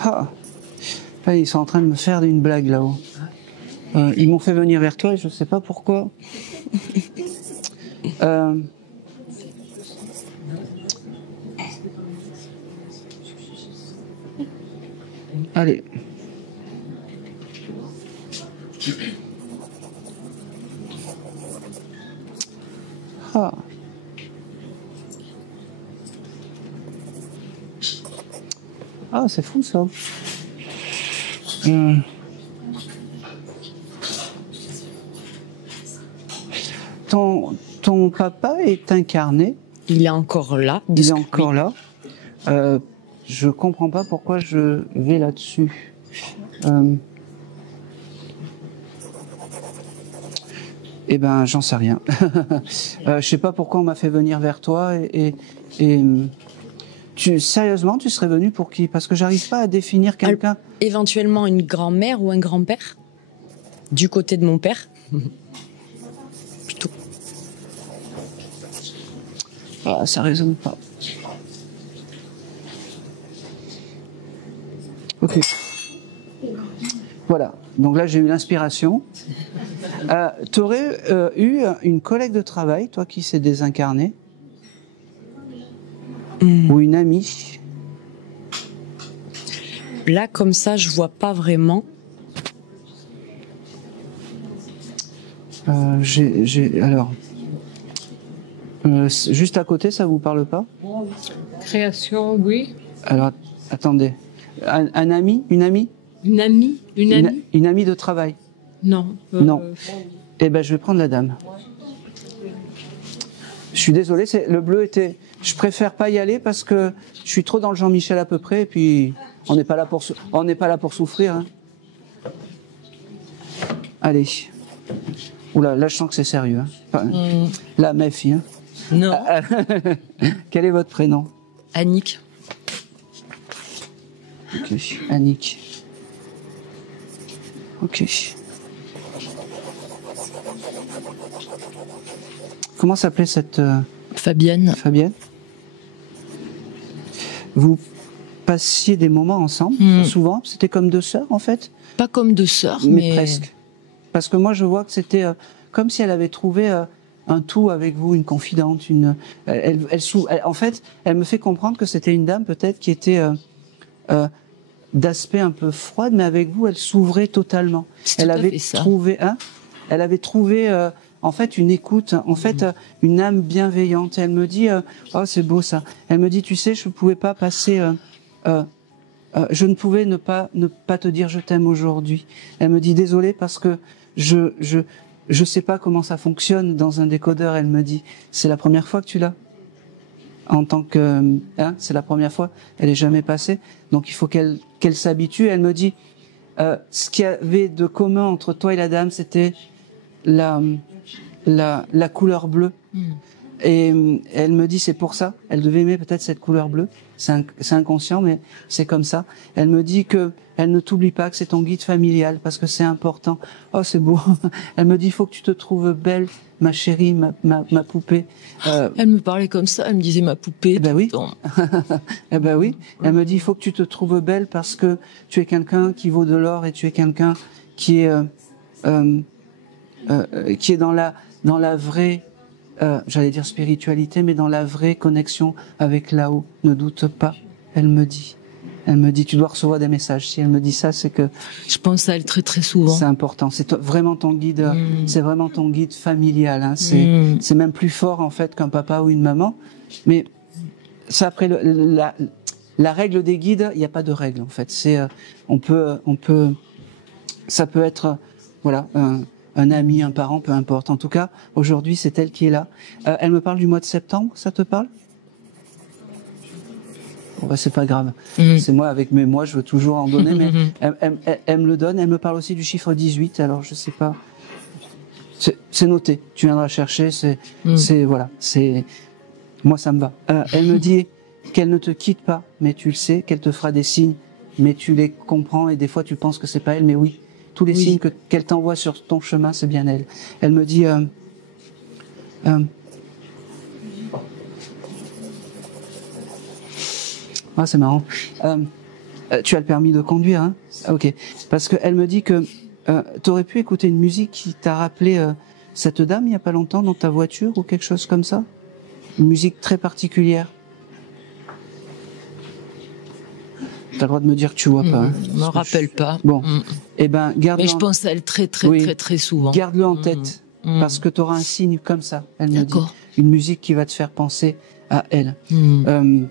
Ah. Là, ils sont en train de me faire une blague, là-haut. Ils m'ont fait venir vers toi et je sais pas pourquoi. Allez. Ah. Ah, c'est fou ça. Ton papa est incarné. Il est encore là. Il est encore là. Je comprends pas pourquoi je vais là-dessus. Eh ben, j'en sais rien. Je sais pas pourquoi on m'a fait venir vers toi et sérieusement, tu serais venu pour qui? Parce que j'arrive pas à définir quelqu'un. Éventuellement une grand-mère ou un grand-père, du côté de mon père. Plutôt. Ah, ça résonne pas. Ok. Voilà. Donc là, j'ai eu l'inspiration. Tu aurais eu une collègue de travail, toi qui s'est désincarnée, ou une amie? Là, comme ça, je vois pas vraiment. Alors, juste à côté, ça vous parle pas? Création, oui. Alors, attendez. Un ami? Une amie? Une amie? Une amie de travail? Non. Non. Eh ben, je vais prendre la dame. Je suis désolé, le bleu était... Je préfère pas y aller parce que je suis trop dans le Jean-Michel à peu près, et puis on n'est pas là pour souffrir. Hein. Allez. Oula, là je sens que c'est sérieux. Hein. Enfin, là, méfie. Hein. Non. Quel est votre prénom? Annick. Ok, Annick. Ok. Comment s'appelait cette... Fabienne. Fabienne. Vous passiez des moments ensemble, souvent? C'était comme deux sœurs, en fait? Pas comme deux sœurs, mais... presque. Parce que moi, je vois que c'était comme si elle avait trouvé un tout avec vous, une confidente. En fait, elle me fait comprendre que c'était une dame, peut-être, qui était d'aspect un peu froide, mais avec vous, elle s'ouvrait totalement. Elle avait trouvé... Elle avait trouvé... en fait, une écoute, en fait, une âme bienveillante. Elle me dit, oh, c'est beau ça. Elle me dit, tu sais, je ne pouvais pas passer, je ne pouvais ne pas te dire je t'aime aujourd'hui. Elle me dit, désolé parce que je sais pas comment ça fonctionne dans un décodeur. Elle me dit, c'est la première fois que tu l'as. En tant que, c'est la première fois. Elle est jamais passée. Donc il faut qu'elle s'habitue. Elle me dit, ce qu'il y avait de commun entre toi et la dame, c'était la couleur bleue. Et elle me dit, c'est pour ça. Elle devait aimer peut-être cette couleur bleue. C'est inconscient, mais c'est comme ça. Elle me dit que elle ne t'oublie pas, que c'est ton guide familial, parce que c'est important. Oh, c'est beau. Elle me dit, il faut que tu te trouves belle, ma chérie, ma poupée. Elle me parlait comme ça, elle me disait ma poupée. Eh ben oui. Eh ben oui. Elle me dit, il faut que tu te trouves belle parce que tu es quelqu'un qui vaut de l'or et tu es quelqu'un qui est dans la vraie, j'allais dire spiritualité, mais dans la vraie connexion avec là-haut. Ne doute pas. Elle me dit, tu dois recevoir des messages. Si elle me dit ça, c'est que je pense à elle très très souvent. C'est important. C'est vraiment ton guide. C'est vraiment ton guide familial. Hein. C'est même plus fort en fait qu'un papa ou une maman. Mais ça après la règle des guides, il n'y a pas de règle en fait. C'est ça peut être voilà un ami, un parent, peu importe. En tout cas, aujourd'hui, c'est elle qui est là. Elle me parle du mois de septembre. Ça te parle? Bon, bah, c'est pas grave. C'est moi, avec mes mois, je veux toujours en donner, mais elle me le donne. Elle me parle aussi du chiffre 18, alors je sais pas. C'est noté. Tu viendras chercher, voilà. Moi, ça me va. Elle me dit qu'elle ne te quitte pas, mais tu le sais, qu'elle te fera des signes, mais tu les comprends et des fois tu penses que c'est pas elle, mais oui. Tous les signes qu'elle t'envoie sur ton chemin, c'est bien elle. Elle me dit, ah, c'est marrant. Tu as le permis de conduire, hein? Ok. Parce qu'elle me dit que tu aurais pu écouter une musique qui t'a rappelé cette dame il n'y a pas longtemps dans ta voiture ou quelque chose comme ça. Une musique très particulière. T'as le droit de me dire que tu vois pas. Hein, je me rappelle pas. Bon. Eh ben, garde-le. Mais je pense à elle très souvent. Garde-le en tête. Parce que tu auras un signe comme ça. Elle me dit. Une musique qui va te faire penser à elle. Elle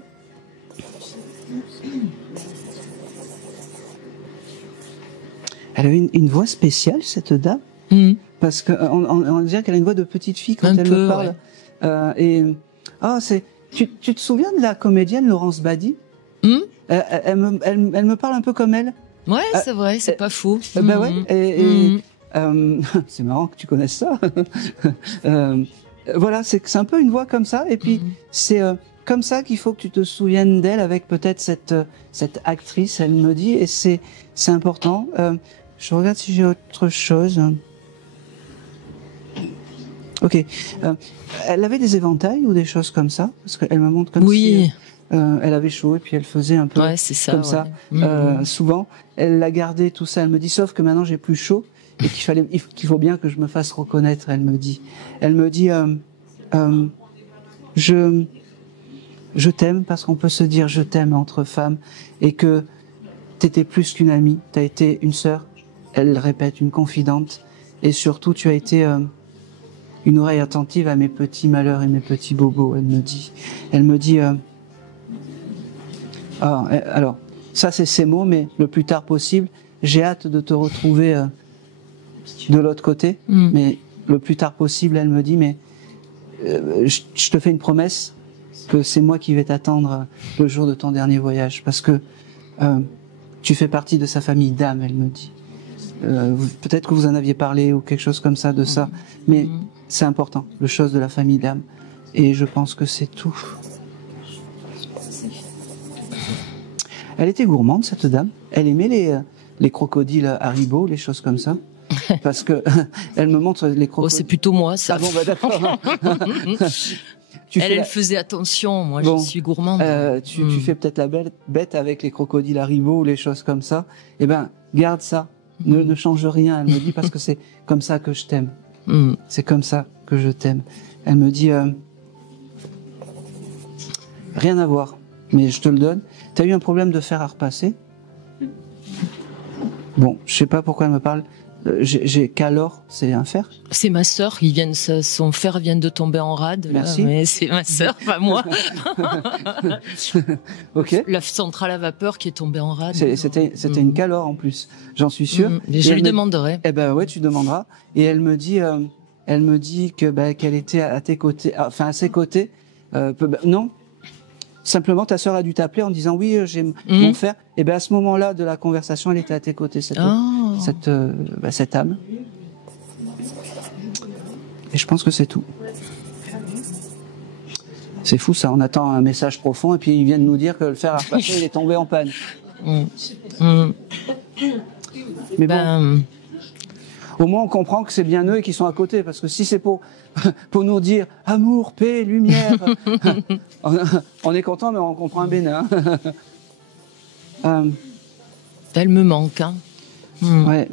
avait une voix spéciale, cette dame. Parce qu'on dirait qu'elle a une voix de petite fille quand elle me parle. Ouais. Tu te souviens de la comédienne Laurence Badi? Elle me parle un peu comme elle. Ouais, c'est vrai, c'est pas faux. Ben ouais. C'est marrant que tu connaisses ça. Voilà, c'est un peu une voix comme ça. Et puis c'est comme ça qu'il faut que tu te souviennes d'elle avec peut-être cette actrice. Elle me dit, et c'est important. Je regarde si j'ai autre chose. Ok. Elle avait des éventails ou des choses comme ça, parce qu'elle me montre comme si elle avait chaud et puis elle faisait un peu comme ça. Souvent, elle l'a gardé tout ça. Elle me dit, sauf que maintenant j'ai plus chaud et qu'il faut bien que je me fasse reconnaître. Elle me dit, je t'aime parce qu'on peut se dire je t'aime entre femmes et que t'étais plus qu'une amie, t'as été une sœur. Elle répète, une confidente et surtout tu as été une oreille attentive à mes petits malheurs et mes petits bobos. Elle me dit alors ça c'est ses mots, mais le plus tard possible, j'ai hâte de te retrouver de l'autre côté, mais le plus tard possible. Elle me dit, mais je te fais une promesse que c'est moi qui vais t'attendre le jour de ton dernier voyage, parce que tu fais partie de sa famille d'âme. Elle me dit, peut-être que vous en aviez parlé ou quelque chose comme ça de ça, mais c'est important, le chose de la famille d'âme, et je pense que c'est tout. Elle était gourmande, cette dame. Elle aimait les crocodiles Haribo, les choses comme ça. Parce que elle me montre les crocodiles. Oh, c'est plutôt moi, ça. Ah bon, bah d'accord. Elle faisait attention. Moi, je suis gourmande. Tu fais peut-être la bête avec les crocodiles Haribo ou les choses comme ça. Eh ben, garde ça. Ne change rien. Elle me dit, parce que c'est comme ça que je t'aime. C'est comme ça que je t'aime. Elle me dit, rien à voir, mais je te le donne. T'as eu un problème de fer à repasser? Bon, je sais pas pourquoi elle me parle. J'ai qu'alors, c'est un fer? C'est ma sœur, son fer vient de tomber en rade. Merci. Là, mais c'est ma sœur, pas moi. Ok. La centrale à vapeur qui est tombée en rade. C'était une calor en plus, j'en suis sûr. Je lui demanderai. Eh ben ouais, tu demanderas. Et elle me dit que qu'elle était à tes côtés, enfin à ses côtés. Non. Simplement, ta sœur a dû t'appeler en disant oui, j'ai mon fer. Et ben à ce moment-là de la conversation, elle était à tes côtés, cette âme. Et je pense que c'est tout. C'est fou ça, on attend un message profond et puis ils viennent nous dire que le fer à repasser il est tombé en panne. Mais bon, au moins on comprend que c'est bien eux qui sont à côté, parce que si c'est pour nous dire amour, paix, lumière, on est content mais on comprend un bénin. Elle me manque. Hein. Ouais,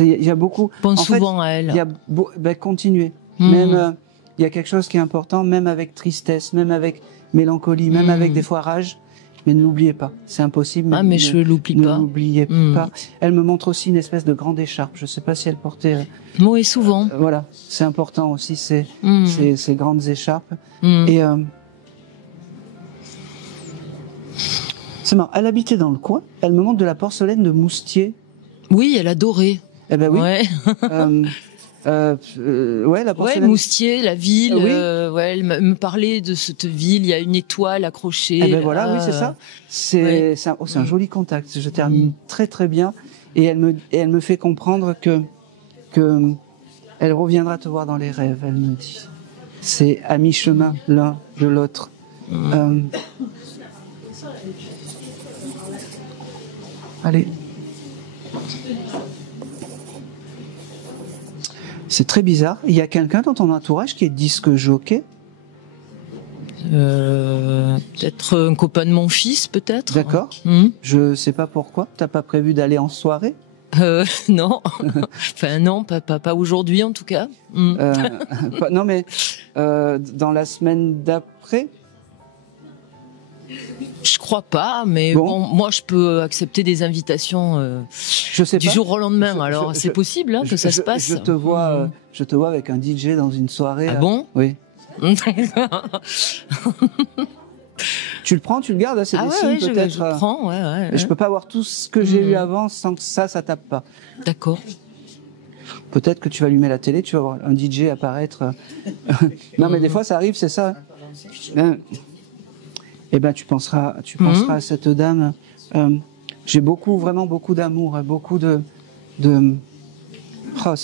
il y a beaucoup. Pense souvent à elle. Il y a continuer. Même il y a quelque chose qui est important, même avec tristesse, même avec mélancolie, même avec des fois rage. Mais ne l'oubliez pas, c'est impossible. Mais je l'oublie pas. Ne l'oubliez pas. Elle me montre aussi une espèce de grande écharpe. Je ne sais pas si elle portait. Moi, et souvent. Voilà, c'est important aussi ces grandes écharpes. Et c'est marrant. Elle habitait dans le coin. Elle me montre de la porcelaine de Moustier. Oui, elle adorait. Eh ben oui. Ouais. La porcelaine. Ouais, Moustier, la ville. Elle me parlait de cette ville. Il y a une étoile accrochée. Eh ben voilà, oui, c'est ça. C'est un joli contact. Je termine très très bien. Et elle me fait comprendre que elle reviendra te voir dans les rêves. Elle me dit. C'est à mi-chemin l'un de l'autre. Allez. C'est très bizarre. Il y a quelqu'un dans ton entourage qui est disque jockey? Peut-être un copain de mon fils, peut-être. D'accord. Je sais pas pourquoi. T'as pas prévu d'aller en soirée? Non. Enfin non, pas aujourd'hui en tout cas. Non mais dans la semaine d'après. Je crois pas, mais bon, moi je peux accepter des invitations du jour au lendemain. Alors c'est possible que ça se passe. Je te vois avec un DJ dans une soirée. Ah bon? Oui. Tu le prends, tu le gardes, c'est des signes peut-être. Je le prends, ouais. Je peux pas avoir tout ce que j'ai eu avant sans que ça tape pas. D'accord. Peut-être que tu vas allumer la télé, tu vas voir un DJ apparaître. Non mais des fois ça arrive, c'est ça. Eh ben, tu penseras à cette dame. J'ai vraiment beaucoup d'amour, beaucoup de. Oh,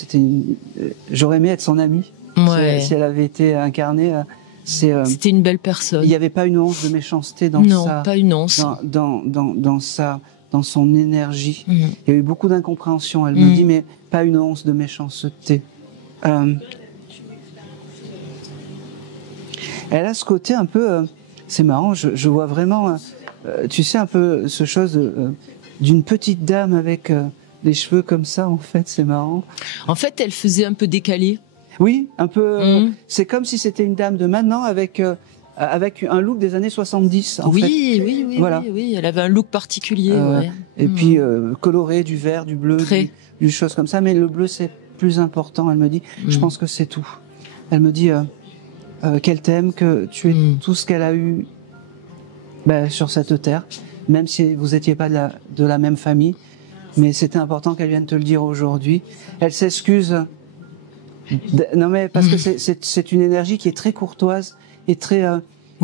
j'aurais aimé être son amie. Ouais. Si elle avait été incarnée. C'était une belle personne. Il n'y avait pas une once de méchanceté dans pas une once. Dans son énergie. Il y a eu beaucoup d'incompréhension. Elle me dit, mais pas une once de méchanceté. Elle a ce côté un peu. C'est marrant, je vois vraiment, tu sais, un peu ce chose d'une petite dame avec des cheveux comme ça, en fait, c'est marrant. En fait, elle faisait un peu décalé. Oui, un peu. C'est comme si c'était une dame de maintenant avec un look des années 70. En fait. Oui, elle avait un look particulier. Et puis coloré, du vert, du bleu, du chose comme ça. Mais le bleu, c'est plus important. Elle me dit, je pense que c'est tout. Elle me dit. Qu'elle t'aime, que tu es tout ce qu'elle a eu sur cette terre, même si vous n'étiez pas de la même famille, mais c'était important qu'elle vienne te le dire aujourd'hui. Elle s'excuse, non mais parce que c'est une énergie qui est très courtoise et très.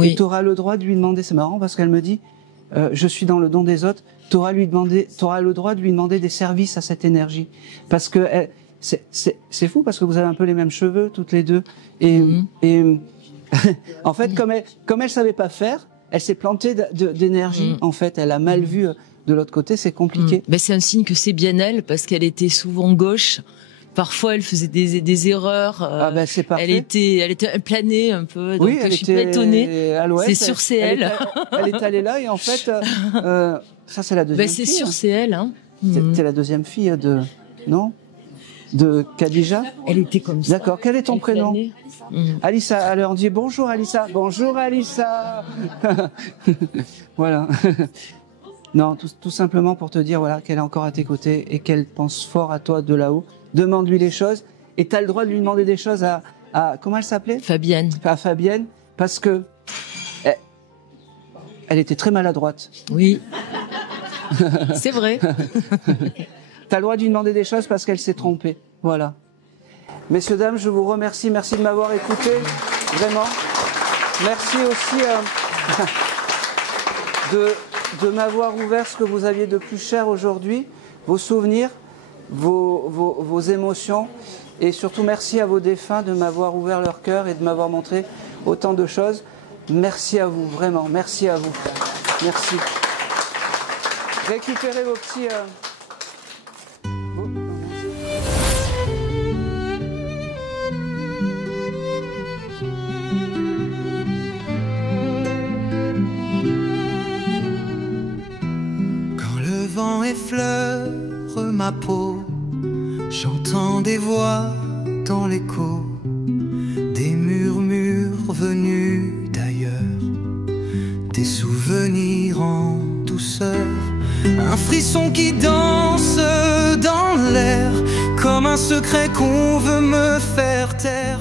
Et tu auras le droit de lui demander, c'est marrant parce qu'elle me dit, je suis dans le don des autres, tu auras le droit de lui demander des services à cette énergie, parce que c'est fou parce que vous avez un peu les mêmes cheveux toutes les deux et en fait comme elle savait pas faire, elle s'est plantée d'énergie. En fait, elle a mal vu de l'autre côté, c'est compliqué. Ben, c'est un signe que c'est bien elle parce qu'elle était souvent gauche. Parfois, elle faisait des erreurs. C'est parfait. Elle était planée un peu. Donc, je suis pas étonnée. C'est sûr, c'est elle. Elle est allée là et en fait, ça c'est la deuxième fille. C'est sûr, c'est elle. Hein. C'était la deuxième fille de Khadija. Elle était comme ça. D'accord. Quel est ton prénom? Alissa. Alors on dit bonjour Alissa. Bonjour Alissa. Voilà. Non, tout simplement pour te dire qu'elle est encore à tes côtés et qu'elle pense fort à toi de là-haut. Demande-lui les choses et tu as le droit de lui demander des choses à comment elle s'appelait? Fabienne. À Fabienne, parce que elle était très maladroite. Oui. C'est vrai. T'as le droit de lui demander des choses parce qu'elle s'est trompée. Voilà. Messieurs, dames, je vous remercie. Merci de m'avoir écouté. Vraiment. Merci aussi de m'avoir ouvert ce que vous aviez de plus cher aujourd'hui. Vos souvenirs, vos émotions. Et surtout, merci à vos défunts de m'avoir ouvert leur cœur et de m'avoir montré autant de choses. Merci à vous, vraiment, merci à vous. Merci. Récupérez vos petits... Quand le vent effleure ma peau, j'entends des voix dans l'écho, des murmures venus d'ailleurs, des souvenirs en douceur, un frisson qui danse dans l'air, comme un secret qu'on veut me faire taire.